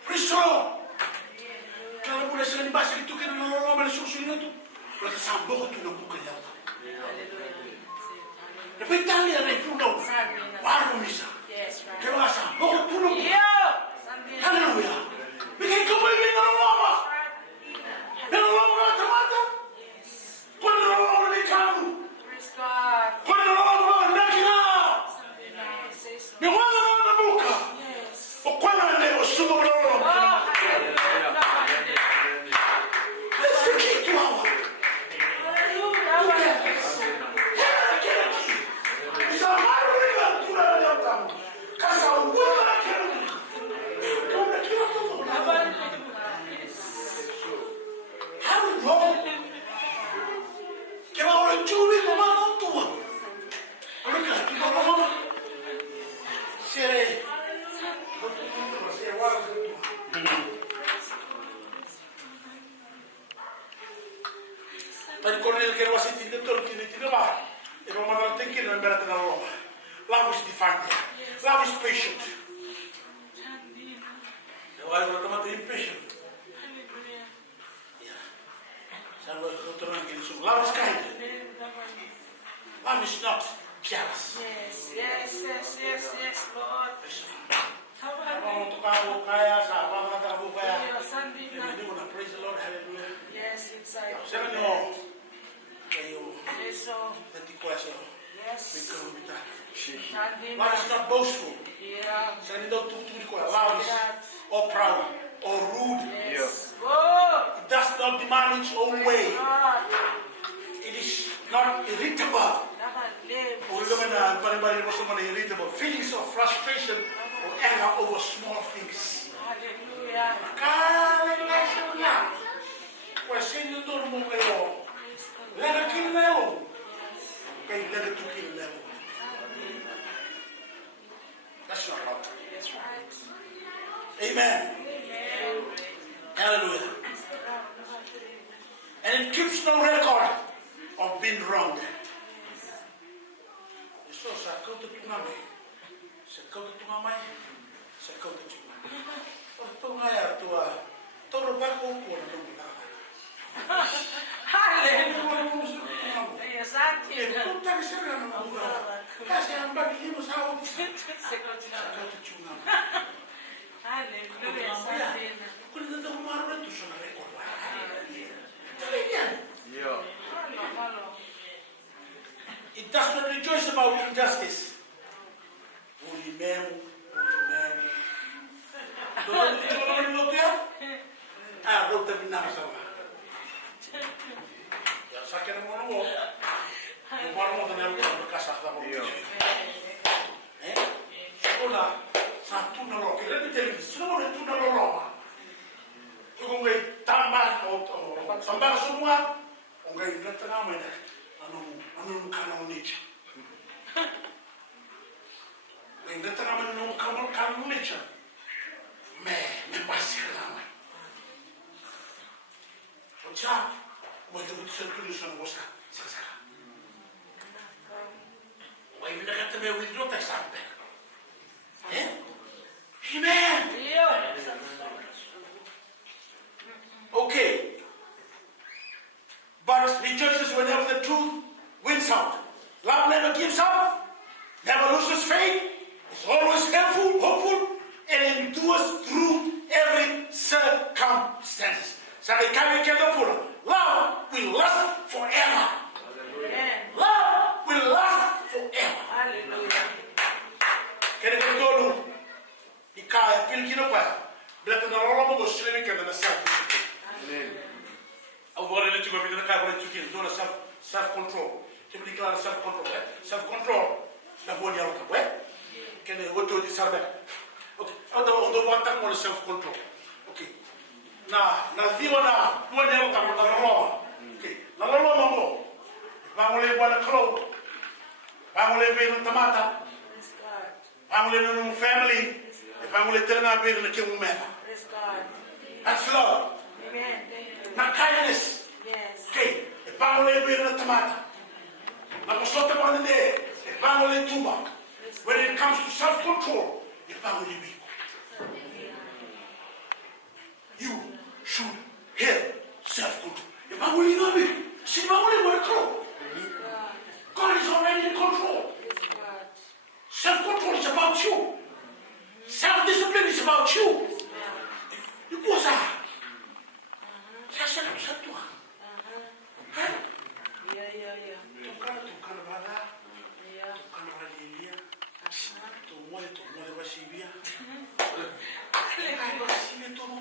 Restore. Can I put a silly basket to get another Roman social? But the sound boat to the book and help. The Italian, if you know, Barumisa. Give us a boat to the hallelujah. We can come in the Roma. The Roma tomato. Put the Roma in the town. Put the Roma in the town. The one on the book. But when I never saw the Roma. Let's take it to our. It's a hard to the town. Because I will not get it. Love is defined there. Love is patient. Why would I be impatient? Love is kind. Love is not jealous. Yes, Lord. Praise the Lord. Hallelujah. Yes, inside. Yes. Love is not boastful. Love is or proud or rude. Yes. Oh. It does not demand its own way. It is not irritable. Irritable. Feelings of frustration or anger over small things. Hallelujah. That's not love. That's right. Amen. Hallelujah. And it keeps no record of being wrong. So, kau tu tunga mai. Sa kau tu tunga. Tunga ya tua. Toro ba ko ko na tunga. Hallelujah. Yes, I Eh, can. tu tak sera na tunga. Kasi ang bagi mo sa ako. Sa kau tu tunga. Hallelujah. Yes, I can. Kung hindi ko maro ito sa record. Dali yan. It does not rejoice about injustice. Uli memo. Doon dito naman yung luto yan? Ah, road tabi na kasama. Yan, sa akin ang mga mo. Yung parang mo tanong ko, magkasakta ko. Eh? Una, sa tunalo. Let me tell you this. Sino mo na tunalo? Kung ngay tama o sambang semua, kung ngay natanga mo na, anong kanong niya? Ngay natanga mo na kanong niya? May pasi ka naman. O siya, magdabot sa tulusyon mo sa sasaka. Ngay minakata may withdraw tayo sa amper. Eh? Amen! Okay. But rejoices whenever the truth wins out. Love never gives up, never loses faith, is always helpful, hopeful, and endures through every circumstance. So they carry together for love will last forever. Love will last forever. Kaya ko dulu ikaya pilgino pa. Bila na lolo mo sila ka na sa. Au bore le tuba bidana ka bore tuki do na self control. Tibli kala self control. Self control. Na boni alta, we. Kene woto di sarbe. Okay. Ondo watak mo self control. Okay. Na viwa na boni alta mo na lolo. Okay. Na lolo mo. Bangole wala klo. Bangole be no tamata. Bangole no family. Bangole tena be no kimu mema. That's love. Amen. Na kindness. Yes. Okay, e pangole be na tamata. Na kusota pande e pangole tumba. When it comes to self-control, e pangole be. You should have self-control. E pangole no be. Si pangole mo ko. God is already in control. Self-control is about you. Self-discipline is about you. You go sa. Satu. Hah? Yeah. Tukana bala. Tukana walilia. Tumole wasibia. Wasibia tomo.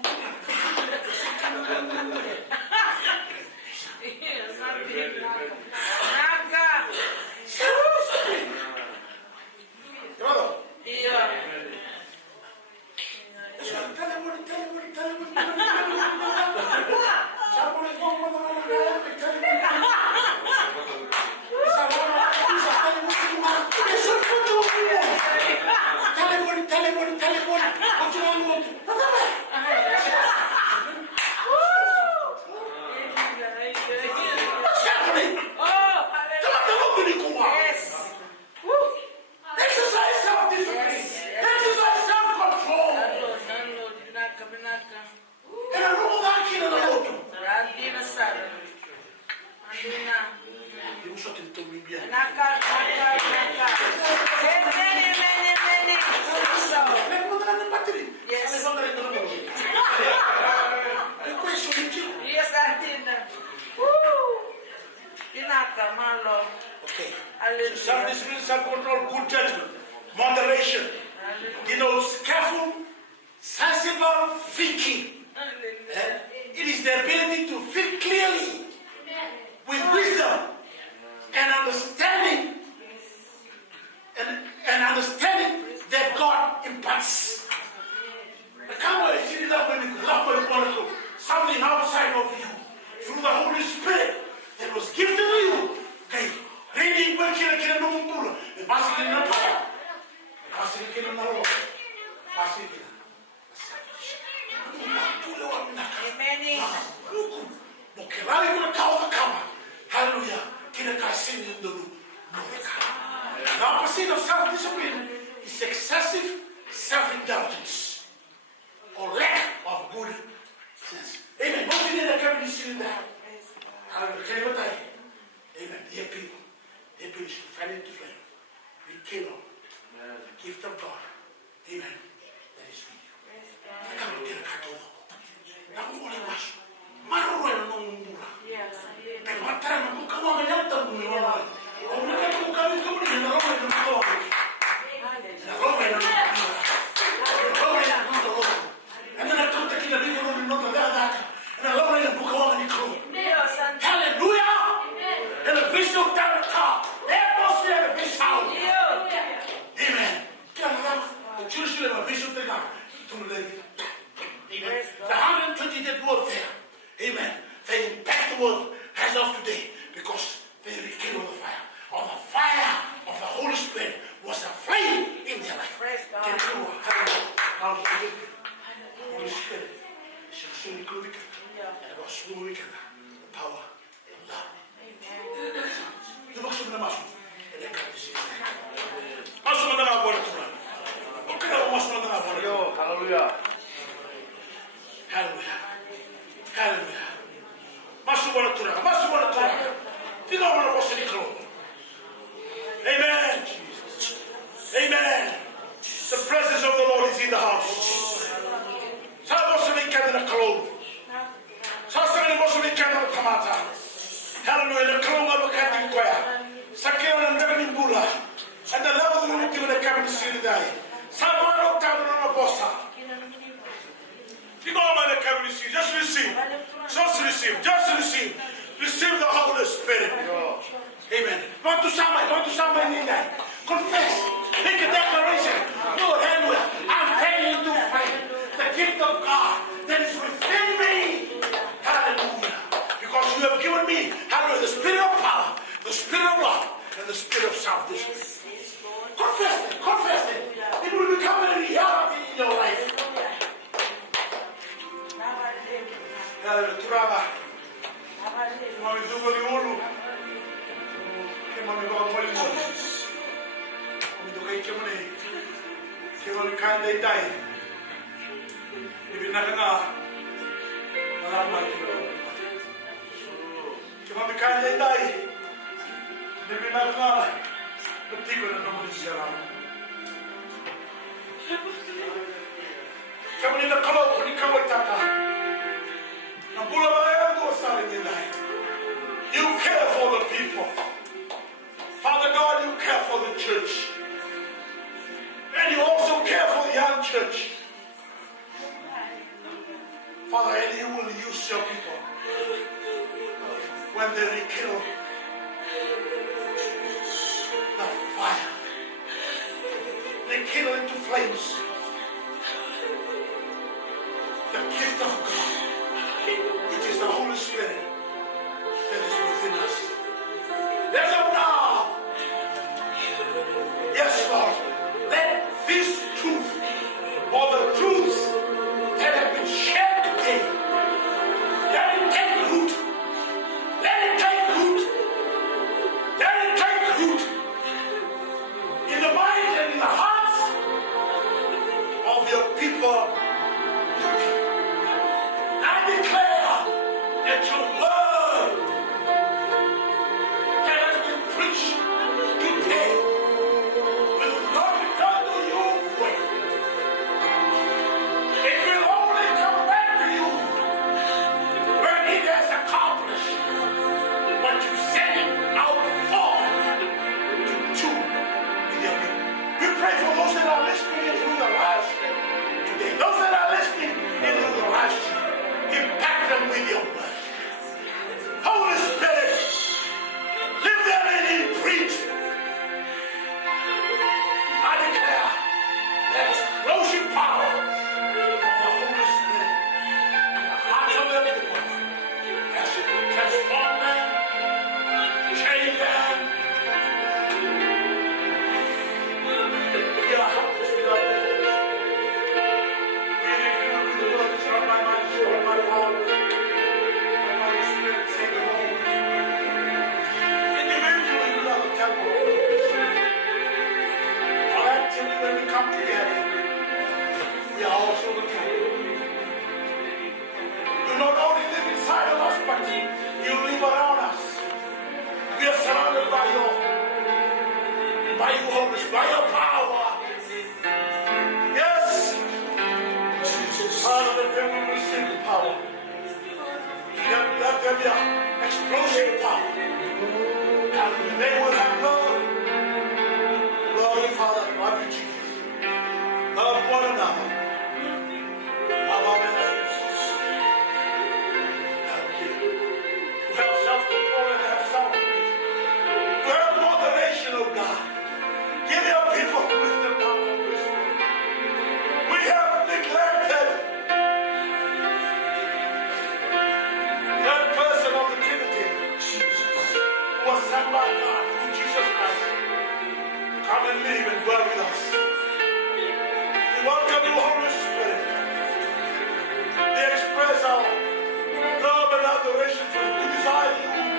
Self-discipline, self-control, good judgment, moderation denotes careful, sensible thinking. It is the ability to think clearly with wisdom and understanding and understanding that God imparts. Something outside of you through the Holy Spirit that was given to you. Okay. Reading well kira no mumpura. Basi kira na pala. Basi kira na lo. Basi kira. Tula wa minaka. Luku. Mokilali kuna kawa kama. Hallelujah. Kira kasi nindulu. The opposite of self-discipline is excessive self-indulgence or lack of good sense. Amen. What did the company see in that? Amen. Dear people is to fan into flame. We kill the gift of God. Amen. That is with you. Kami kira katoa. Nakuuli wasu. Marue na nungura. Pero matara na muka wa ngayanta mungura. Omuna ka muka ni kamuni na roho na muka wa. Na roho na muka wa. Roho na muka wa. Ana na kanta kila bigo no nota da. Na roho na muka wa ni kro. Hallelujah. And the bishop down the top. Atmosphere the bishop. Amen. The Jerusalem of Bishop the God. Amen. The 120th warfare. Amen. They impact the world as of today because they rekindle the fire. Or the fire of the Holy Spirit was a flame in their life. Can you hallelujah. Holy Spirit shall soon include and it was soon weakened. The power and love. The books of the Muslim. And they come to see that. Muslim and the Muslim. Okay, I'm Muslim and the Muslim. Hallelujah. Hallelujah. Hallelujah. Masu wana turaka. Masu wana turaka. Tino wana bosa ni kalo. Amen. Amen. The presence of the Lord is in the house. Sa bosa ni kanda na kalo. Sa sa ni bosa ni kanda na tamata. Hallelujah. Na kalo nga makati kwaya. Sa kaya na ndaga ni bula. And the love of the Lord given a cabinet city day. Sa wana utano na bosa. You know about the cabinet city. Just receive. Just receive. Just receive. Receive the Holy Spirit. Amen. Want to somebody in that. Confess. Make a declaration. Lord, hallelujah. I'm failing to find the gift of God that is within me. Hallelujah. Because you have given me, hallelujah, the spirit of power, the spirit of love, and the spirit of self-discipline. Confess it. Confess it. It will become a reality in your life. Hallelujah. Turaba. Mami dugo ni ulu. Ke mami ba moli mo. Mami dugo ke moni. Ke moni kande dai. Ibi nakanga. Malama kilo. Ke mami kande dai. Ibi nakanga. Butigo na namu siya. Ke moni na kalo ni kawai taka. You care for the people. Father God, you care for the church. And you also care for the young church. Father, and you will use your people when they rekindle the fire. Rekindle into flames the gift of God. It is the Holy Spirit that is within us. There's a now. Yes, Lord. Let this truth, or the truths that have been shared today, let it take root. Let it take root. Let it take root in the minds and in the hearts of your people. That your word that has been preached today will not return to you void. It will only come back to you when it has accomplished what you sent it out for to do with your people. We pray for those that are listening through the live stream today. Those that we are also the temple. You not only live inside of us, but you live around us. We are surrounded by your Holy Spirit, by your power. Yes. Father, let them receive the power. Let there be an explosive power. And they will have love. Lord, Father, love you, Jesus. Love one another. Love our relationships. Help you. To have self-control and have self-control. To have moderation, oh God. Give your people wisdom, power, and wisdom. We have neglected that person of the Trinity, Jesus, who was sent by God through Jesus Christ. Come and live and dwell with us. We welcome you, Holy Spirit. We express our love and adoration for you. We desire you.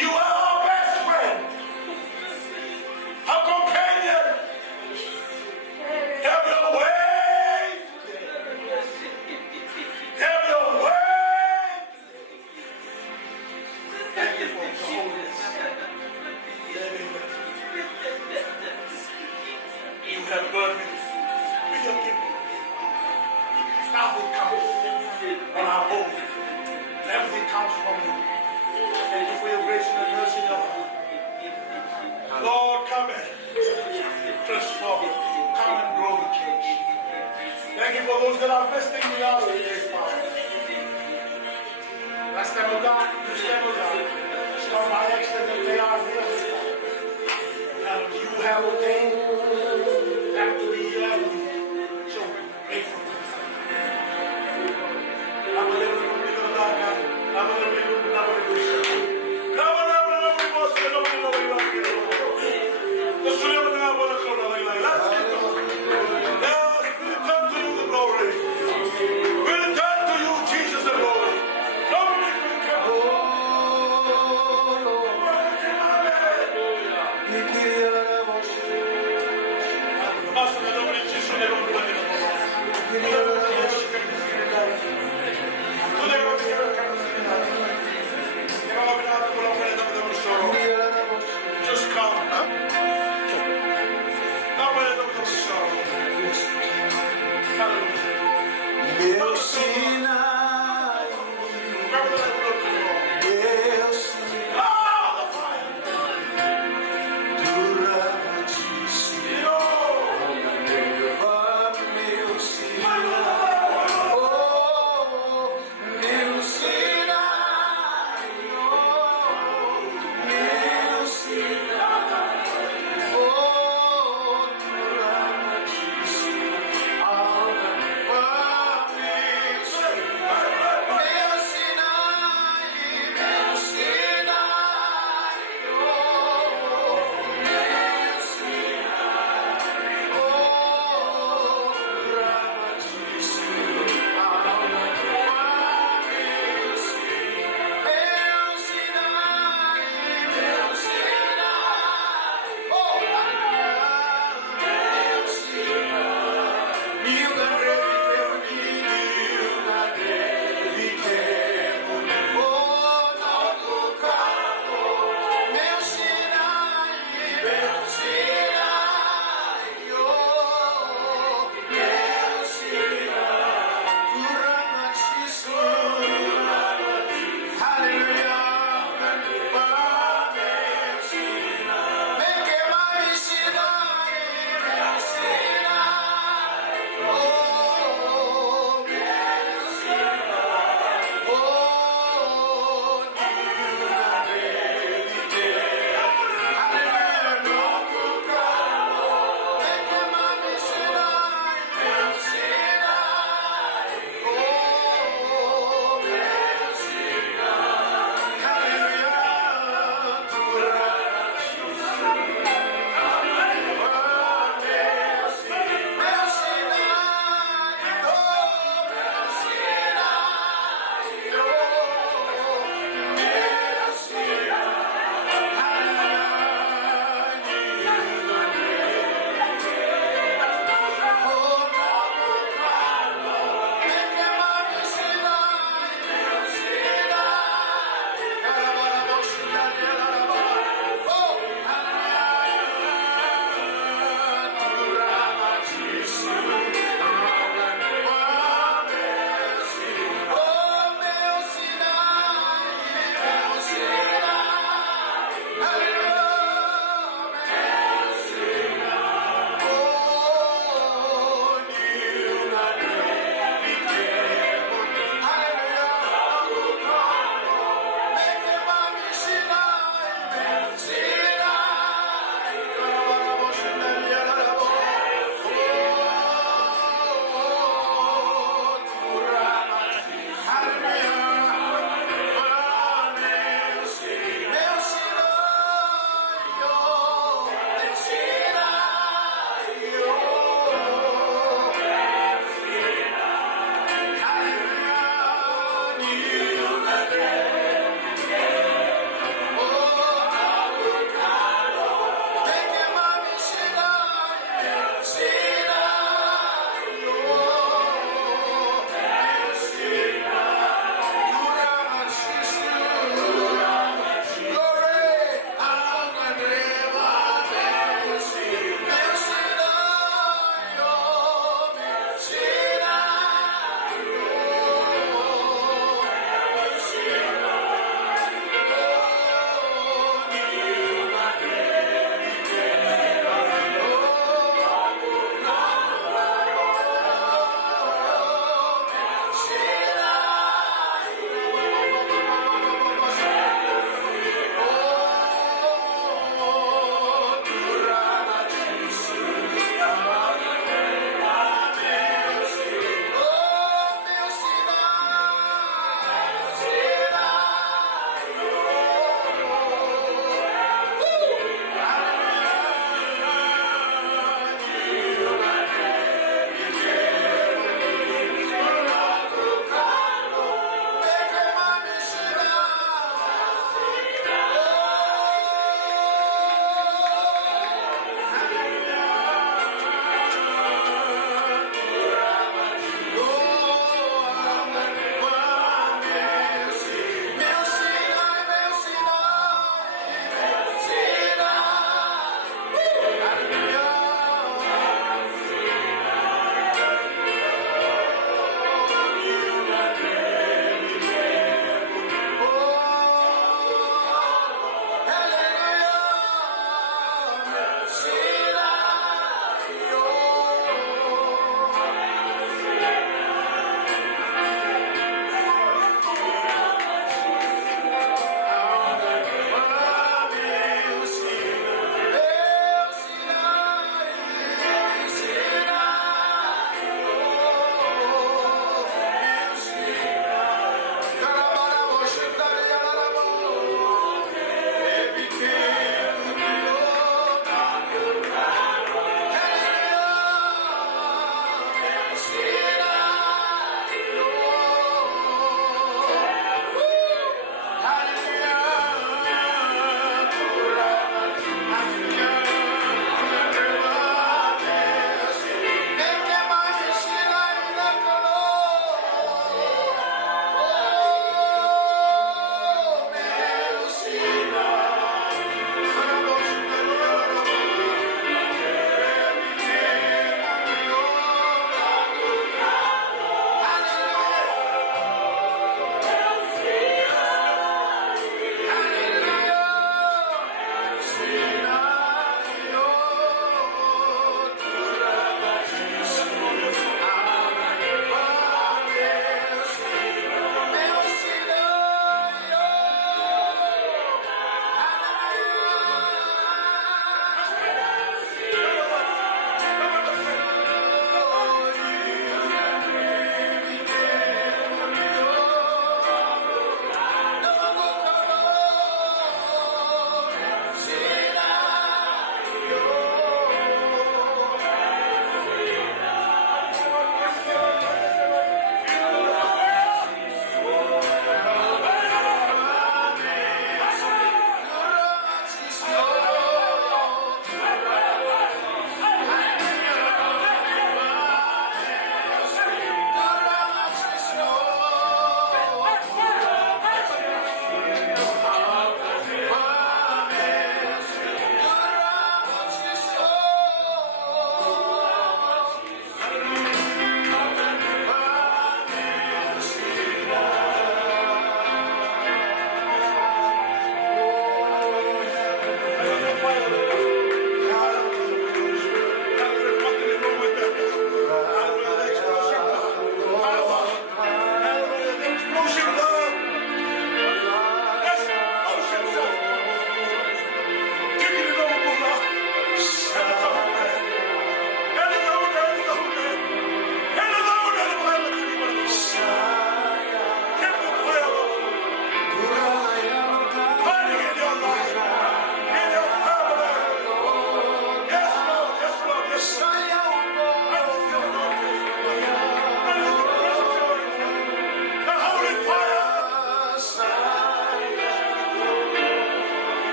You are our best friend, our companion. Have your way today. Have your way today. Thank you for the holiness. Living with you have burdened with your people. Nothing comes on our own. Everything comes from you. Thank you for your grace and your mercy, Lord. Lord, come and transform it. Come and grow the church. Thank you for those that are visiting with us today, Father. Bless them, O God. Bless them, O God. Show by accident that they are here, Father. And you have ordained them to be here. So grateful. I'm a little Hallelujah. Hallelujah.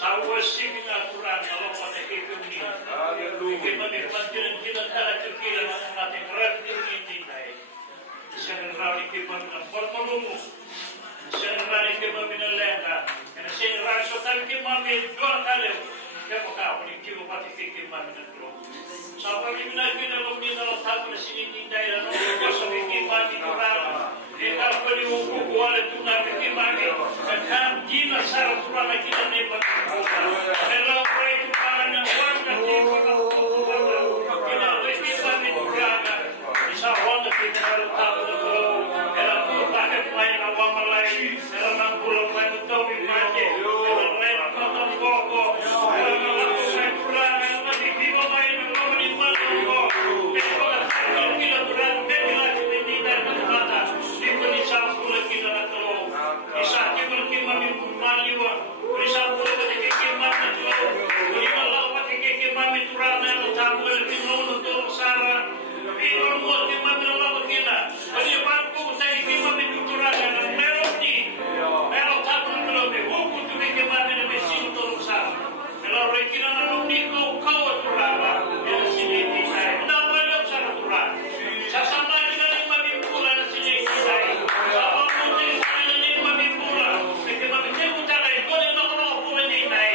sa worshiping aturan na Allah pada kekong ni. Kekong mami pantirin kita tala kekila na natin ratin hindi tayo. Siya ng rani kekong na portolumo. Siya ng rani kekong minalenda. Kaya siya ng rani so tali kekong mami dua kali. Kaya maka ni kekong pati kekong mami na tulo. Sa pagkakita ng mga tapo na sinintay na nung sa kekong mami turan. Kita pwede ukukuha na tunang kekong mami. Kan gina sa turan na kita na ipagkukuha. Pero pwede turan ng wang kekong sa Honda kita harus tahu betul. Dalam pakai main awam malai, dalam angkulan main betul bimaje, dalam main nonton koko, dalam melakukan kurang, nanti kita main ngomong di mana kok. Kalau kita kurang, kita ini dari mata, kita ni sahaja kita nak tolong. Isa kita mami maliwa, isa kita kita mami tolong. Kita lawan kita mami turun, kita tahu kita untuk Sarah. Pero mo ke mami na lama kita. Pwede pa po sa ikim mami tuturan na meron ni. Pero tapos na lo me huko tuwi ke mami na may sinto sa. Pero rekina na nung niko kau turaba. Pero siniti sa. Na wala sa turan. Sa sama ni na mami pula na siniti sa. Sa mo ni mami pula. Ke mami te puta na ko na ko po ni nai.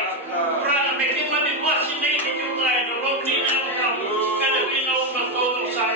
Pra na me ke mami po siniti yung nai na ro ni na ka. Kada ni na ko to sa.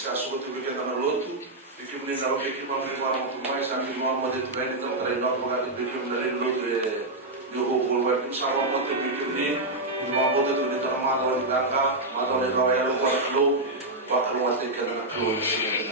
Sa suatu weekend na lotu, bikin ni naro bikin mami kuah mau mai sambil mau mau jadi band kita terima kasih bikin dari lotu yo go buat sama mau bikin ni mau mau itu di dalam mata di bangka mata di royal lo bakal waktu kita nak keluar sini.